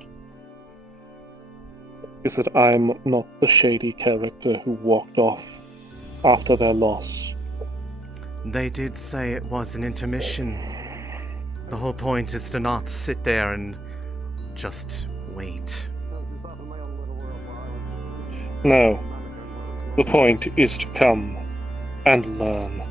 is that I'm not the shady character who walked off after their loss. They did say it was an intermission. The whole point is to not sit there and just wait. No. The point is to come and learn.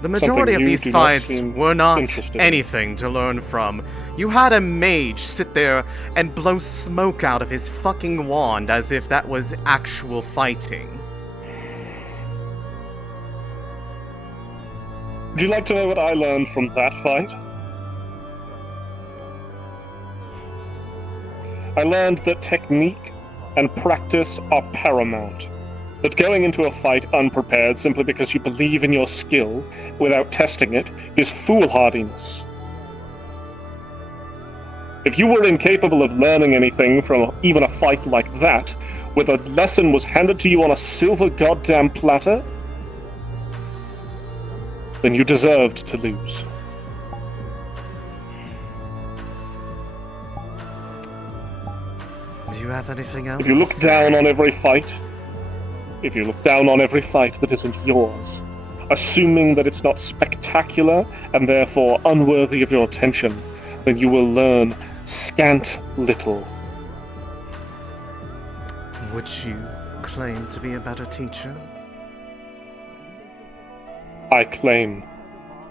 The majority of you these do not fights seem were not interested in. anything to learn from. You had a mage sit there and blow smoke out of his fucking wand as if that was actual fighting. Would you like to know what I learned from that fight? I learned that technique and practice are paramount. That going into a fight unprepared simply because you believe in your skill without testing it is foolhardiness. If you were incapable of learning anything from even a fight like that, where the lesson was handed to you on a silver goddamn platter, then you deserved to lose. Do you have anything else? If you look down on every fight, that isn't yours, assuming that it's not spectacular and therefore unworthy of your attention, then you will learn scant little. Would you claim to be a better teacher? I claim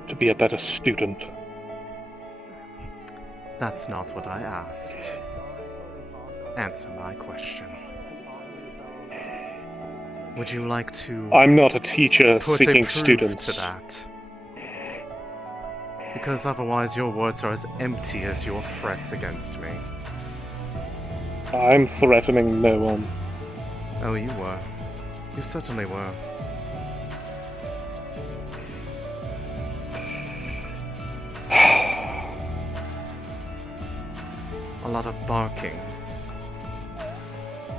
to be a better student. That's not what I asked. Answer my question. Would you like to... I'm not a teacher put seeking a proof students. to that? Because otherwise your words are as empty as your threats against me. I'm threatening no one. Oh, you were. You certainly were. A lot of barking.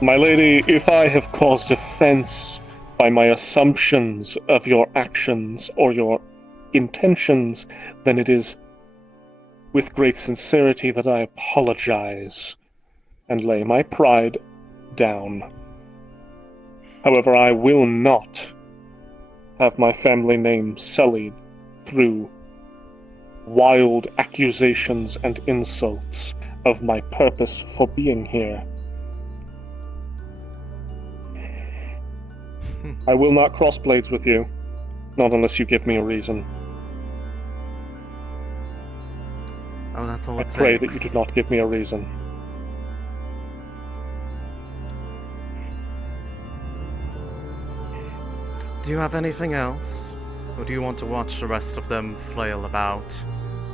My lady, if I have caused offense by my assumptions of your actions or your intentions, then it is with great sincerity that I apologize and lay my pride down. However, I will not have my family name sullied through wild accusations and insults of my purpose for being here. I will not cross blades with you, not unless you give me a reason. Oh, that's all I it pray that you takes. do not give me a reason. Do you have anything else? Or do you want to watch the rest of them flail about?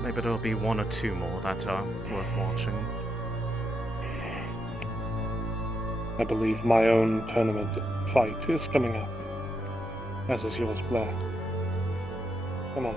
Maybe there'll be one or two more that are worth watching. I believe my own tournament fight is coming up, as is yours, Blair. Come on.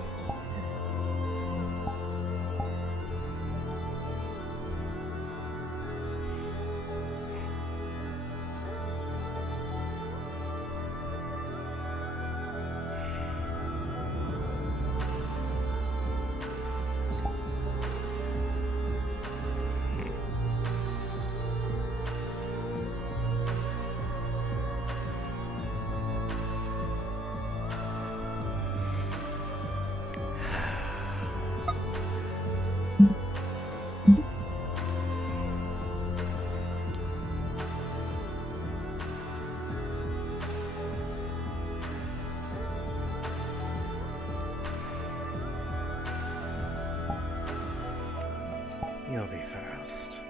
You'll be first.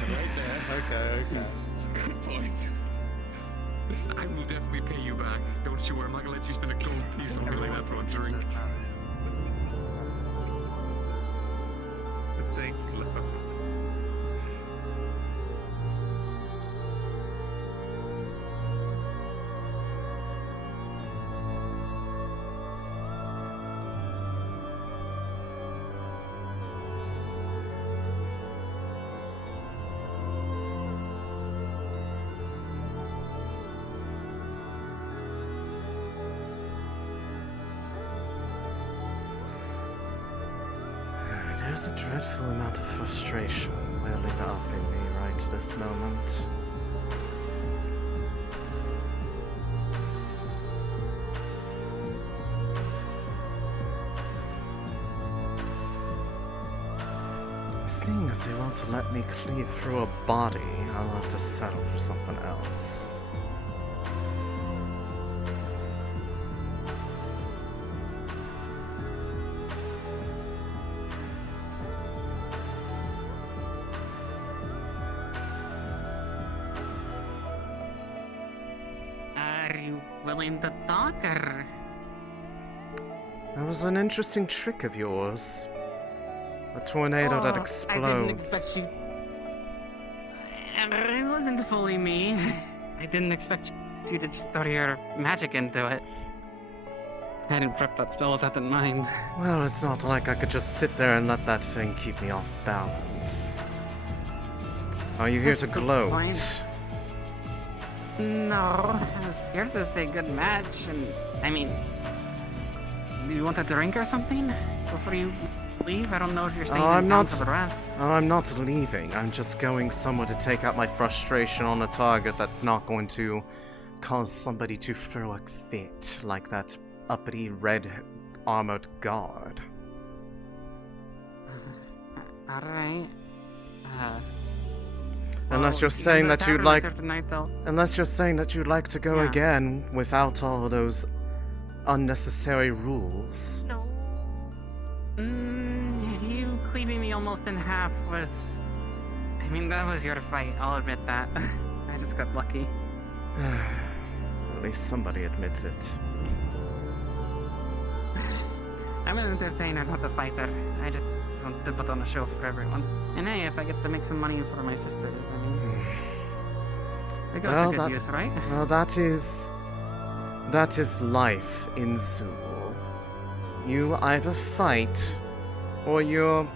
Right there. Okay. Good point. Listen, I will definitely pay you back. Don't you worry, I'm not gonna let you spend a gold piece on me like that for a drink. Thank you, love. There's a dreadful amount of frustration welling up in me right this moment. Seeing as they want to let me cleave through a body, I'll have to settle for something else. Are you willing to talk, or...? That was an interesting trick of yours. A tornado that explodes. I didn't expect you... It wasn't fully me. I didn't expect you to just throw your magic into it. I didn't prep that spell with that in mind. Well, it's not like I could just sit there and let that thing keep me off balance. Are you here That's to the gloat? point. No, I was here to say good match, and I mean, do you want a drink or something before you leave? I don't know if you're staying in town for the rest. Oh, I'm not leaving. I'm just going somewhere to take out my frustration on a target that's not going to cause somebody to throw a fit like that uppity red armored guard. All right. Unless you're saying that you'd like, unless you're saying that you'd like to go again without all of those unnecessary rules. No. You cleaving me almost in half was I mean, that was your fight, I'll admit that. I just got lucky. At least somebody admits it. I'm an entertainer, not a fighter. I just want to put on a show for everyone. And hey, if I get to make some money for my sisters, I mean... It goes to good use, right? Well, that is life in Zool. You either fight, or you're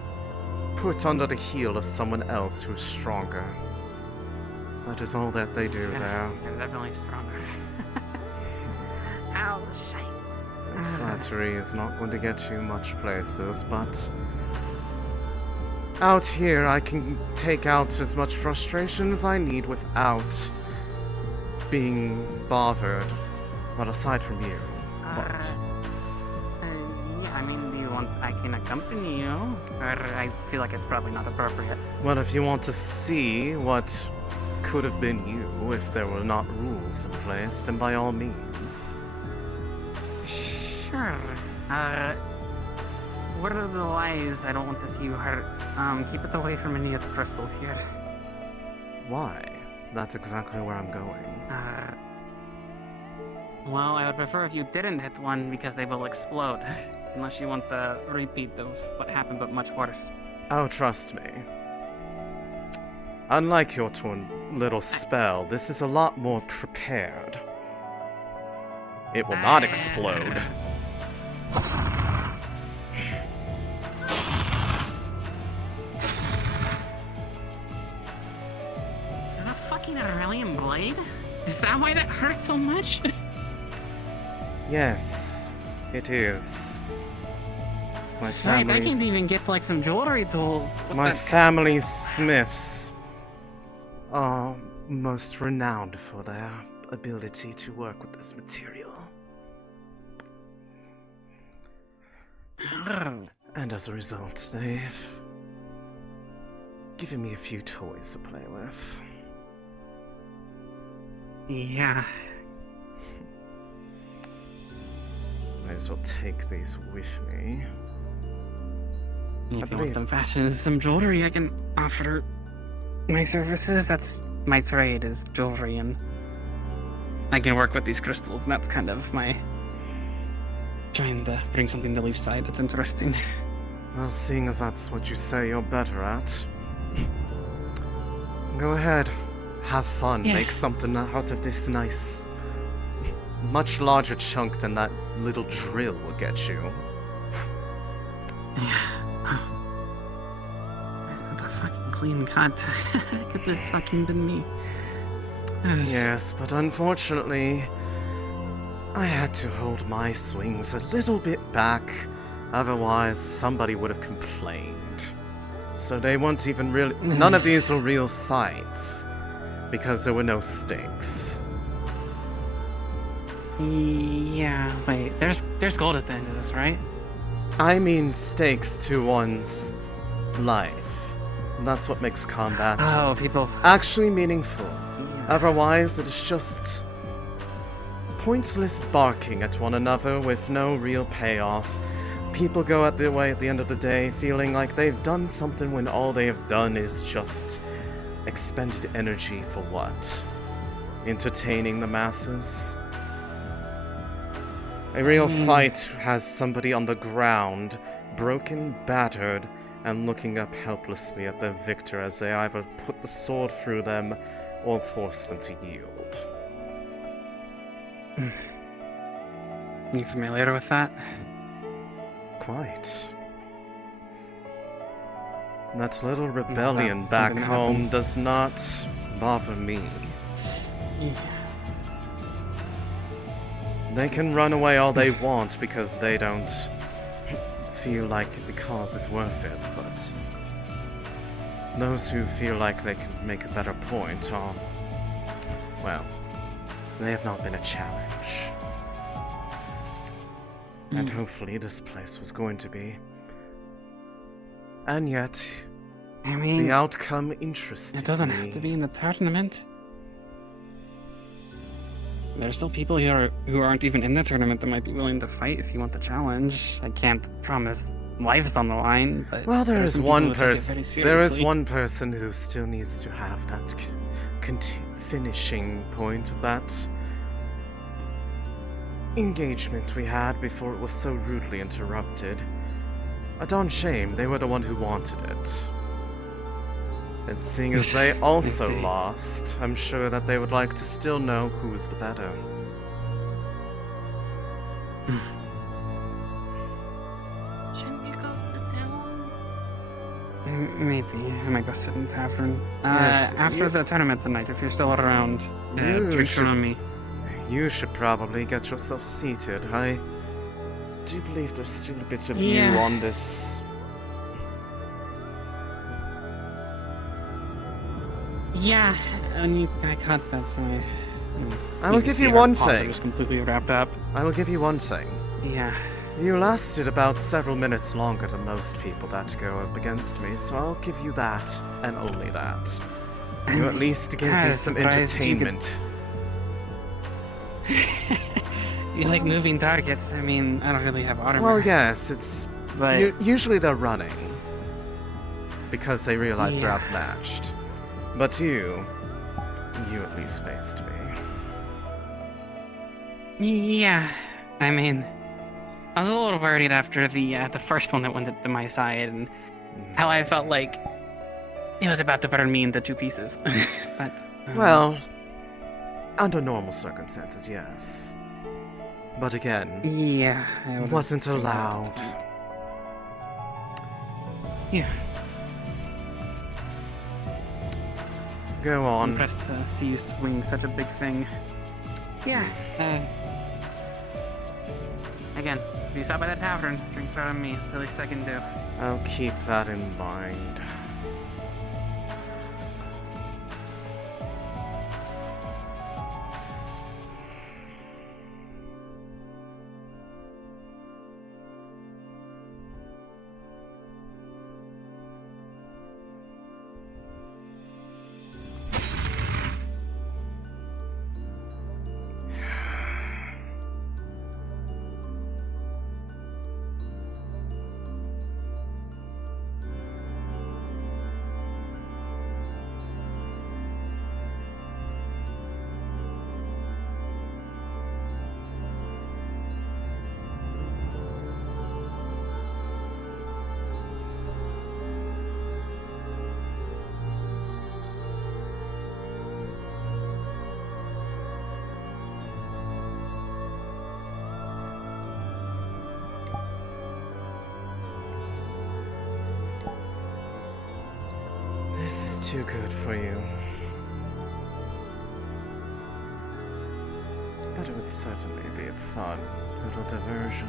put under the heel of someone else who's stronger. That is all that they do there. You're definitely stronger. Ow, shite. Flattery is not going to get you much places, but out here I can take out as much frustration as I need without being bothered. Well, aside from you, but... Yeah, I mean, do you want I can accompany you? Or I feel like it's probably not appropriate. Well, if you want to see what could have been you if there were not rules in place, then by all means. Sure. What are the lies? I don't want to see you hurt. Keep it away from any of the crystals here. Why? That's exactly where I'm going. Well, I would prefer if you didn't hit one because they will explode. Unless you want the repeat of what happened, but much worse. Oh, trust me. Unlike your little spell, this is a lot more prepared. It will not explode. Is that a fucking Aurelian blade? Is that why that hurt so much? Yes, it is. My Right, family's... I can even get like some jewelry tools. My family's smiths are most renowned for their ability to work with this material. And as a result, they've given me a few toys to play with. Yeah. Might as well take these with me. If you want them fashioned as some jewelry, I can offer my services. That's my trade, is jewelry, and I can work with these crystals, and that's kind of my trying to bring something to Leefside that's interesting. Well, seeing as that's what you say you're better at, go ahead, have fun, Yeah. make something out of this nice, much larger chunk than that little drill will get you. The fucking clean cut. Could have fucking been me. Yes, but unfortunately, I had to hold my swings a little bit back, otherwise somebody would have complained. So they weren't even really... None of these were real fights, because there were no stakes. Yeah, wait, there's gold at the end of this, right? I mean stakes to one's life. That's what makes combat actually meaningful. Otherwise, it is just pointless barking at one another with no real payoff. People go out their way at the end of the day feeling like they've done something when all they have done is just expended energy for what? Entertaining the masses? A real fight has somebody on the ground, broken, battered, and looking up helplessly at their victor as they either put the sword through them or force them to yield. You familiar with that? Quite. That little rebellion back home does not bother me. They can run away all they want because they don't feel like the cause is worth it, but those who feel like they can make a better point are, well, they have not been a challenge. And hopefully this place was going to be. And yet, I mean, the outcome interested me. It doesn't have to be in the tournament. There's still people who aren't even in the tournament that might be willing to fight if you want the challenge. I can't promise life's on the line. But Well, there is some one people that take it person. very There is seriously. one person who still needs to have that finishing point of that engagement we had before it was so rudely interrupted. A darn shame. They were the one who wanted it. And seeing as they also see. lost, I'm sure that they would like to still know who's the better. Shouldn't you go sit down? Maybe I might go sit in the tavern. Yes, after you- the tournament tonight, if you're still around, You drink should- on me. You should probably get yourself seated. I do believe there's still a bit of you Yeah. on this. Yeah, and I caught that. So I will give you one thing. Just completely wrapped up. I will give you one thing. Yeah. You lasted about several minutes longer than most people that go up against me, so I'll give you that, and only that. You at least give I me was some surprised you could- entertainment. You like moving targets? I mean, I don't really have armor. Well, yes, it's... But usually they're running. Because they realize they're Yeah. outmatched. But you at least faced me. yeah, I mean, I was a little worried after the first one that went to my side, and how I felt like it was about to burn me into two pieces. But Well, under normal circumstances, yes. But again, yeah, I would've- wasn't allowed. Yeah. Go on. Impressed to see you swing such a big thing. Yeah. Again, if you stop by the tavern, drinks are on me. It's the least I can do. I'll keep that in mind. This is too good for you. But it would certainly be a fun little diversion.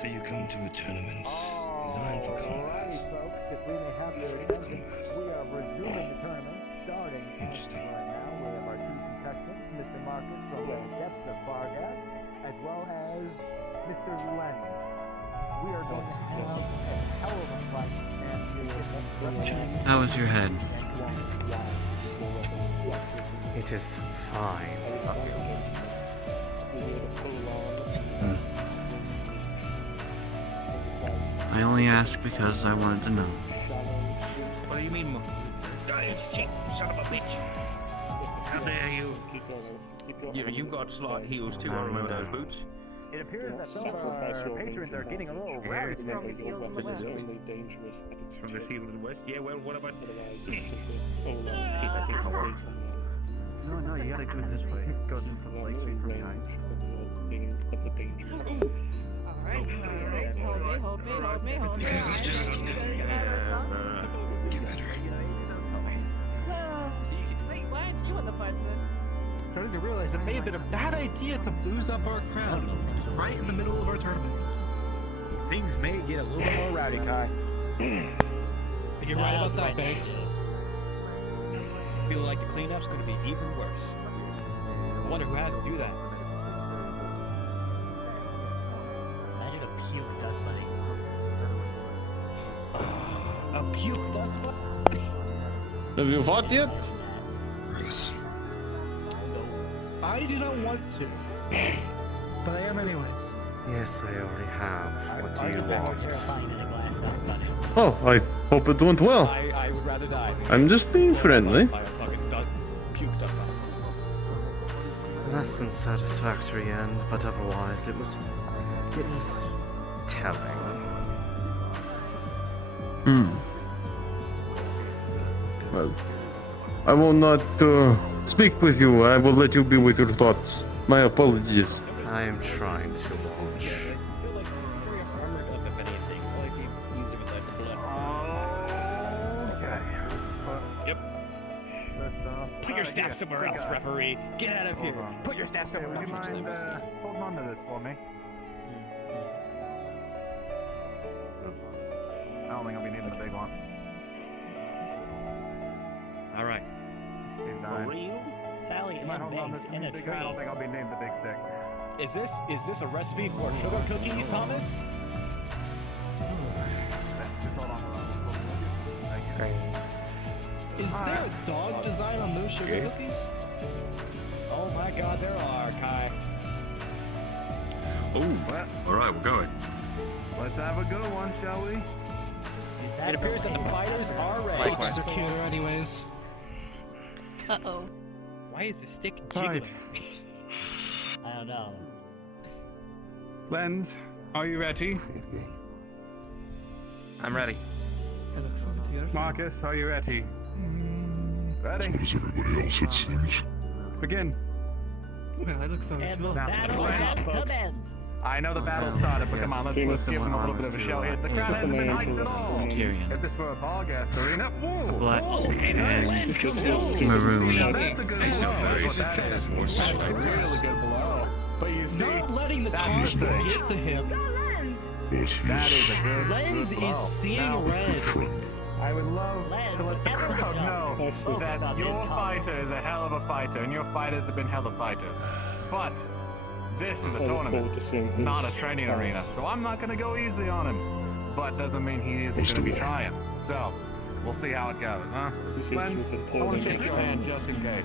So you come to a tournament designed for combat. If we may have your attention, we are resuming the tournament, starting Interesting. right now. We have our two contestants, Mr. Marcus from the depths of Fargas, as well as Mr. Len. We are going to have a hell of a fight, and How was your head? It is fine. I only asked because I wanted to know. What do you mean, cheap son of a bitch? How dare you? You got slot heels too, I remember those boots. it appears that some of our patrons are getting a little rowdy from the field of the west. From the field of the west? Yeah, well, what about... No, you gotta go this way. It goes into the lake from behind. Alright, hold me. Why aren't you in the fight then? Starting to realize it may have been a bad idea to booze up our crowd right in the middle of our tournament. Things may get a little bit more rowdy, Kai. You're right about that, Banks. I feel like the cleanup's gonna be even worse. I wonder who has to do that. Imagine a puke dust bunny. A puke dust bunny? Have you fought yet? Yes. I do not want to, but I am anyways. Yes, I already have. What do you want? Oh, I hope it went well. I would rather die. I'm just being friendly. Less than satisfactory end, but otherwise it was telling. Well, I will not speak with you. I will let you be with your thoughts. My apologies. I am trying to watch. Put your staff somewhere else, referee. Get out of here. Put your staff somewhere else. Would you mind holding on to this for me? I don't think I'll be needing the big one. All right. Real? Sally and Banks in a tree. I don't think I'll be named the big stick. Is this a recipe for sugar cookies, Thomas? Is there a dog design on those sugar cookies? Oh my God, there are, Kai. Oh, alright, we're going. Let's have a good one, shall we? It appears that the fighters are ready. They're cuter anyways. Uh-oh. Why is the stick jiggling? I don't know. Lens, are you ready? I'm ready. Marcus, are you ready? Ready? As everybody else, it seems. Begin. Well, I look forward And to the it. battle has commenced. I know the battle started, but come on, let's give them a little bit of a show here. The crowd hasn't been hyped at all. Tyrion. If this were a Vargas arena, whoa! Black and Now maroon. that's a good blow. That is a really good blow. But you see, Not letting the that's car the thing. get to him. But That is he's a good Lens blow. is seeing Now, red. friend. I would love to let the crowd know that your fighter is a hell of a fighter, and your fighters have been hell of fighters. But this is a tournament, not a training arena, so I'm not going to go easy on him. But doesn't mean he isn't going to be trying. So, we'll see how it goes, huh? Lens, I want to shake your hand just in case.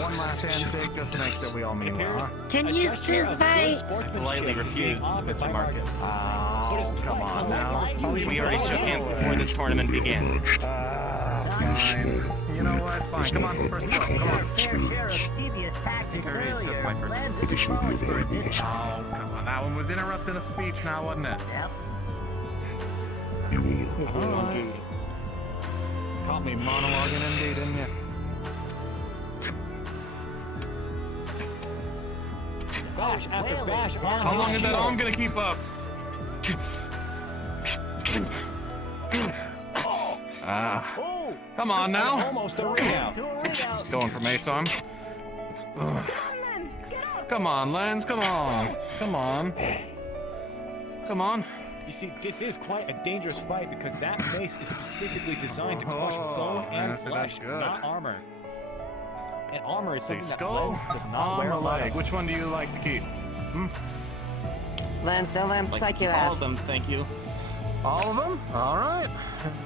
One last handshake just to make sure we all mean well, huh? Can you still fight? I politely refuse, Mr. Marcus. Oh, come on now. We already shook hands before the tournament began. Fine. You know what? Fine. Come on, first blow. Come on. But this will be a valuable lesson. Oh, come on. That one was interrupting a speech now, wasn't it? Yep. You will learn. Caught me monologuing indeed, didn't you? Bash after bash. How long is that arm gonna keep up? Come on now. Almost a ring out. Going for Mace arm. Come on, Lens. Come on. Come on. Come on. You see, this is quite a dangerous fight because that mace is specifically designed to crush bone and flesh, not armor. And armor is something that skull, Lens does not wear a lot leg. of. Which one do you like to keep? Lance, don't let him Like psych to you keep all out. of them, thank you. All of them? All right.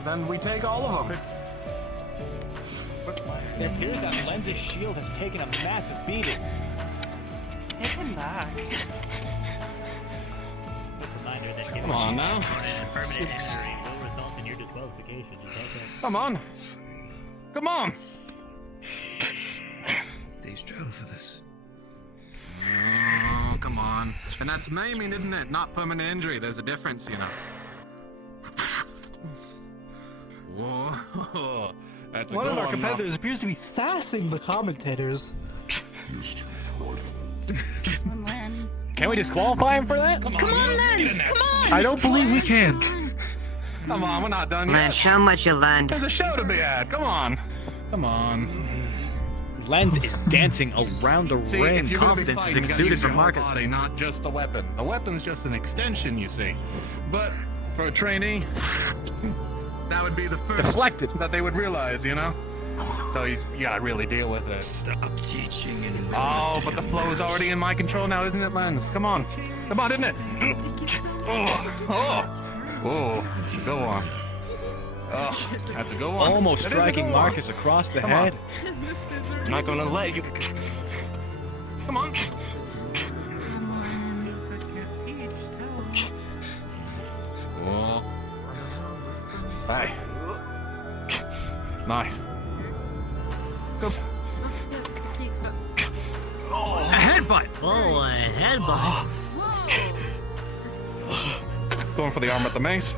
Then we take all of them. It appears that Lens's shield has taken a massive beating. Take a knock. Come on now. Come on. Come on. Days travel for this. Oh, come on. And that's maiming, isn't it? Not permanent injury. There's a difference, you know. Whoa. That's a One of good our one, competitors appears to be sassing the commentators. Can we disqualify him for that? Come on, Lens! Come on! I don't believe we can. Come on, we're not done yet. Lance, show him what you learned. There's a show to be had. Come on. Come on. Lens is dancing around the See, ring. if you're gonna be Confidence is fighting, you gotta exuded use your from whole Marcus. body, not just the weapon. The weapon's just an extension, you see. But for a trainee, that would be the first Deflected. That they would realize, you know? So you gotta really deal with it. Stop teaching and Oh, but the flow is already in my control now, isn't it, Lens? Come on. Come on, isn't it? Oh, go on. Oh, that's a go on. Almost That is a striking go Marcus on. across the Come on. head. I'm not gonna let you. Come on. Whoa. Hey. Nice. Go. A headbutt. Oh, a headbutt. Going for the arm with the mace.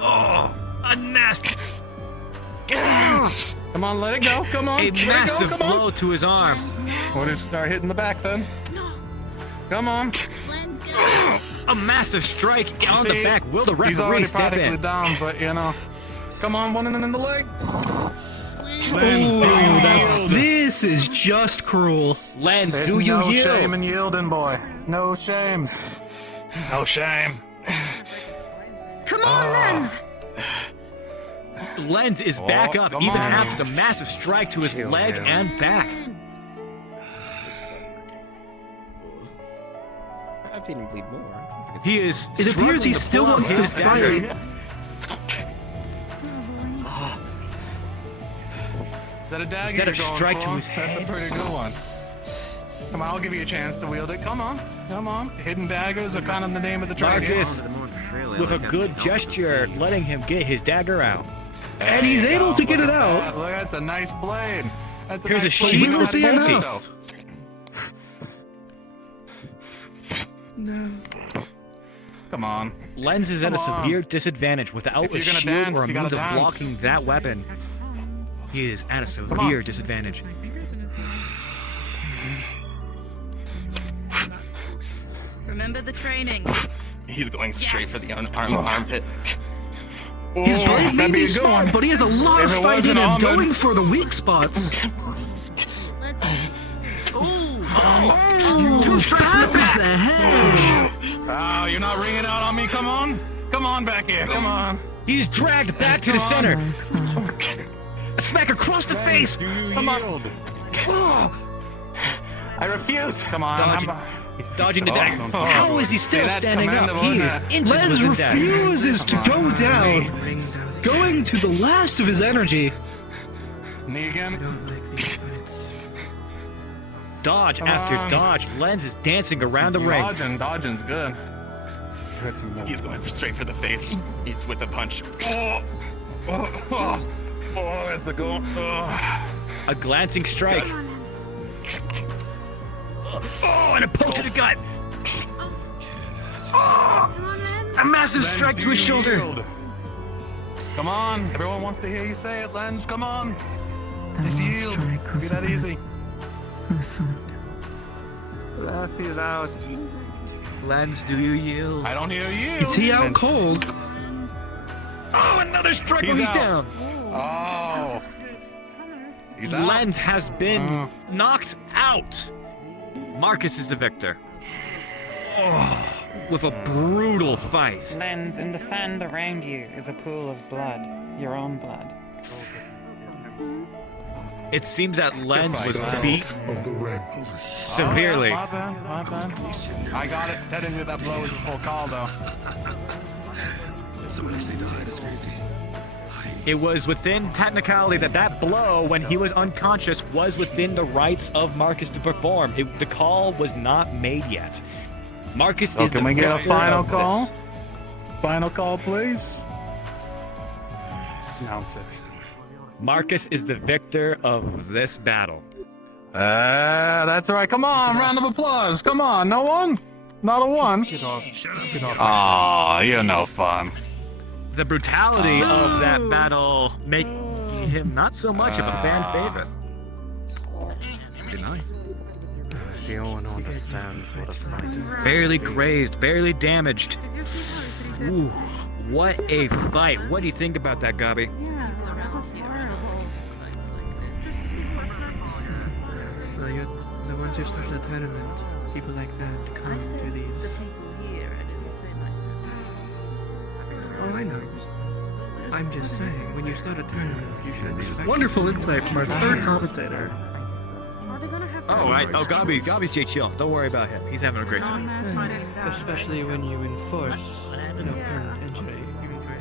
Oh, a nasty. Come on, let it go. Come on. A Let it go, massive come on. blow to his arm. We'll just start hitting the back then. Come on. A massive strike on the See, back. Will the He's referee already step practically in? down, but you know. Come on, one in the leg. This is just cruel. Lens, There's do you no yield? shame in yielding, boy. There's no shame. No shame. Come on, Lens! Lens is back up come even on. after the massive strike to his Kill leg him. and back. I'm feeling bleed more. He is. It appears he still wants to fight. Is that a dagger? Is that a you're going strike to for? his That's a head? pretty good one. Come on, I'll give you a chance to wield it. Come on, come on. Hidden daggers are kind of the name of the trade. here. Marcus, with a good gesture, letting him get his dagger out. And he's There you able go. to get Look it at out. that. Look, that's a nice blade. That's Here's a nice blade. sheath You know of how to use it, fancy. though. No. Come on. Lens is at a Come on. severe disadvantage without If a you're gonna shield dance, or a you gotta means of dance. blocking that weapon. He is at a on. severe disadvantage. Remember the training. He's going straight for the Oh. armpit. His blade may that'd be a good smart, one. but he has a lot If of it fight wasn't in him, almond. going for the weak spots. Two strikes with the head. Oh, you're not ringing out on me. Come on. Come on back here. Come on. He's dragged back to the center. A smack across the face. Come on. I refuse. Come on. Dodging. Dodging the dagger. Oh. How is he still See, that's standing up? commendable, He is isn't it? inches Lens within dagger. refuses to go down, going to the last of his energy. Knee again. Dodge Come after on. dodge. Lens is dancing around the ring. Dodging's good. He's going straight for the face. He's with a punch. Oh, that's a go. Oh. A glancing strike. Oh, and a poke to the gut. A massive Lens, strike to his do you shoulder. yield? Come on. Everyone wants to hear you say it, Lens. Come on. Just yield. Be that easy. Laugh it out. Lens, do you yield? I don't hear you. Is he out cold? Oh, another strike when He's he's out. down. Oh. He's out. Lens has been knocked out. Marcus is the victor. with a brutal fight. Lens, in the sand around you is a pool of blood. Your own blood. It seems that Lens was beat severely. My bad. I got it. Technically, that blow was a full call, though. Someone actually died. That's crazy. It was within technicality that blow, when he was unconscious, was within the rights of Marcus to perform. The call was not made yet. Marcus is the Can we get a victor final of call? this. Final call, please. Announce it. Marcus is the victor of this battle. That's right. Come on, round of applause. Come on, no one? Not a one? Aw, you're no fun. The brutality of that battle make him not so much of a fan favorite. Be nice. As the only one who understands what a fight is. Barely grazed, barely damaged. Ooh, what a fight. What do you think about that, Gabi? The ones who start the tournament, people like that come to these. Oh, I know. I'm just saying, when you start a tournament, you should expect. Wonderful insight from our third commentator. Oh, Gabi's Jay Chill. Don't worry about him. He's having a great time. Especially when you enforce, permanent injury.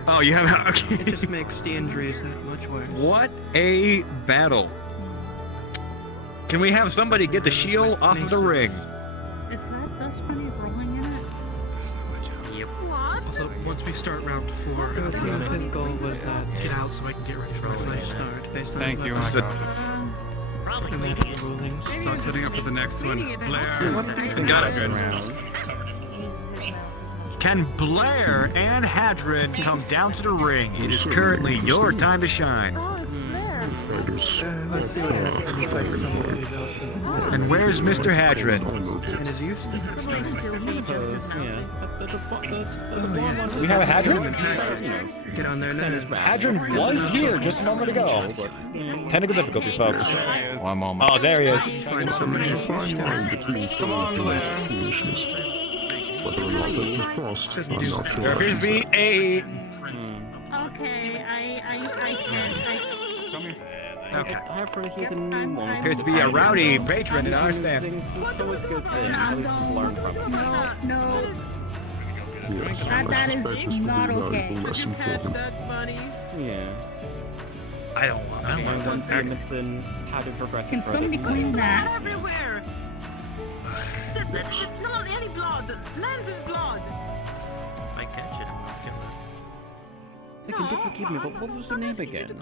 Oh, you have. Okay. It just makes the injuries that much worse. What a battle. Can we have somebody get the shield off of the ring? Is that dust bunny rolling in it? Yep. Also, once we start round 4, So the ultimate goal was that get out so I can get ready for my fight. start based on Thank you. the Probably magic rulings. Start setting up for the next one. Blair. Got it. Can Blair and Hadron come down to the ring? It is currently your time to shine. Let's see what happens for someone who's also. And where's Mr. Hadron? And is used to Probably still be just as mouthy. We have a Hadron? Get on their nerves. Hadron was here just a moment ago. Technical difficulties, folks. One moment. Oh, there he is. Find someone who's used to There appears to be a... Okay, I can't. Okay. I've heard he's a new one. Appears to be a rowdy patron in our stand. It's always a good thing. At least you've learned from it. No. That is not okay. Catch that bunny. Yeah. I don't want that. Limits in how to progress. Can somebody clean that? Everywhere. Not any blood. Lens's blood. If I catch it, I'm not gonna. They can forgive me, but what was the name again?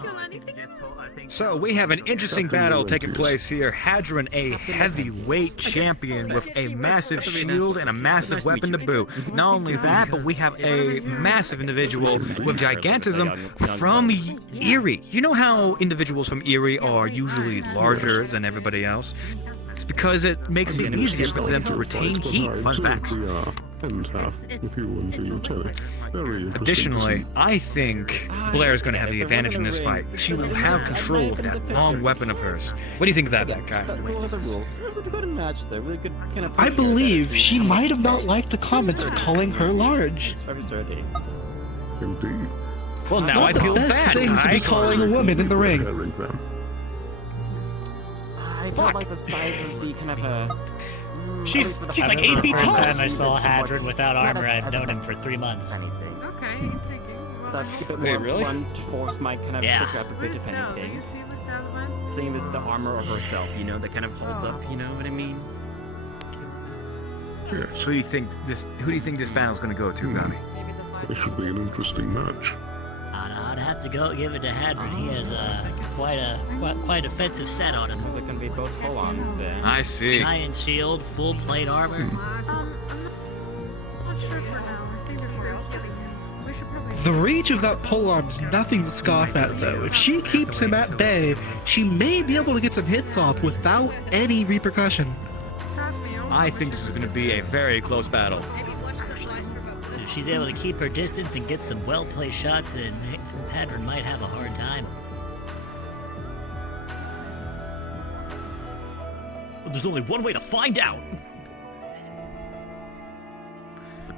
So we have an interesting battle taking place here. Hadron, a heavyweight champion with a massive shield and a massive weapon to boot. Not only that, but we have a massive individual with gigantism from Erie. You know how individuals from Erie are usually larger than everybody else? It's because it makes it easier for them to retain heat. Fun facts. Additionally, I think Blair is going to have the advantage in this fight. She will have control of that long weapon of hers. What do you think about that, guy? I believe she might have not liked the comments for calling her large. Indeed. Well, now Not I feel the best bad, things to guy. be calling a woman in the ring. I felt like the size would be kind of a... She's like 8 feet tall. First time I saw Hadron without armor, I've known him for 3 months. Okay, intriguing. That a bit Wait, more really? blunt force might kind of Yeah. pick up a bit if Estelle, do you anything. see what that one? Same as the armor of herself, you know, that kind of holds up, you know what I mean? Yes. Who do you think this battle's going to go to, Gabi? This should be an interesting match. I'd have to go give it to Hadron. He has quite offensive set on him. There's going to be both pull-ons there. I see. Giant shield, full plate armor. I'm not sure for now. I think they're still killing him. We should probably. The reach of that polearm is nothing to scoff at, though. If she keeps him at bay, she may be able to get some hits off without any repercussion. Trust me, I think this is going to be a very close battle. If she's able to keep her distance and get some well-placed shots, then Hadron might have a hard time. Well, there's only one way to find out.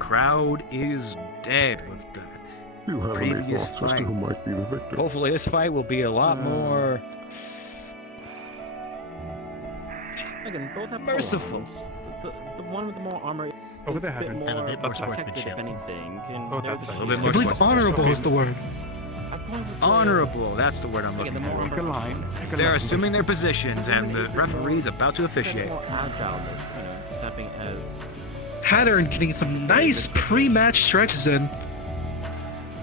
crowd is dead with the You have any previous thoughts as to fight. who might be the victor? Hopefully this fight will be a lot more Again, both have merciful. The one with the more armor Over is there, a bit Happen. more And a bit more protected, sportsmanship. if anything. And Oh, they're that's the a little bit I more believe honorable is the word. Honorable, that's the word I'm looking Again, the more for. Take a line. Take a They're line. assuming their positions, and the referee's about to officiate. more agile, without being as Hattern getting some nice pre-match stretches in.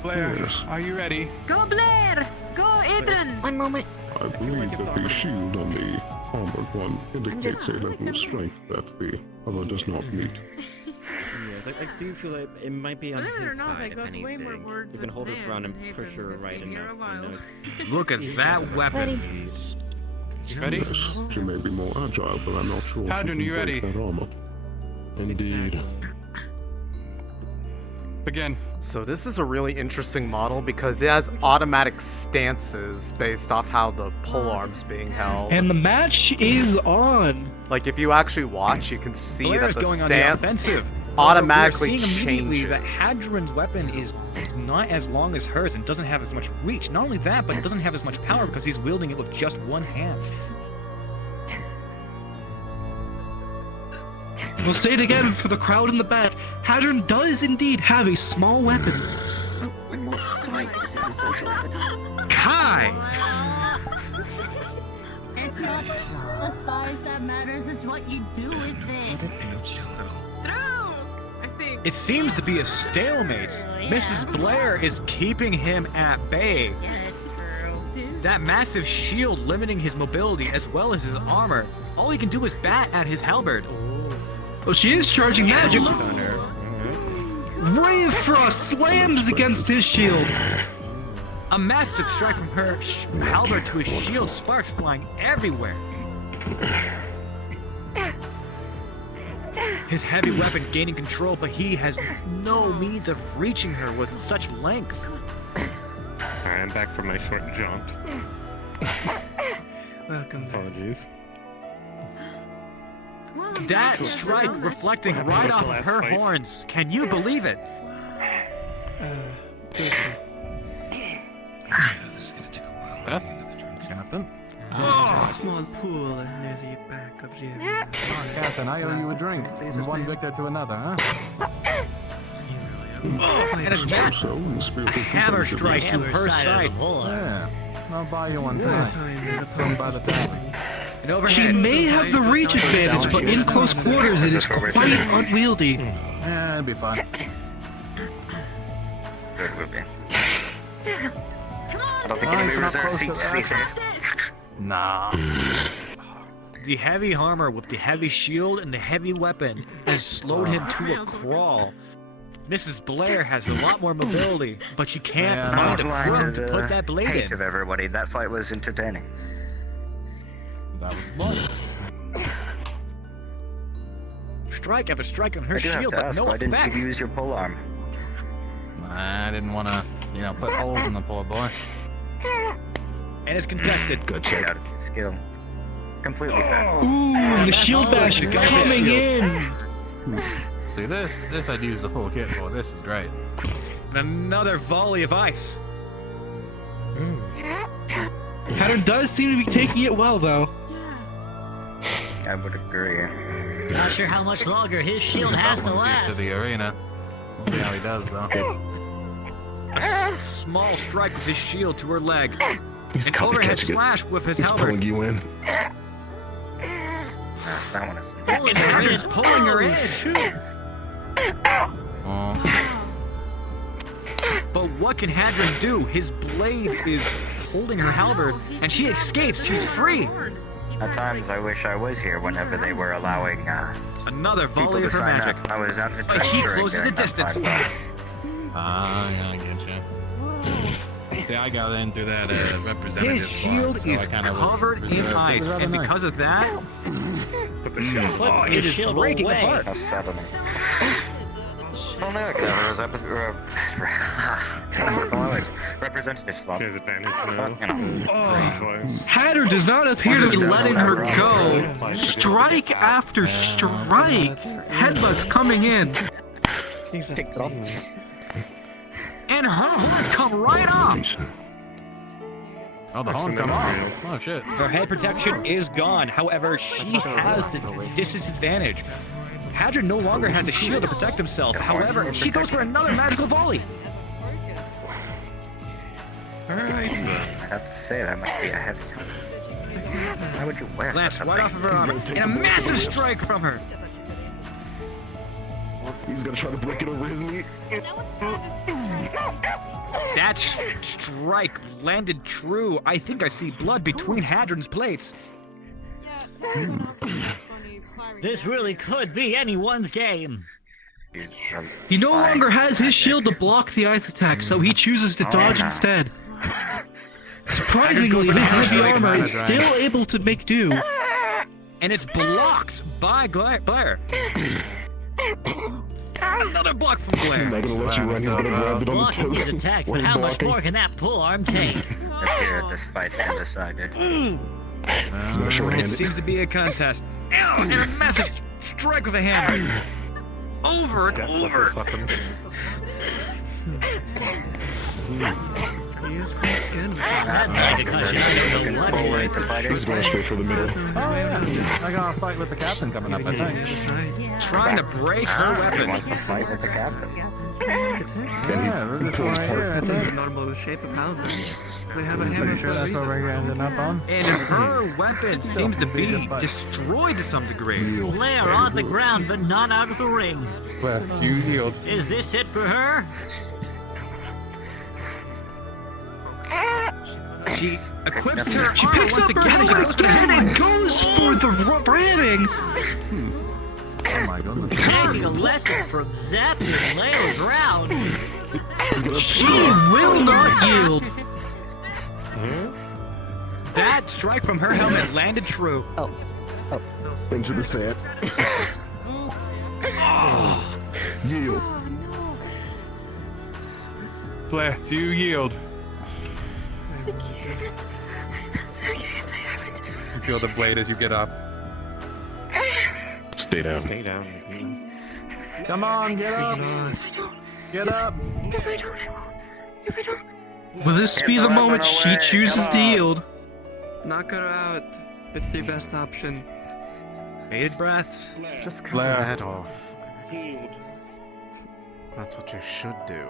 Blair, are you ready? Go Blair! Go Adrian! One moment. I believe that the shield on the armored one indicates a level of strength that the other does not meet. Yes, I do feel like it might be on Believe it or his not, I side, if got way more anything. words We can with hold his Dan ground than and Hadrian push her has right been here a enough. while. Look at that weapon. Ready? Yes, she may be more agile, but I'm not sure Hadrian, she you can ready? break that armor. Indeed. Begin. So this is a really interesting model because it has automatic stances based off how the polearm's being held. And the match is on. Like if you actually watch, you can see Blair's that the going on the stance offensive. automatically We're seeing immediately changes. that Hadron's weapon is not as long as hers and doesn't have as much reach. Not only that, but it doesn't have as much power because he's wielding it with just one hand. We'll say it again for the crowd in the back. Hadron does indeed have a small weapon. Oh, one more. Sorry, this is a social avatar. Kai! It's not the size that matters, it's what you do with it. True! I think. It seems to be a stalemate. Mrs. Blair is keeping him at bay. Yeah, it's true. That massive shield limiting his mobility as well as his armor. All he can do is bat at his halberd. Well, she is charging magic. Ray of Frost slams against his shield. A massive strike from her halberd to his shield, sparks flying everywhere. His heavy weapon gaining control, but he has no means of reaching her with such length. I'm back from my short jaunt. Welcome. Apologies. That strike reflecting right off of her horns. Can you believe it? Beth? Captain? A small pool near the back of the area. Captain, I owe you a drink. From one victor to another, huh? And a hammer strike to her side. Yeah. I'll buy you one tonight. Come by the tavern. She may have the reach advantage, but in close quarters it is quite unwieldy. Yeah, it'll be fun. Good movie. I don't think anybody reserves seats these days. Nah. The heavy armor with the heavy shield and the heavy weapon has slowed him to a crawl. Mrs. Blair has a lot more mobility, but she can't find a room to put that blade hate in. of everybody. That fight was entertaining. That was fun. Strike after strike on her I do have shield, to but ask, no why didn't effect. you use your polearm? I didn't want to, put holes in the poor boy. And it's contested. Good shit. Out of skill. Completely fair. Ooh, the shield bash coming in. See, this I'd use the full kit for. This is great. And another volley of ice. Hadron does seem to be taking it well, though. I would agree. Not sure how much longer his shield has to That one's used last. to the arena. See how he does, though. A small strike with his shield to her leg. He's An overhead copycatting it. slash with his He's halberd. pulling you in. That one is. And Hadron's pulling her in. But what can Hadron do? His blade is holding her halberd, and she escapes. She's free. At times, I wish I was here whenever they were allowing Another people volley to of her sign magic. up. I was out But he adventuring closes the during that distance. fight. I get you. See, I got in through that representative. His shield so I is kinda was covered in reserved. ice, It was and rather because of that, Put the shield. oh, it is breaking away. apart. How sad of me. Well, no, because I was representative slot. His advantage But, now. you know. Hadron does not appear to be letting her go. Strike after strike. Headbutts coming in. Just takes it off. And her horns come right off! Oh, the horns come off. Oh, shit. Her head protection is gone. However, she has the disadvantage. Hadron no longer has a shield to protect himself. However, she goes for another magical volley. Alright. I have to say, that must be a heavy. Why would you wear Lance such a right off of her armor. And a massive strike from her. He's gonna try to break it over his knee. That strike landed true. I think I see blood between Hadron's plates. This really could be anyone's game. He no longer has his shield to block the ice attack, so he chooses to dodge instead. Surprisingly, his heavy armor is still able to make do. And it's blocked by Blair. Another block from Blair. He's not gonna let you run, he's gonna grab it on the Blocking toe. his attacks, but how much more can that pull arm take? Here, this fight's been decided. It seems to be a contest. Ow! And a massive strike with a hammer. Over and over. He is quite scared. He's going straight for the middle. I got a fight with the captain coming up, I think. Trying to break her weapon. Wants to fight with the captain. Yeah, we're just right here. That is the normal shape of houses. They have a hammer for a That's what we're ending up on. And her weapon seems to be destroyed to some degree. Blair on the ground, but not out of the ring. Well, you yield. Is this it for her? She equips her She armor picks once up her again and she helmet goes to again hammer. and goes for the ramming. Oh my goodness. Taking a lesson from zapping Leo's round. She will not yield. That strike from her helmet landed true. Into the sand. Yield. Blair, do you yield? I can't. You feel the blade as you get up. Stay down. Stay down. Come on, get up. Get up. If I don't. Will this be the moment she chooses to yield? Knock her out. It's the best option. Bated breaths. Just cut her head off. That's what you should do.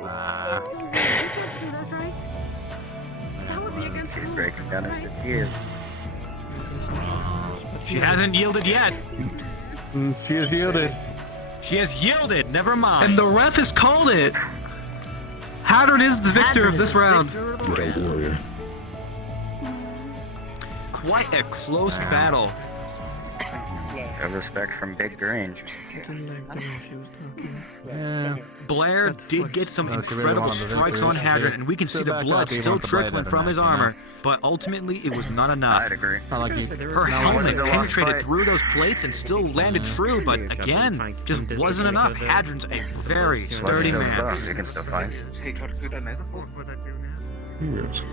She's breaking down into tears. She hasn't yielded yet. She has yielded. She has yielded. Never mind. And the ref has called it. Hadron is the victor of this round. Great warrior. Quite a close battle. No respect from Big Green. I didn't like the way she was talking. Yeah. Blair did get some incredible strikes on Hadron, and we can see the blood still trickling from his armor, but ultimately it was not enough. I'd agree. Her helmet penetrated through those plates and still landed true, but again, just wasn't enough. Hadron's a very sturdy man. You can still fight. Yes.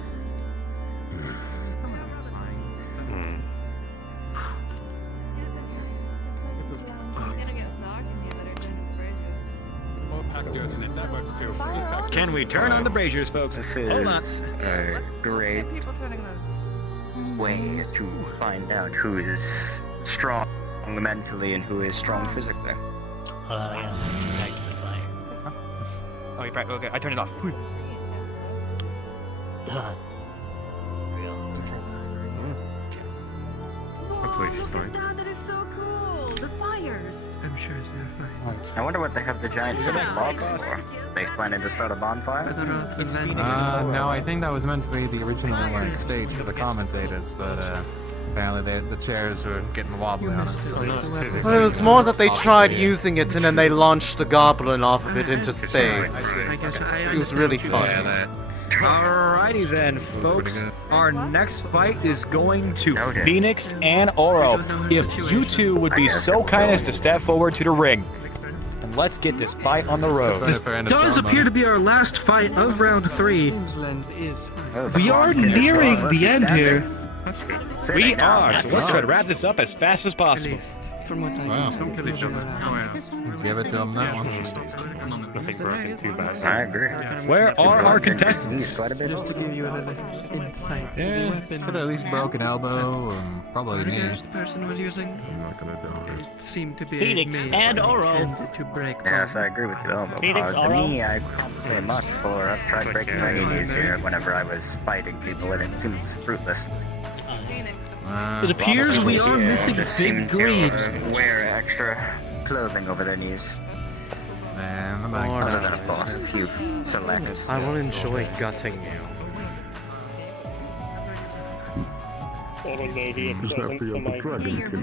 Can we turn on the braziers, folks? This Hold on. is a great way to find out who is strong mentally and who is strong physically. Hold on, I gotta get back to the fire. Oh, you're right. Okay, I turned it off. Hopefully she's fine. That is so cool. The fires. I'm sure it's their fine. I wonder what they have the giant set of logs for. They planning to start a bonfire? No, I think that was meant to be the original stage for the commentators, but apparently the chairs were getting wobbly on it. Well, it was more that they tried using it and then they launched a goblin off of it into space. It was really fun. Alrighty then, folks. Our next fight is going to Phoenix and Oro. If you two would be so kind as to step forward to the ring. And let's get this fight on the road. This does appear to be our last fight of round 3. We are nearing the end here. We are, so let's try to wrap this up as fast as possible. From what I Wow. can Don't kill each other. Give it to him that one. Nothing broken too bad. I agree. Where are our contestants? Just to give you a little insight. There's a Yeah, weapon. should have at least broken elbow and probably knee. The person was using. I'm not gonna die. It seemed to be Phoenix a maze and Oro. intended to break Yes, bones. I agree with the elbow Phoenix, part. The Oro. knee, I can't say much for. I've tried breaking my knees here whenever I was fighting people, and it seems fruitless. It appears we are missing Just seem Big Green. to wear extra clothing over their knees. Man, the Lord Other of than, of course, a few innocence. select. I will enjoy gutting you. Is that the dragonkin?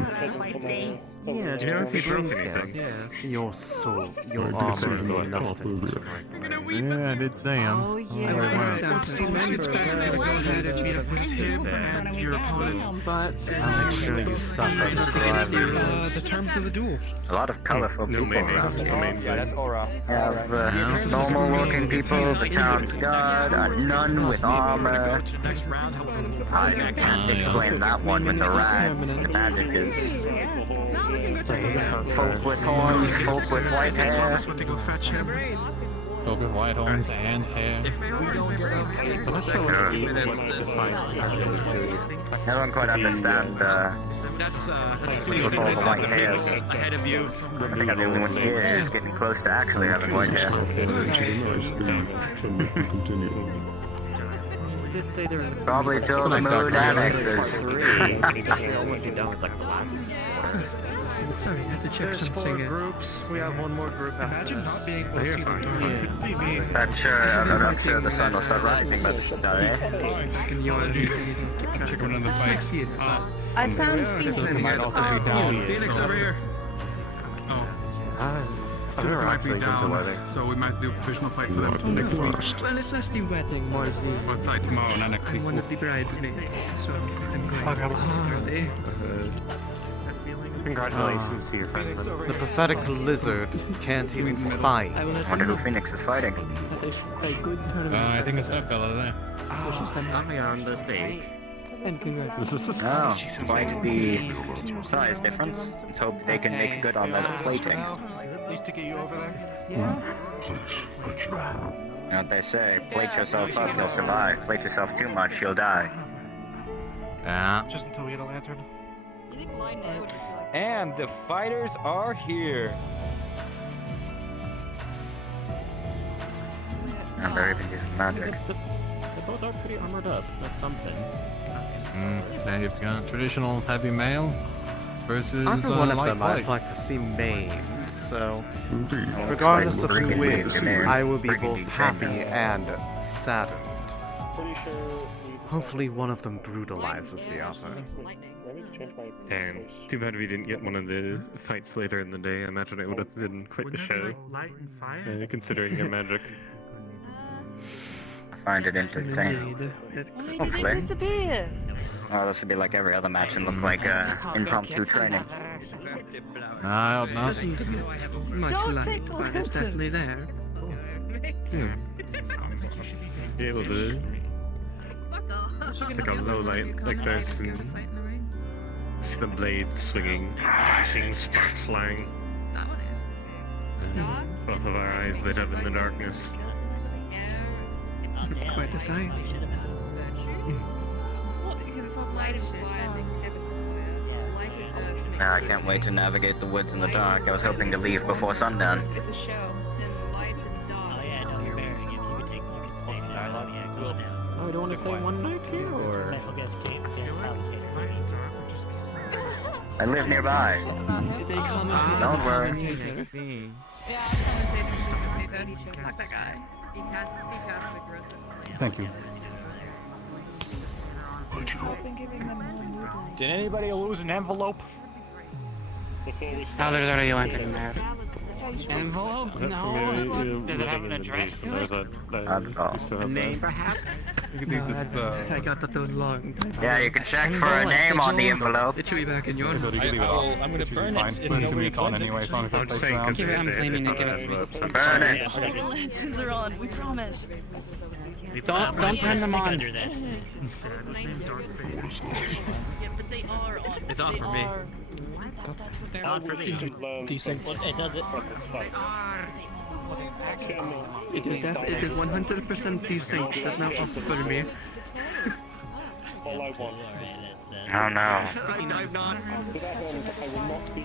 Yeah, Do you know if he broke anything? Yes. Your soul, your I did armor see is that nothing pop to over. my blade. Yeah, I did say him. Oh yeah, I went down to gets back and go ahead and meet up with him and your opponent, but I'll make sure you suffer before I lose. the terms of the duel. A lot of colorful No, people maybe. around here. Yeah, that's You have normal looking people, the town's guard, a nun with armor. I can't explain that one with the rats. The magic is folk with horns, folk with white hair. Folk with white horns and hair. I don't quite understand That's people with all the white hair. ahead of you. I think I'm the only one here is getting close to actually having white hair. Probably till the moon annexes. Sorry, I had to check something. Groups. We have one more group. Imagine not being able to see the I'm sure the sun will start rising by this time, eh? back in your keep track of the fight. I found Phoenix. Might also be down. Phoenix over here. So they might be down, so we might do a professional fight for them next week. Well, let's do wedding, Marzi. What side tomorrow, not next week? I'm one of the bridesmaids, so I'm going early. Congratulations to your friend. The pathetic lizard can't even fight. I wonder who Phoenix is fighting. A good tournament. I think it's that fella there. Wishes them luck. on the stage. And congratulations. Oh, might be size difference. Let's hope they can make good on that plating. At least to get you over there. You know what they say, plate yourself up, you'll survive. Plate yourself too much, you'll die. Yeah. Just until we get a lantern. And the fighters are here. And they're even using magic. They both are pretty armored up. That's something. Then you've got traditional heavy mail versus Either one of light them plate. I'd like to see maimed, so regardless of who wins, I will be both happy and saddened. Hopefully one of them brutalizes the other. Damn, too bad we didn't get one of the fights later in the day. I imagine it would have been quite the show. Considering your magic. I find it entertaining. Hopefully. Oh, this would be like every other match and look like impromptu training. I hope not. Doesn't much light, but it's definitely there. Be able to. It's like a low light like this, and see the blades swinging, flashing, sparks flying. Both of our eyes lit up in the darkness. Quite the sight. I can't wait to navigate the woods in the dark. I was hoping to leave before sundown. It's a show. Oh yeah, no, you're marrying him. You can take more compensation. Yeah, cool. Oh, we don't want to stay one night here, or? Special guest commentator. I live nearby. Don't worry. Fuck that guy. Thank you. Did anybody lose an envelope? How are you answering that? Envelope? No. Does it have an address to it? A name, perhaps? I got that too long. Yeah, you can check for a name on the envelope. It should be back in your I'm gonna burn it if nobody finds it. anyway, as long as I'm it's saying around. because I'm claiming it. Give it to me. Burn it. The lanterns are on, we promise. Don't turn them on. Under this. Yeah, but they are on. It's on for me. It's on for me. Desync. It does it. It is 100% desync. It does not work for me. All I want. Oh no.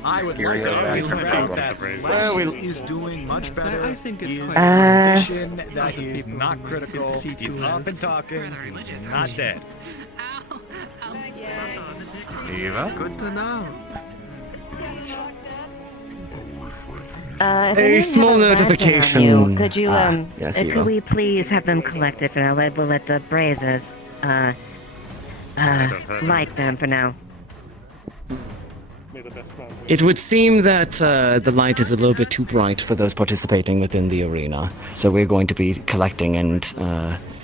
I would like to argue that Lev is doing much better. I think it's He is quite in a condition that he is not critical. He's up and talking. He's not dead. Eva? Good to know. If A anyone small have a lantern on notification. you, could you, yes, Eva. could we please have them collected for now? We'll let the Brazers, light them for now. It would seem that the light is a little bit too bright for those participating within the arena, so we're going to be collecting and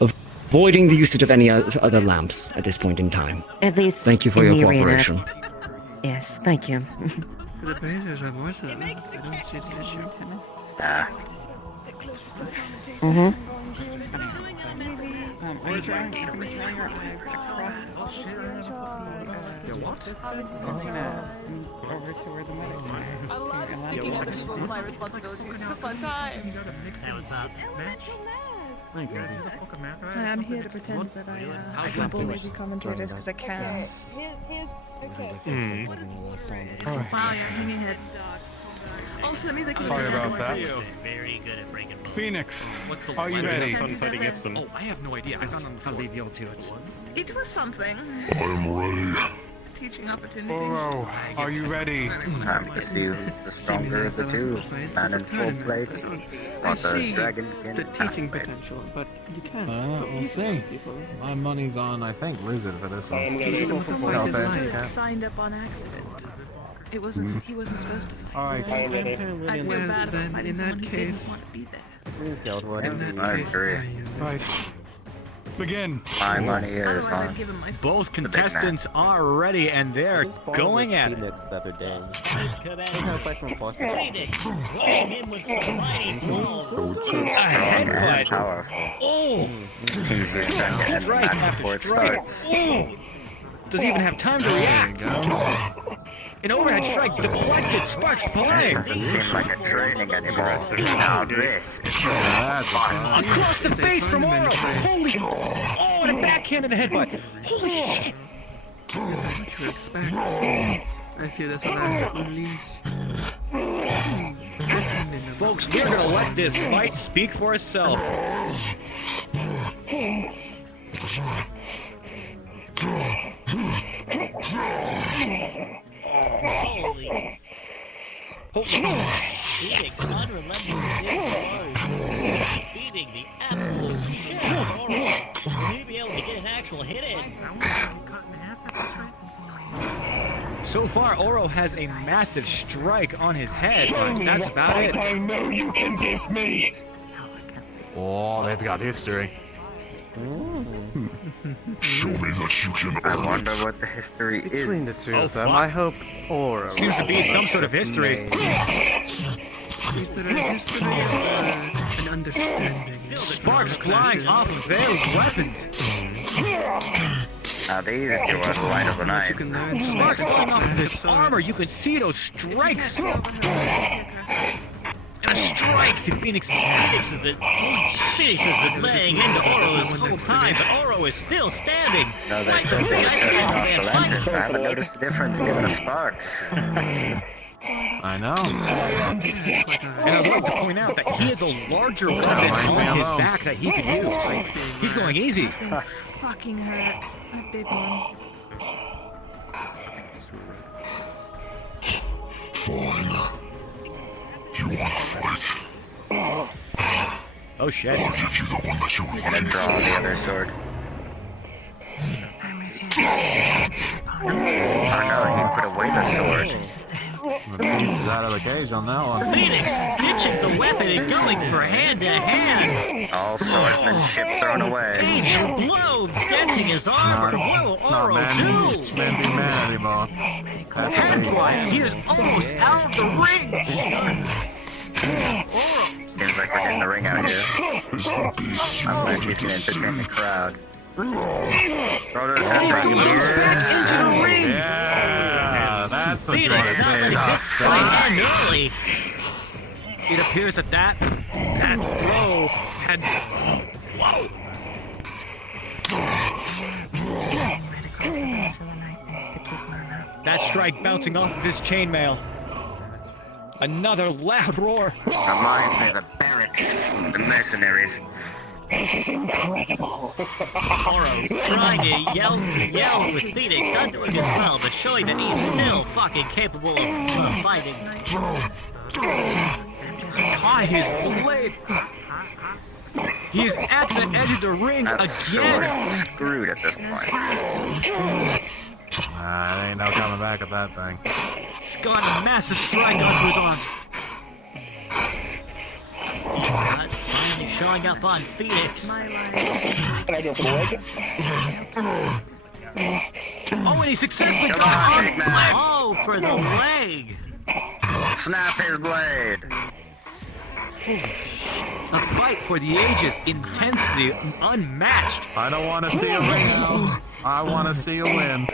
avoiding the usage of any other lamps at this point in time. At least Thank you for in your the arena. cooperation. Yes, thank you. The Brazers are more so. I don't see the issue. Mm-hmm. Where's my gator? What? Over to where the medic I love sneaking up and doing my responsibilities. It's a fun time. Hey, what's up? I'm here to pretend that I can bully the commentators because I can. Wow, you're hanging head. Also, that means I can Sorry about that. Very good at breaking balls. Phoenix, What's the are you ready? Oh, I have no idea. I found on the floor. I'll leave you all to it. It was something. I'm ready. Teaching opportunity. Oro, are you ready? Time to see who's the stronger of the two. Man in full plate. I Want the see dragon the teaching potential, but you can't. We'll see. My money's on, I think, Wizard for this one. I just signed up on accident. It wasn't. He wasn't supposed to fight. All right. I feel Well, bad about then, fighting in that someone who didn't case- want to be there. I agree. Right. Begin. My money is Otherwise, on. I'd give him my. Both contestants are ready and they're going at it. Let's come at it. Phoenix, rushing in with some mighty balls. A headbutt. Powerful. Oh! Seems there's going to end Strike match after before it strike. starts. Oh! Doesn't even have time to react. An overhead strike deflected. Sparks This flying. doesn't seem like a training anymore. Now this is fun. Across the face from Oro. Holy! Oh, and a backhanded headbutt. Holy shit! Is that what you expect? I feel this will last at least. 20 minutes. Folks, we're gonna let this fight speak for itself. Holy. Phoenix unrelenting blows, beating the absolute shit out of Oro. Will he be able to get an actual hit in? So far, Oro has a massive strike on his head, but that's about it. I know you can give me. Oh, they've got history. Show me that you can I earn wonder it. what the history is. Between the two Oh, of them, fuck. I hope Aura Seems to be some sort of history. Is there a history or an understanding? Sparks flying off of Vale's weapons. Now these two are the light of the night. You can learn Sparks flying off of his armor. You can see those strikes. And a strike to Phoenix's head. Phoenix has been laying into Oro this whole time, but Oro is still standing. No, they Right said before they I were saw turning the off the man lanterns. fight. I haven't noticed the difference even the sparks. I know. And I'd like to point out that he has a larger weapon on his back that he can use. He's going easy. Fucking hurts. That big one. Fine. You want to fight? Oh shit. I'll give you the one that you Gonna draw the other sword. Oh no, he put away the sword. The beast is out of the cage on that one. Phoenix ditching the weapon and going for hand to hand. All swordsmanship thrown away. Each blow denting his armor. What will Oro do? Man be man anymore. That's Head the flying. He is almost out of the ring. Oro Seems like we're getting the ring out here. Unless you can entertain the crowd. Throw to the center. Back into the ring! Yeah, that's what you want to Phoenix, say. not letting this fight end early. It appears that that throw had... Whoa! That strike bouncing off of his chainmail. Another loud roar. Reminds me of the barracks, the mercenaries. This is incredible. Oro trying to yell with Phoenix, not doing as well, but showing that he's still fucking capable of fighting. Caught his blade. He is at the edge of the ring That's again. Sword screwed at this point. There ain't no coming back at that thing. It's got a massive strike onto his arm. It's finally showing up on Phoenix. Oh, and he successfully Come got on, on big man. Oh, for the leg. Snap his blade. A fight for the ages, intensity unmatched. I don't want to see a win now. I want to see a win.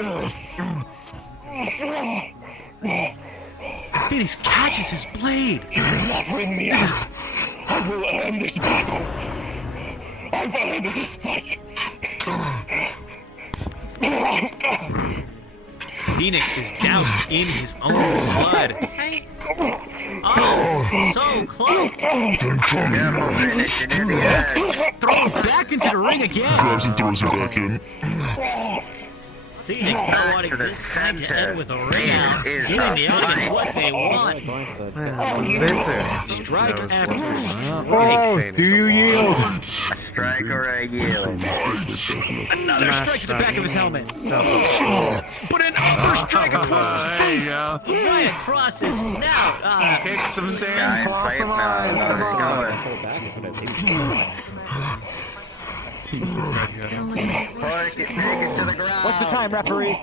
Phoenix catches his blade. You will not bring me out. I will end this battle. I will end this fight. Phoenix is doused in his own blood. Oh, so close. Thrown back into the ring again. Grabs and throws her back in. Phoenix not wanting this fight to end with a ring out, giving the audience what they want. Well, the lizard Strike knows after what is Oh, do you yield? A strike or a yield. Another strike to the back of his helmet. Self-absorbed. But an upper strike across his face. Right across his snout. Kick some Guy sand, in cross sight some now. eyes. Come on. Take it to the ground. What's the time, referee?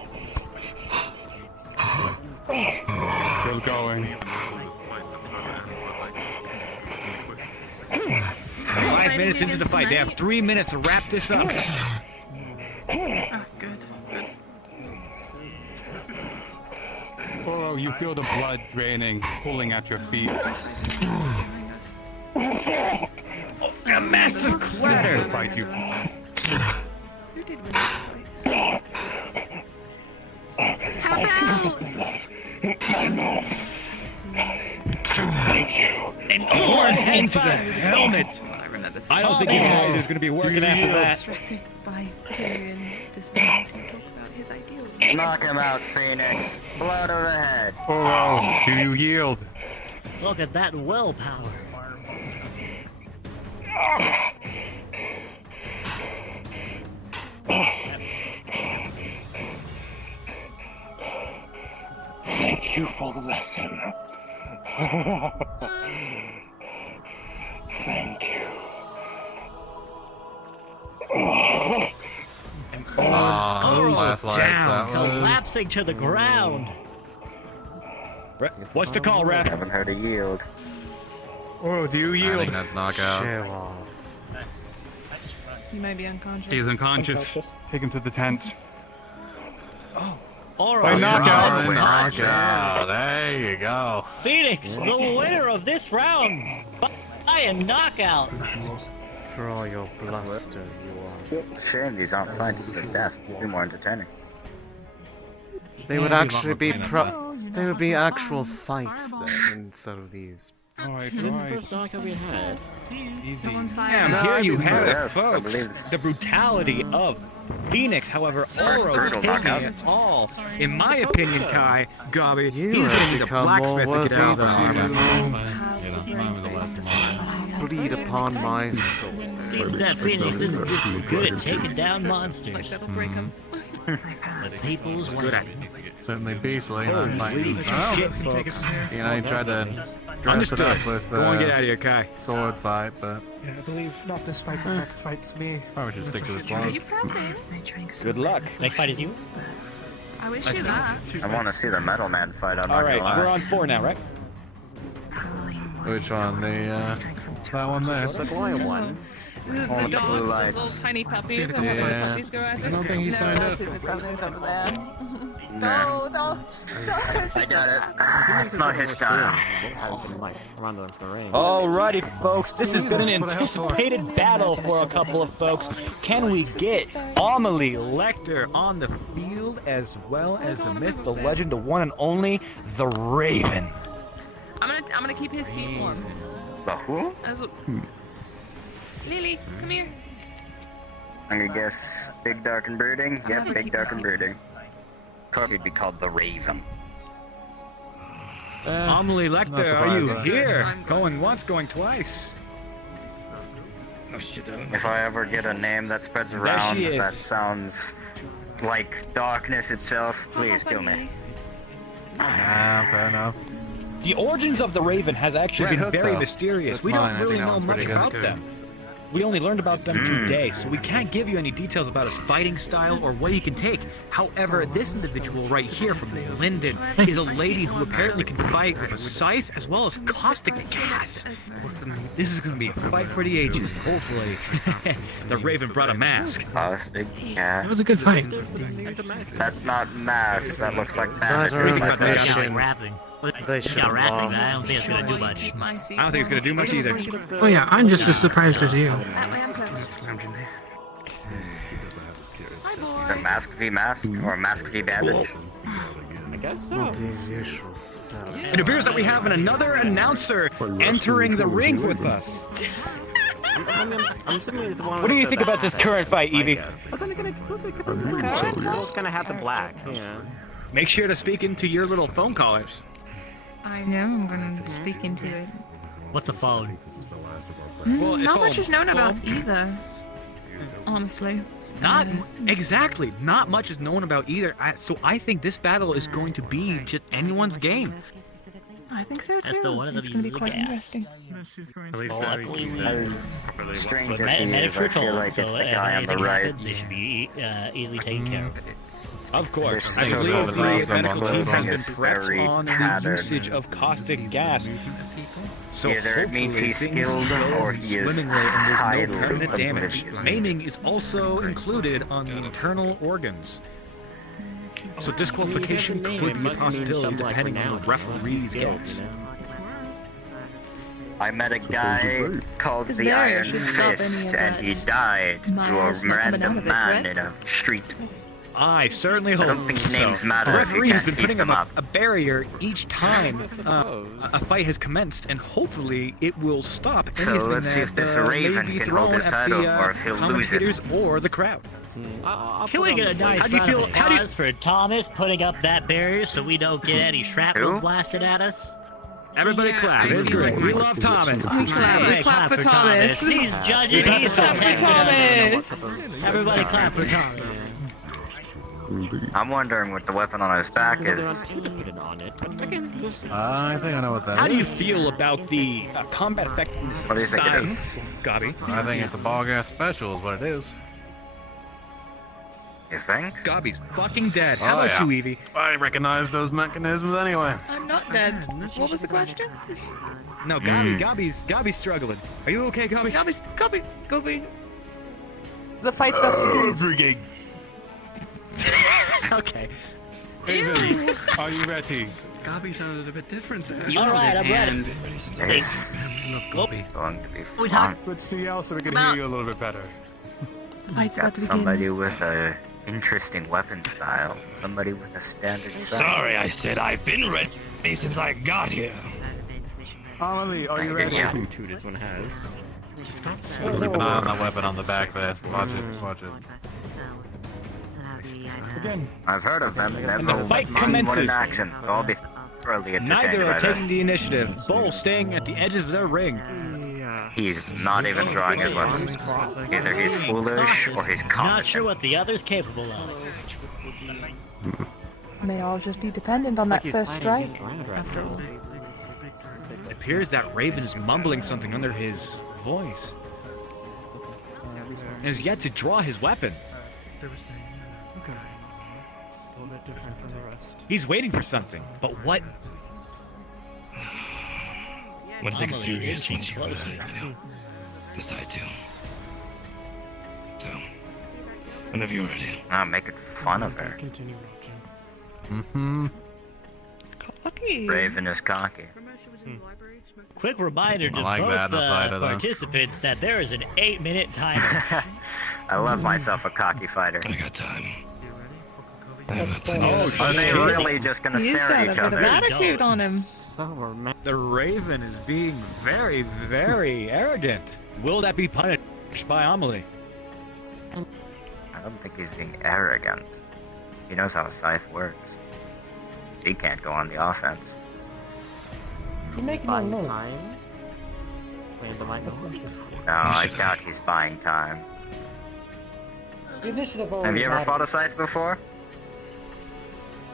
Still going. 5 minutes into the fight. They have 3 minutes to wrap this up. Oh, good. Oro, you feel the blood draining, pulling at your feet. A massive clatter. Fight you. You did win that fight. Tap out! An arm into the helmet. I don't think his head is going to be working after that. Distracted by Tyrion does not talk about his ideals. Knock him out, Phoenix. Blow to the head. Oro, do you yield? Look at that willpower. Thank you for the lesson. Thank you. Oh, last lights, that was... Collapsing to the ground. What's the call, ref? Haven't heard a yield. Oro, do you I yield? think that's knockout. Show off. You might be unconscious. He's unconscious. Take him to the tent. Oro. By knockout. Knockout. There you go. Phoenix, the winner of this round by a knockout. For all your bluster, you are. Shame these aren't fights to the death. Be more entertaining. They would actually be They would be actual fights then, instead of these. This is the first knockout we had. No one's Damn, fired. here you have Yeah, it, folks. I believe- The brutality of Phoenix, however, Oro brutal taking knockout. it all. In my opinion, Kai, Gobby, You he's have gonna need a become blacksmith more to get out of the armor. Have the brain space to see. Bleed upon my soul. Seems that Phoenix isn't this good at taking down Like monsters. that'll break him. The people's Good at way. it. Certainly beastly. Not Holy fighting. sweet Well, shit, folks. you know, he tried to dress it Understood. up with Go and get out of here, Kai. sword fight, but Yeah, I believe not this fight, but next fight's me. probably should stick to his Are clothes. you proud, babe? Good luck. Next fight is you. I wish you that. I want to see the Metal Man fight. I'm All not right, gonna lie. we're on 4 now, right? Which one? The That one there. The glowing one. The dogs, the little tiny puppies, and Yeah. the puppies go at it. I don't think he signed up. No, don't. I got it. It's not his style. Alrighty, folks, this has been an anticipated battle for a couple of folks. Can we get Amelie Lecter on the field as well as the myth, the legend, the one and only, the Raven? I'm gonna keep his seat warm. The who? Lily, come here. I'm gonna guess Big Dark and Brooding. Yep, Big Dark and Brooding. Of course he'd be called the Raven. Amelie not Lecter, are you surprised. here? Going once, going twice. If I ever get a name that spreads There around she is. that sounds like darkness itself, please kill me. Fair enough. The origins of the Raven has actually Red been Hook, very though. mysterious. That's We fine, don't I think really that know one's much pretty about good. them. We only learned about them today, so we can't give you any details about his fighting style or what he can take. However, this individual right here from Linden is a lady who apparently can fight with a scythe as well as caustic gas. This is going to be a fight for the ages, hopefully. The Raven brought a mask. Caustic gas. That was a good fight. That's not mask. That looks like That bandage. recognition. Rapping. They should have rapping, I don't lost. think it's gonna do much. I don't think it's going to do much either. Oh yeah, I'm just as surprised as you. Is it mask v mask or mask v bandage? I guess so. The usual spell. It appears that we have another announcer entering the ring with us. What do you think about this current fight, Evie? Who's gonna have the black? Yeah. Make sure to speak into your little phone caller. I know, I'm gonna speak into it. What's a phone? Well, Not if much I'm- is known about either. Honestly. Not exactly. Not much is known about either. So I think this battle is going to be just anyone's game. I think so too. That's the one of them It's gonna be uses a quite gas. interesting. Well, luckily we Strange but as he is, medics I were feel told, like so it's the if guy on the anything right. happens, they should be easily taken care of. Of course. This I is believe over the there. medical team has been Is prepped very on the tattered. usage of caustic gas. So Either it means hopefully he's things skilled go or he is swimmingly and there's highly no permanent damage. oblivious. Maiming is also included on the internal organs. So disqualification could be a possibility depending on what referees get. I met a guy called This the barrier Iron should stop any Fist, of and that he died to a miles not coming out random of it, man correct? in a street. I certainly hope I don't think so. names matter The if you referee has can't been keep putting them up up. a barrier each time a fight has commenced, and hopefully it will stop So anything let's see that if this may Raven be can thrown hold his at title, the or if he'll lose it. commentators or the crowd. Can we get a nice How do you round feel? of How do you? applause for Thomas putting up that barrier so we don't get any shrapnel Who? blasted at us? Everybody clap. It's great. We love Thomas. We clap. We clap for Thomas. He's judging. He's Clap for protecting us. Thomas. Everybody clap for Thomas. I'm wondering what the weapon on his back is. I think I know what that is. How do you feel about the combat effectiveness What of do you think it is? science, Gabi? I think it's a ball gas special is what it is. You think? Gabi's fucking dead. How Oh, about yeah. you, Evie? I recognize those mechanisms anyway. I'm not dead. What was the question? No, Gabi's struggling. Are you okay, Gabi? Gobi. The fight's about to begin. Okay. Ew. Are you ready? Gabi sounded a bit different there. All right, I'm ready. It's Whoop. going to be We fun. talk. Let's see so we can hear you a little bit better. The fight's Got about to begin. somebody with a interesting weapon style. Somebody with a standard size. Sorry, I said I've been ready since I got here. Amelie, are you ready? Yeah. Two this one has. Keep an eye on that weapon on the back there. Watch it, watch it. Again, I've heard of them. Never the fight seen one in commences. action, so I'll be thoroughly entertained neither by are taking this. the initiative. Both staying at the edges of their ring. He's not even drawing his weapons. Either he's foolish or he's Not competent. sure what the other's capable of. May all just be dependent on that first strike. After all. It appears that Raven is mumbling something under his voice. And is yet to draw his weapon. Okay. A little bit different from the rest. He's waiting for something, but what? I'm gonna take it serious once you decide to. So, whenever you're ready. I'm making fun of her. Mm-hmm. Cocky. Raven is cocky. Quick reminder to I like both that in a fighter, though. participants that there is an 8-minute timer. I love myself a cocky fighter. I got time. Are they really just gonna He's stare got at each a bit other? of attitude on him. The Raven is being very, very arrogant. Will that be punished by Amelie? I don't think he's being arrogant. He knows how a scythe works. He can't go on the offense. You make no move. No, I doubt he's buying time. The initiative Have you ever fought a scythe before?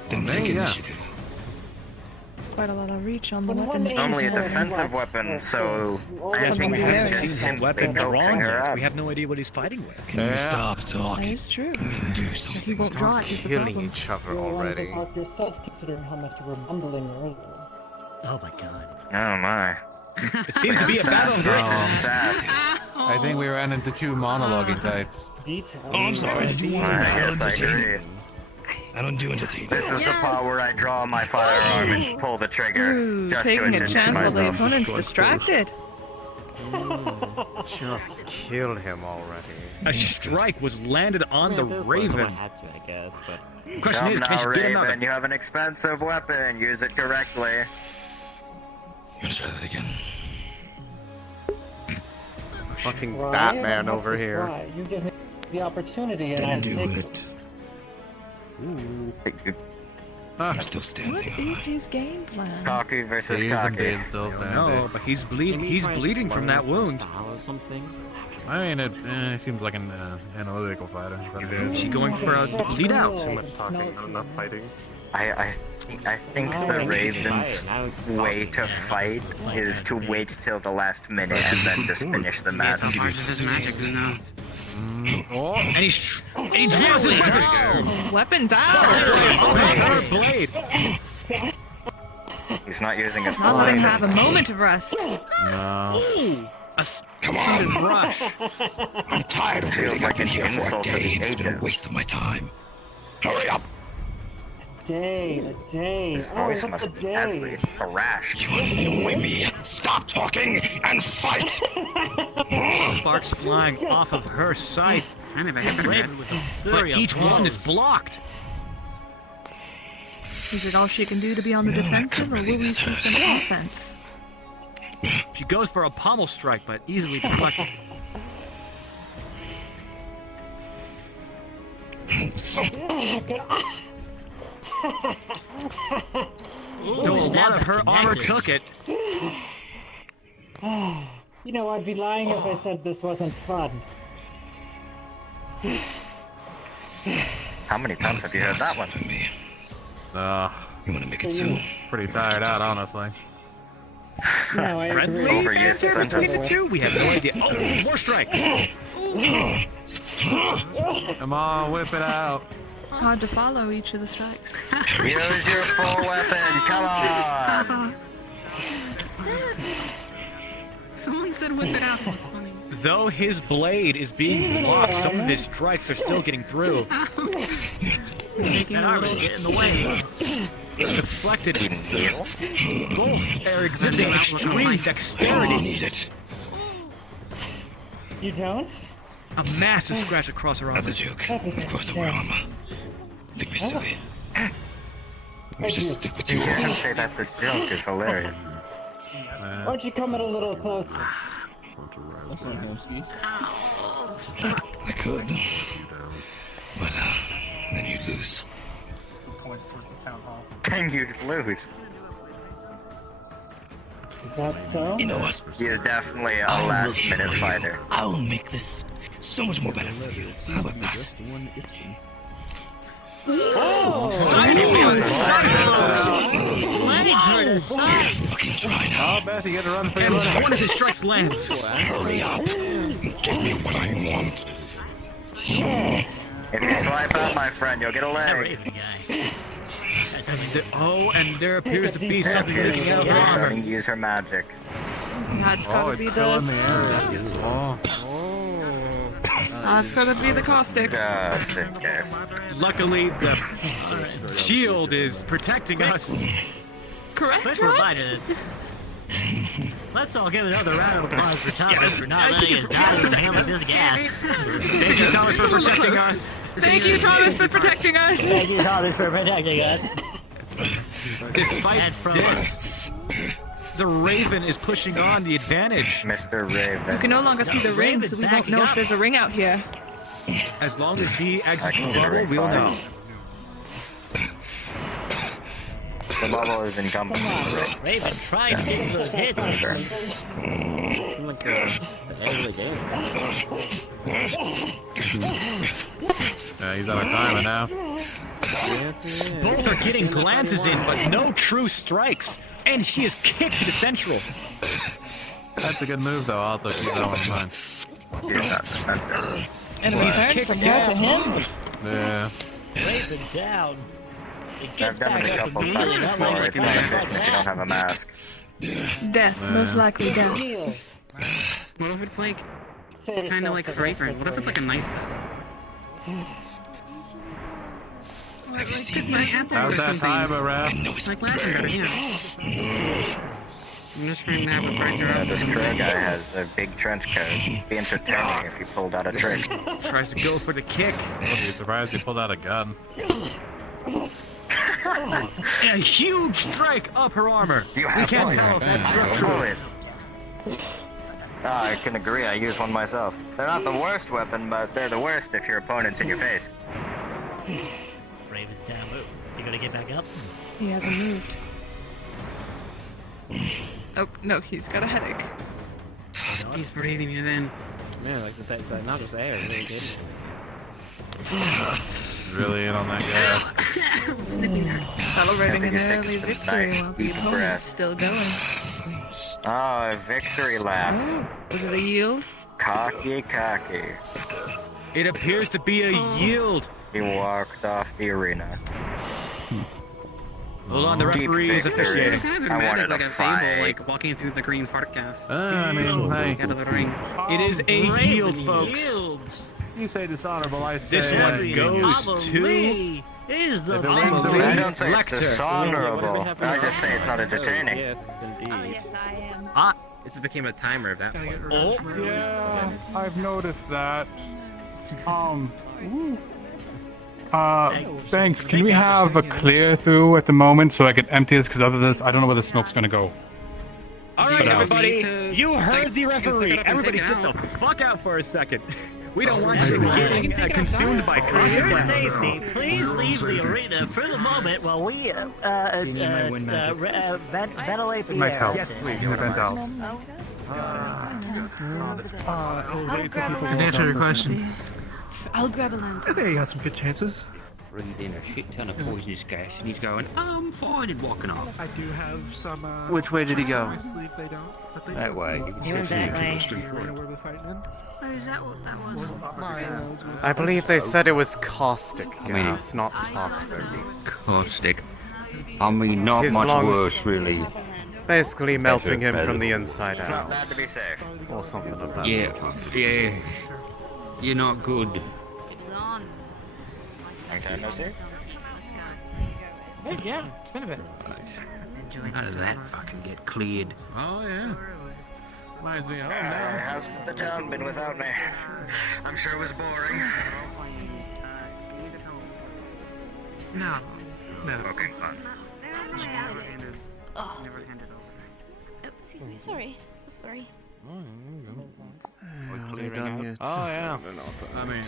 Then take initiative. It's quite a lot of reach on the weapon. It's only a defensive weapon, so I Yes, but we haven't seen just his weapon simply drawn coaxing her yet. up. We have no idea what he's fighting with. Can you stop talking? That is true. Do He something. won't draw it, is the killing problem. each other You're already. about yourself, considering how much you were mumbling earlier. Oh my god. Oh my. It seems to be a battle of wits. I think we ran into two monologuing types. Detail. Oh, I'm sorry. Yes, I agree. I don't do entertainment. This is the part where I draw my firearm and pull the trigger. Ooh, just to taking a endanger chance while the myself. opponent's distracted. Just kill him already. A strike was landed on the Raven. Question Come is, can now, she get Raven, another? you have an expensive weapon. Use it correctly. You wanna try that again? Fucking Try, Batman I have over to here. try. You give me the opportunity, and I Then do take it. Ooh. I'm still What standing. is his game plan? Cocky versus He cocky. isn't dead, still standing. No, but he's bleeding. He's bleeding from that wound. I mean, it seems like an analytical fighter. But Is she going for a bleed out? Too much talking, not enough fighting. I think the Raven's way to fight is to wait till the last minute and then just finish the match. Oh, and he draws his weapon. Weapons Her out! blade. He's not using his Not letting blade. her have a moment of rest. no. A succeeded rush. I'm tired of Feels waiting. like I've been an here for a insult to day the and it's been a agent. waste of my time. Hurry up! A day. His Oh, voice what's must a be day? absolutely thrashed. You want to annoy me? Stop talking and fight! Sparks flying off of her scythe. But each one is blocked. Is it all she can do to be on the defensive, or will we see some offense? She goes for a pommel strike, but easily deflected. Though a lot of her armor took it. You know, I'd be lying if I said this wasn't fun. How many times have you heard that one? You want to make it soon? Pretty tired out, honestly. No, I Friendly agree. Overused banter between the sentence. two? We have no idea. Oh, more strikes! Come on, whip it out. Hard to follow each of the strikes. Use your full weapon, come on! Someone said whip it out. That's funny. Though his blade is being blocked, some of his strikes are still getting through. Making a little Get in the way. Deflected. Both are exhibiting extreme dexterity. Need it. You don't? A massive scratch across her arm. Another joke. Of course I wear armor. Think we're silly. We just stick with You you. can't say that's a joke, it's hilarious. Why don't you come in a little closer? I could. But, then you'd lose. Points towards the town hall. Then you'd lose. Is that so? You know what? He is definitely a I'll last minute show you. fighter. I'll make this so much more better for you. How about that? Oh! Fucking try now. I'll bet you get to run for your And life. one of his strikes lands. Hurry up. Give me what I want. If you swipe out, my friend, you'll get a leg. Oh, and there appears to be something leaking out of her armor. Starting to use her magic. That's gotta be the. That's gotta be the caustic. Luckily, the shield is protecting us. Correct, right? Let's all give another round of applause for Thomas for not letting us die with the hammer of this gas. Thank you, Thomas, for protecting us. Thank you, Thomas, for protecting us. Thank you, Thomas, for protecting us. Despite this, the Raven is pushing on the advantage. Mr. Raven. You can no longer see the ring, so we won't know if there's a ring out here. As long as he exits the bubble, we'll know. The bubble is incumbent. Raven tried to get those hits. He's out of timer now. Both are getting glances in, but no true strikes. And she is kicked to the central. That's a good move, though. I'll have to keep that one in mind. Enemies kicked from down. her to him. Yeah. Raven down. It I've gets done back it a up couple immediately. times before. It's not efficient if you don't have a mask. Death, most likely death. What if it's like kind of like fragrant? What if it's like a nice stuff? Like apple How's or that something. timer, Rap? Like lavender, yeah. I'm just trying to have a brighter up. This crow guy has a big trench coat. It'd be entertaining if he pulled out a trick. Tries to go for the kick. I'll be surprised he pulled out a gun. And a huge strike up her armor. We can't tell if that's true. I can agree, I use one myself. They're not the worst weapon, but they're the worst if your opponent's in your face. Raven's down. You gonna get back up? He hasn't moved. Oh, no, he's got a headache. He's breathing it in. Man, like that not just air, really good. Really in on that guy. Snipping her. Celebrating an early victory while the opponent's still going. Oh, a victory lap. Was it a yield? Cocky. It appears to be a yield. He walked off the arena. Hold on, the referee is officiating. Kind of dramatic, like a fable, like walking through the green fart gas. I mean, hey. Out of the ring. It is a yield, folks. Yields. You say dishonorable, I say... This one goes to... Is the If it wins the I don't say it's Lecter. dishonorable. I just say it's not entertaining. Yes, indeed. Yes, I am. It became a timer at that point. Oh, Yeah, I've noticed that. Thanks. Can we have a clear through at the moment so I can empty this? Because other than this, I don't know where the smoke's gonna go. all right, But, everybody. You heard the referee. Everybody get the fuck out for a second. We don't want you getting consumed by For your constant. safety, please leave the arena for the moment while we ventilate the Might air. help. Yes, please. In the vent out. To answer your question, I'll grab a lantern. I think you got some good chances. Breathe in a shit ton of poisonous gas, and he's going, I'm fine and walking off. I do have some. Which way did he go? My sleep, they don't. But they That way. He went that way. where we're fighting in. Oh, is that what that was? I believe they said it was caustic gas, not toxic. Caustic. I mean, not His much lungs- worse, really. Basically melting him better. from the inside It's not bad out. to be safe. Or something of that Yeah, sort. yeah. You're not good. Long time no see. Hey, yeah, it's been a bit. How did that fucking get cleared? Oh, yeah. Reminds me of home now. How's the town been without me? I'm sure it was boring. No. Okay, fun. Oh, excuse me. Sorry. Sorry. Are they done yet? Oh, yeah. I mean,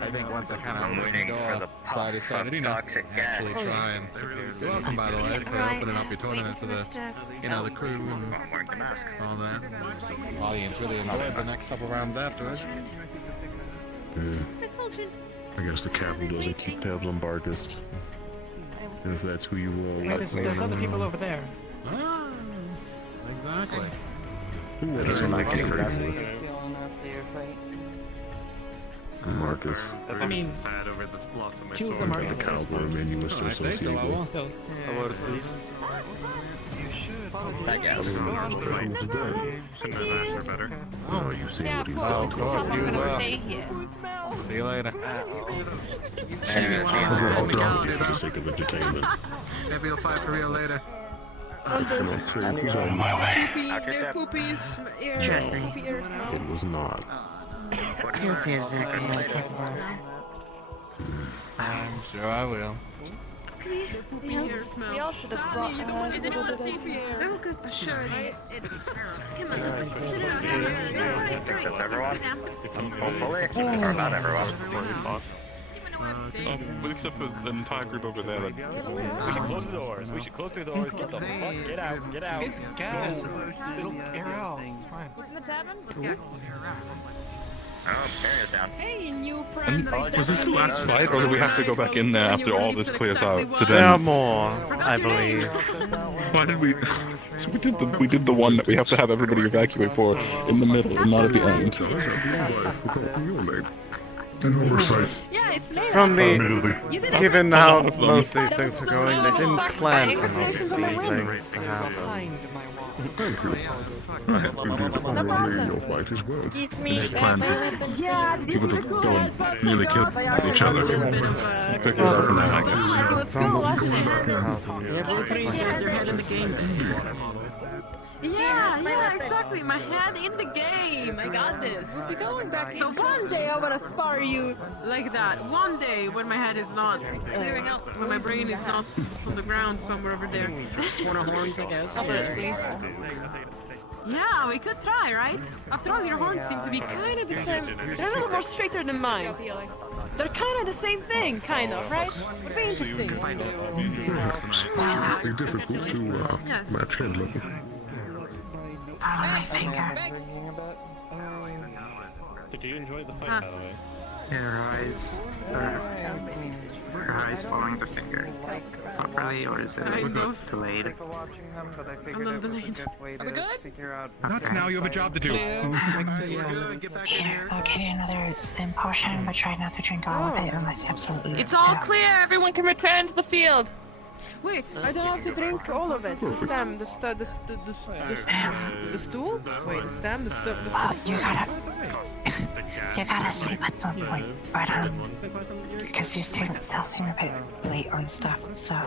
I think once I kind of opened the door, so I decided, actually try and... You're welcome, by the way, for opening up your tournament for the, the crew and all that. Audience really enjoyed the next couple rounds afterwards. I guess the captain doesn't keep tabs on Barkist. And if that's who you will, let me There's other people know. over there. Ah, exactly. Who was it? Marcus. I mean, sad over the loss of my two of sword. them are The cowboy man you wish to associate with. So, I guess. Couldn't have asked for better. Oh, you see what he's done. Of course, you will. See you later. For the sake of entertainment. Maybe you'll fight for real later. I cannot say it was on my way. Trust me. It was not. You'll see exactly what it was. I'm sure I will. We all should have brought a little bit of Oh, good. Sure. Come on, That's everyone? Hopefully? Or not everyone? Except for the entire group over there. We should close the doors. We should close the doors. Get the fuck. Get out. Get out. It's gas. It'll air out. It's fine. What's in the tavern? Let's go. Oh, carrier's down. Hey, new friend. Was this the last fight, or do we have to go back in there after all this clears out to There are then? more, I believe. Why did we? So we did the one that we have to have everybody evacuate for in the middle and not at the end. I've forgotten your name. An oversight. Yeah, it's later. From the... Given how of them. most of these things are going, they didn't plan for most of these things to happen. Thank you. You did honorably in your fight as well. Excuse me. They planned for people to go and nearly kill each other. Pick it up from that, I guess. It's almost how Yeah, exactly. My head in the game. I got this. We'll be going back. So one day I wanna spar you like that. One day when my head is not clearing out, when my brain is not on the ground somewhere over there. Corner horns, I guess. Yeah, we could try, right? After all, your horns seem to be kind of the same. They're a little more straighter than mine. They're kind of the same thing, kind of, right? Would be interesting. It'd be difficult to match head level. My finger. Did you enjoy the fight, by the way? Her eyes following the finger. Properly, or is it delayed? A little delayed. Are we good? Nuts, now you have a job to do. Here, I'll give you another stim potion, but try not to drink all of it unless you absolutely It's all clear. Everyone can return to the field. Wait, I don't have to drink all of it. The stem, the stool. Wait, the stem, the You gotta sleep at some point, but because you still seem a bit late on stuff, so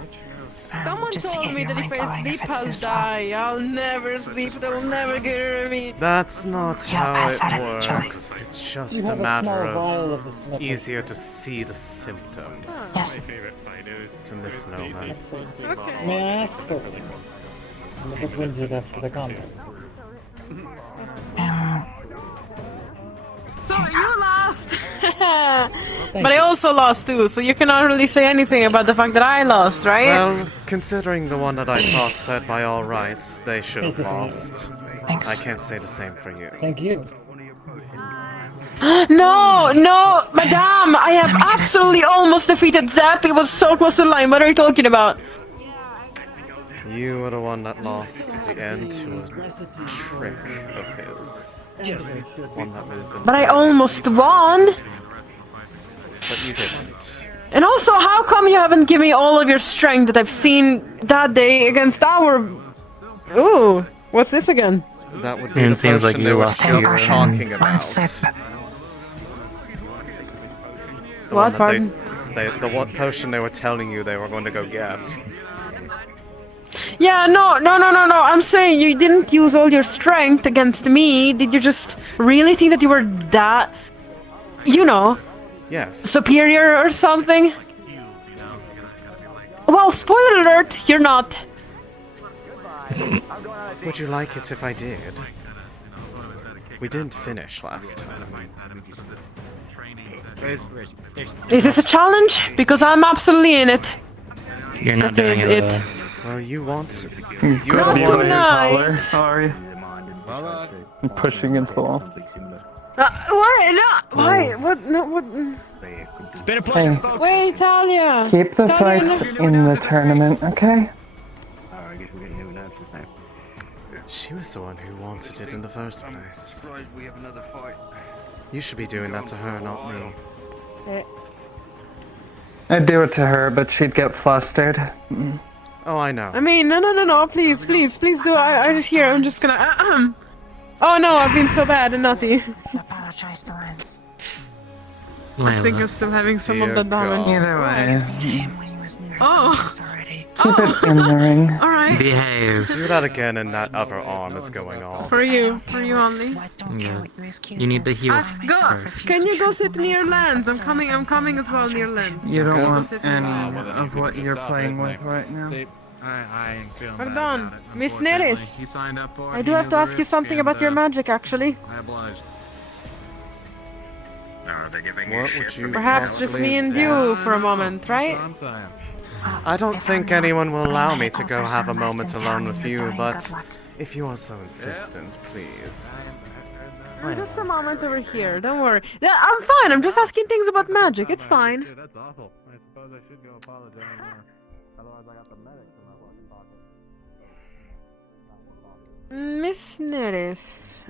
Someone just to told get me your that if mind I going sleep, if it's I'll too slow. die. I'll never sleep. They'll never get rid of me. That's not how pass out it eventually. works. It's just a matter of easier to see the symptoms. Yes. It's a misnomer. Okay. May I ask for it? What wins it after the combat? So you lost, but I also lost too. So you cannot really say anything about the fact that I lost, right? Well, considering the one that I fought said by all rights, they should have lost. I can't say the same for you. Thank you. No, madame, I have absolutely almost defeated Zap. It was so close to the line. What are you talking about? You were the one that lost at the end to a trick of his. One that would have been But I almost won. But you didn't. And also, how come you haven't given me all of your strength that I've seen that day against our... Ooh, what's this again? That would be the potion they were just talking about. The What, one that the what potion they were telling you they were going to go get. Yeah, no. I'm saying you didn't use all your strength against me. Did you just really think that you were that, Yes. superior or something? Well, spoiler alert, you're not. Would you like it if I did? We didn't finish last time. Is this a challenge? Because I'm absolutely in it. You're not That is doing it. Well, you want... Good You're the one night. Sorry. I'm pushing against the wall. Why? No. Why? What? No. What? It's been a pleasure, folks. Wait, Talia. Keep the Talia, fights in the tournament, okay? She was the one who wanted it in the first place. You should be doing that to her, not me. I'd do it to her, but she'd get flustered. Oh, I know. I mean, no, please do. I just here. I'm just gonna. Oh no, I've been so bad and naughty. Apologize to Lance. I think I'm still having some of the damage. Either way. Oh. Keep it in the ring. All right. Behave. Do that again, and that other arm is going off. For you only. Yeah. You need the heal Go. first. Can you go sit near Lance? I'm coming as well near Lance. You don't want Sit any near- of what you're playing with right now. I ain't feeling Hold bad on, about it, Miss unfortunately. Neris. He signed up for it, I he do have knew to the ask you risk, something and, about your magic, actually. I obliged. What would you Perhaps just me and you for a moment, right? I don't think anyone will allow me to go have a moment alone with you, but if you are so insistent, please. Just a moment over here. Don't worry. Yeah, I'm fine. I'm just asking things about magic. It's fine. That's awful. I suppose I should go apologize more. Otherwise, I got the medics in my pocket. Miss Neris.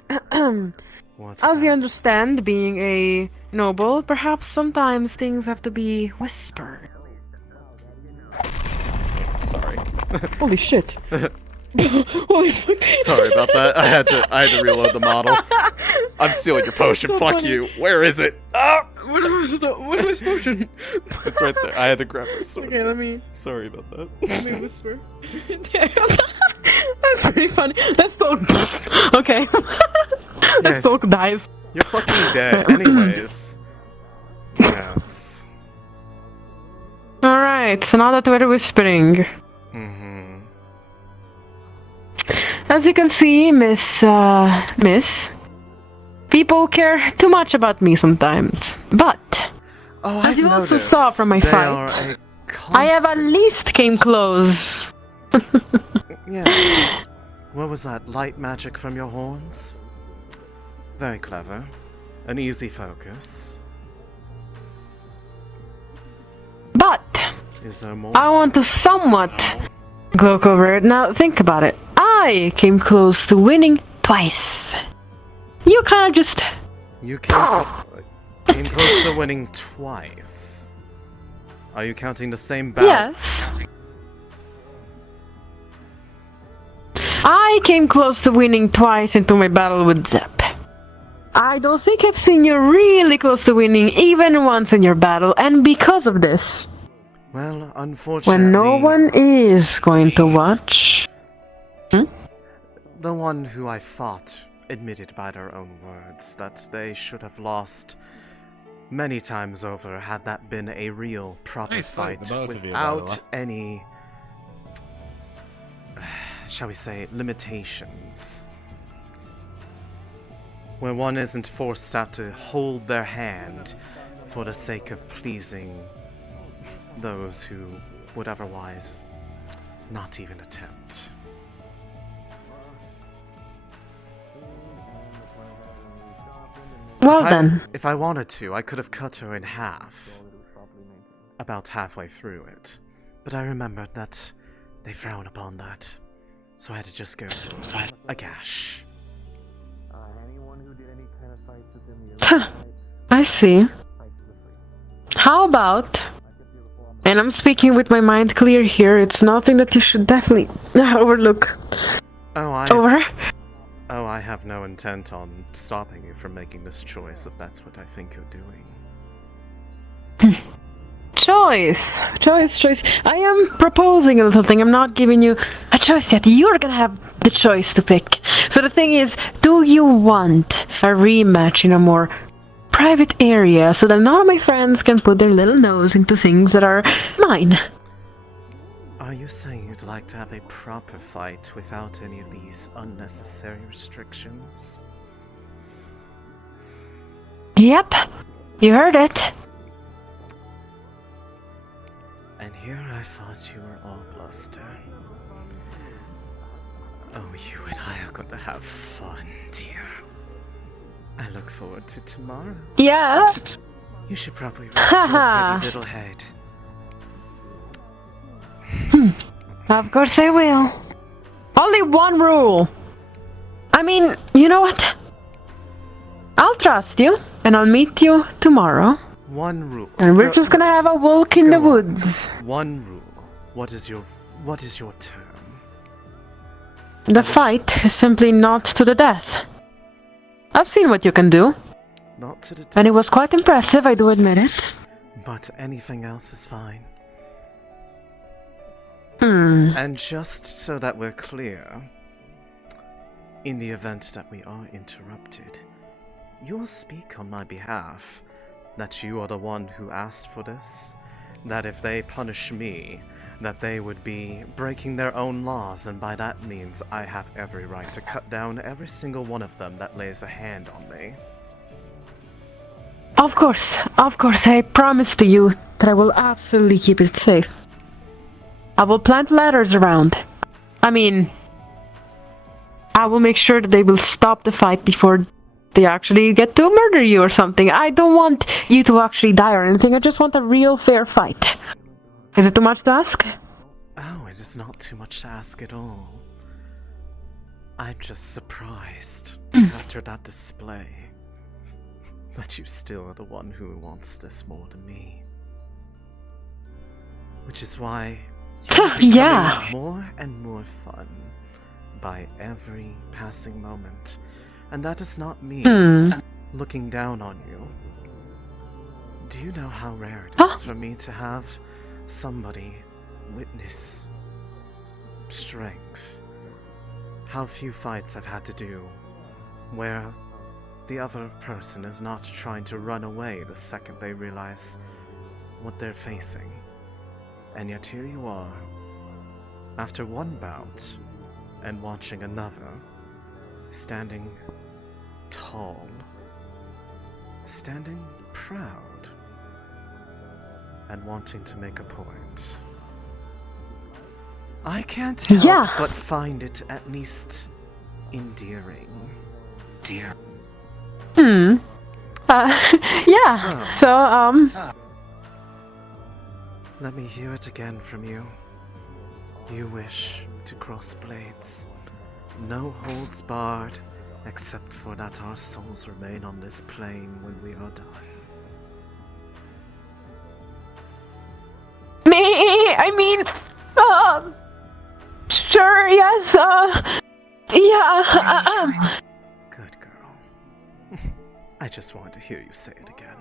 As you understand, being a noble, perhaps sometimes things have to be whispered. Sorry. Holy shit. Holy fuck. Sorry about that. I had to reload the model. I'm stealing your potion. So Fuck funny. you. Where is it? Ah! Where's my potion? It's right there. I had to grab my sword. Okay, let me. Sorry about that. Let me whisper. That's pretty funny. Let's talk. Okay. Let's talk dive. You're fucking dead, anyways. Yes. Alright, so now that we're whispering. As you can see, Miss, people care too much about me sometimes. But, as you also saw from my fight, I have at least came close. Yes. What was that? Light magic from your horns? Very clever. An easy focus. But, Is there more? I want to somewhat gloat over it. Now, think about it. I came close to winning twice. You kind of just... You came close to winning twice. Are you counting the same bout? Yes. I came close to winning twice into my battle with Zep. I don't think I've seen you really close to winning even once in your battle, and because of this... Well, unfortunately... When no one is going to watch... The one who I fought admitted by their own words that they should have lost many times over had that been a real proper Nice fight, fight the both of you, by the without any, shall we say, limitations. Where one isn't forced to have to hold their hand for the sake of pleasing those who would otherwise not even attempt. Well then. If I wanted to, I could have cut her in half. About halfway through it. But I remembered that they frown upon that. So I had to just go a gash. I see. How about... And I'm speaking with my mind clear here, it's nothing that you should definitely overlook. Over? Oh, I have no intent on stopping you from making this choice if that's what I think you're doing. Choice. I am proposing a little thing. I'm not giving you a choice yet. You're gonna have the choice to pick. So the thing is, do you want a rematch in a more private area so that none of my friends can put their little nose into things that are mine? Are you saying you'd like to have a proper fight without any of these unnecessary restrictions? Yep. You heard it. And here I thought you were all bluster. Oh, you and I are going to have fun, dear. I look forward to tomorrow. Yeah. You should probably rest your pretty little head. Of course I will. Only one rule. I mean, you know what? I'll trust you, and I'll meet you tomorrow. One rule. And we're just gonna have a walk in the woods. One rule. What is your What is your term? The fight is simply not to the death. I've seen what you can do. Not to the death. And it was quite impressive, I do admit it. But anything else is fine. And just so that we're clear, in the event that we are interrupted, you'll speak on my behalf, that you are the one who asked for this, that if they punish me, that they would be breaking their own laws, and by that means I have every right to cut down every single one of them that lays a hand on me. Of course, I promise to you that I will absolutely keep it safe. I will plant ladders around. I mean, I will make sure that they will stop the fight before they actually get to murder you or something. I don't want you to actually die or anything, I just want a real fair fight. Is it too much to ask? Oh, it is not too much to ask at all. I'm just surprised, after that display, that you still are the one who wants this more than me. Which is why you're becoming more and more fun by every passing moment. And that is not me looking down on you. Do you know how rare it is for me to have somebody witness strength? How few fights I've had to do where the other person is not trying to run away the second they realize what they're facing. And yet here you are, after one bout and watching another, standing tall, standing proud, and wanting to make a point. I can't help but find it at least endearing. Let me hear it again from you. You wish to cross blades. No holds barred, except for that our souls remain on this plane when we are done. Me? I mean, sure, yes, yeah, Good girl. I just wanted to hear you say it again.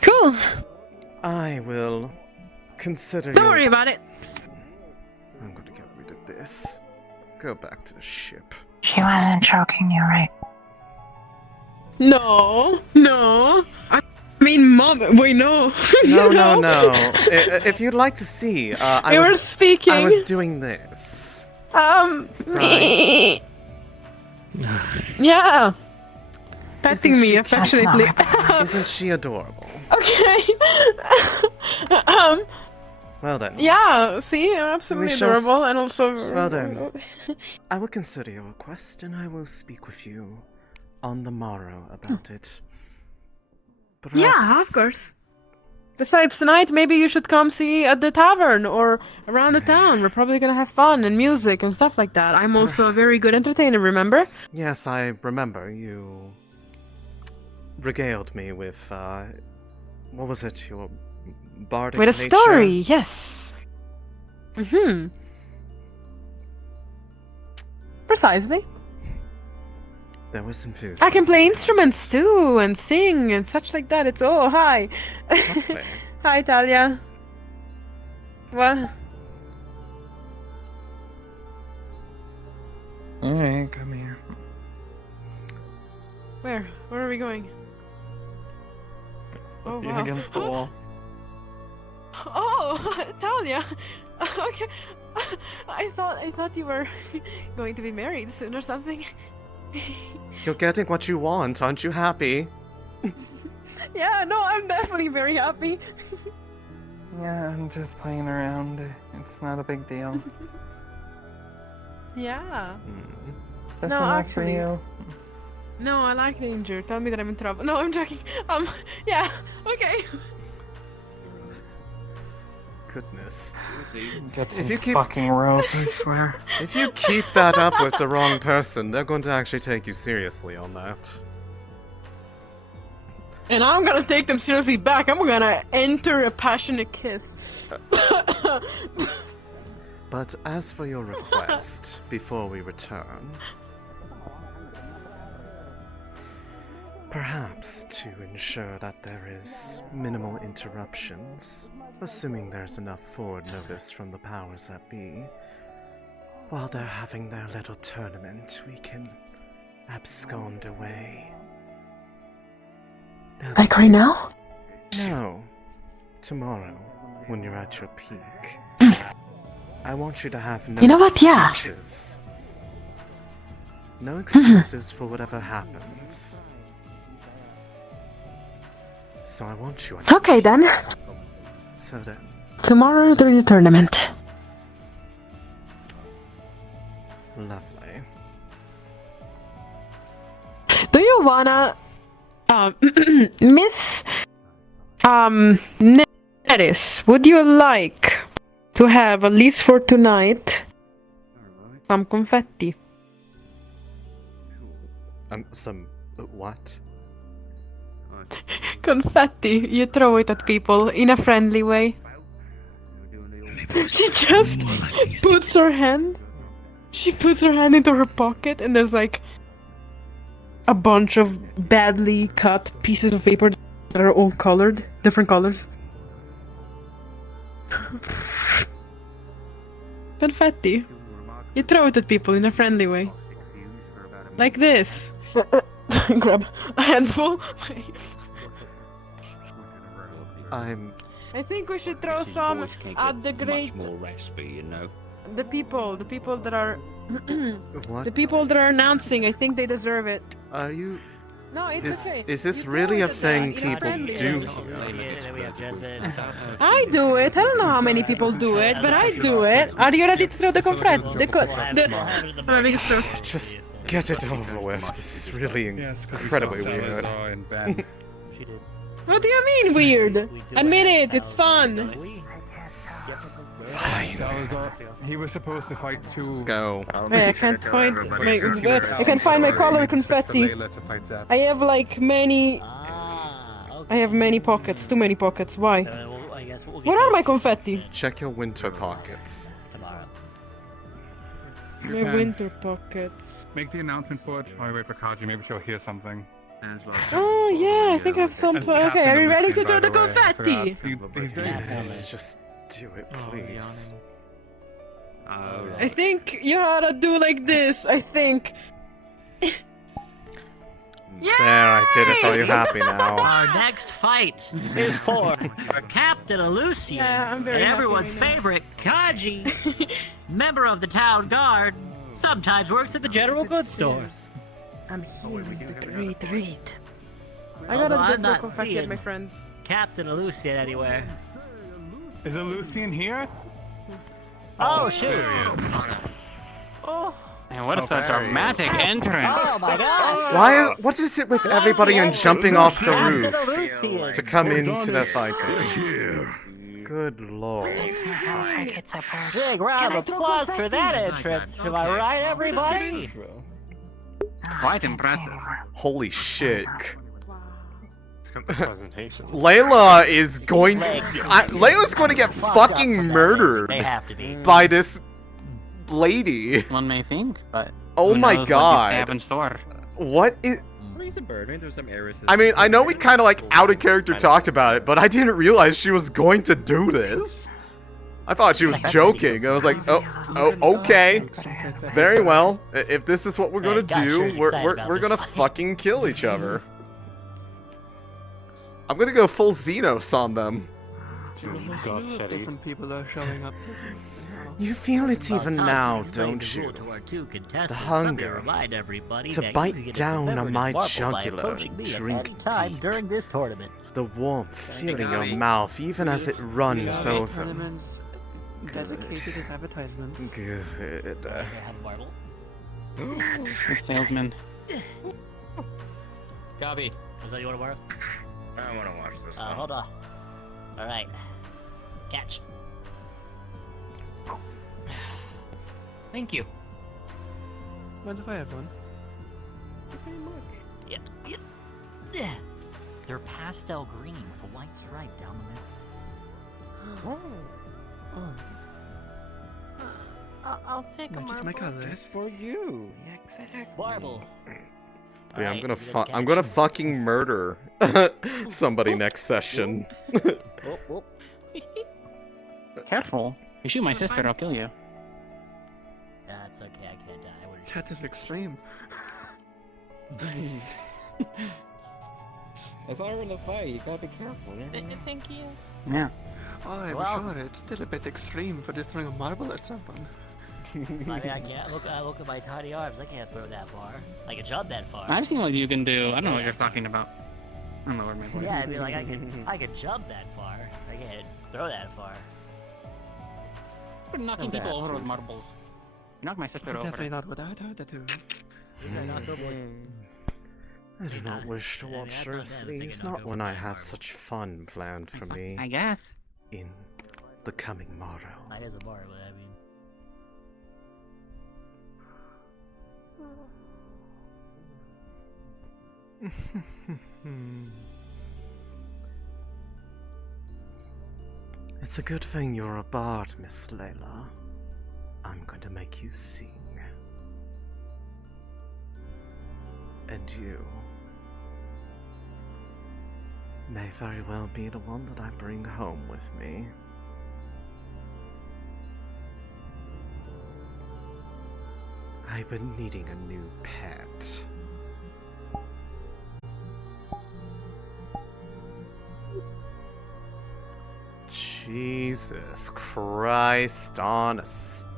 Cool. I will consider Don't worry about it. I'm going to get rid of this. Go back to the ship. She wasn't choking you, right? No. I mean, Mom, wait, no. No. If you'd like to see, I was speaking. I was doing this. Right. Yeah. Petting me affectionately. Isn't she adorable? Okay. Well then. Yeah, see, absolutely adorable, and also. Well then, I will consider your request, and I will speak with you on the morrow about it. Perhaps... Yeah, of course. Besides, tonight maybe you should come see at the tavern or around the town. We're probably gonna have fun and music and stuff like that. I'm also a very good entertainer, remember? Yes, I remember. You regaled me with, what was it? Your bardic with a nature? story, yes. Precisely. There was enthusiasm. I can play instruments too and sing and such like that. It's hi. Hi, Talia. What? Alright, come here. Where? Where are we going? Oh, Being wow. against the wall. Oh, Talia. Okay. I thought you were going to be married soon or something. You're getting what you want, aren't you happy? Yeah, no, I'm definitely very happy. Yeah, I'm just playing around. It's not a big deal. Yeah. That's No, enough actually. for you. No, I like danger. Tell me that I'm in trouble. No, I'm joking. Yeah, okay. Goodness. Get some If you keep fucking rope, I swear. If you keep that up with the wrong person, they're going to actually take you seriously on that. And I'm gonna take them seriously back. I'm gonna enter a passionate kiss. But as for your request, before we return, perhaps to ensure that there is minimal interruptions, assuming there's enough forward notice from the powers that be, while they're having their little tournament, we can abscond away. Like right now? No. Tomorrow, when you're at your peak. I want you to have no You know what? Yeah. excuses. No excuses for whatever happens. So I want you. Okay then. So then. Tomorrow during the tournament. Lovely. Do you wanna, Miss, Neris, would you like to have, at least for tonight, some confetti? Some what? Confetti. You throw it at people in a friendly way. She just puts her hand. She puts her hand into her pocket, and there's like a bunch of badly cut pieces of paper that are all colored, different colors. Confetti. You throw it at people in a friendly way. Like this. Grab a handful. I think we should throw some at the great. Much more recipe, you know. The people that are. What? The people that are announcing. I think they deserve it. Are you? No, it's okay. Is this really a thing people do here? I do it. I don't know how many people do it, but I do it. Are you ready to throw the confetti? I'm having a stroke. Just get it over with. This is really incredibly weird. What do you mean weird? Admit it. It's fun. Salazar, he was supposed to fight two. Go. Wait, I can't find I can't find my color confetti. I have like many. I have many pockets. Too many pockets. Why? Where are my confetti? Check your winter pockets. My winter pockets. Make the announcement for it while we wait for Kaji. Maybe she'll hear something. Oh yeah, I think I have some. Okay, are you ready to throw the confetti? Yes, just do it, please. I think you ought to do like this. I think. There, I did it. Are you happy now? Our next fight is for Captain Elisande and everyone's favorite, Kaji, member of the town guard, sometimes works at the general goods store. I'm here to read. I gotta I'm throw not confetti at my seeing friends. Captain Elisande anywhere. Is Lucian here? Oh, shoot. Oh. And what if that's dramatic entrance? Oh my god! Why? What is it with everybody and jumping off the roof to come into the fighting? Good lord. Big round of applause for that entrance. Am I right, everybody? Quite impressive. Holy shit. Layla is going. Layla's going to get fucking murdered by this lady. One may think, but oh my god! What they have in store. What is? I mean, I know we kind of like out of character talked about it, but I didn't realize she was going to do this. I thought she was joking. I was like, oh, okay, very well. If this is what we're gonna do, we're gonna fucking kill each other. I'm gonna go full Xenos on them. Different people are showing up. You feel it even now, don't you? The hunger to bite down on my jugular, drink deep. The warmth filling your mouth even as it runs over. Dedicated advertisements. Good. Good salesman. Copy. Is that you want to borrow? I want to watch this. Hold on. Alright. Catch. Thank you. Mind if I have one? Yeah. They're pastel green with a white stripe down the middle. I'll take a Matches marble. my color. Just for you. Yeah, exactly. Marble. Yeah, Alright, I'm gonna fucking murder somebody next session. Careful. You shoot my sister, I'll kill you. That's okay, I can't die. I would've That is extreme. That's why we're in the fight. You gotta be careful. Thank you. Yeah. Oh, I'm Well- sure it's still a bit extreme for just throwing a marble at someone. I mean, I can't look at my tiny arms. I can't throw that far. I can jump that far. I've seen what you can do. I don't know what you're talking about. I don't know where my voice Yeah, I mean, like I can jump that far. I can't throw that far. You're knocking people over with marbles. Knock my sister over. Definitely not what I'd have to do. I do not wish to watch their scenes, not when I have such fun planned for me. I guess. In the coming morrow. That is a bar, but I mean. It's a good thing you're a bard, Miss Layla. I'm going to make you sing. And you may very well be the one that I bring home with me. I've been needing a new pet. Jesus Christ on a stick.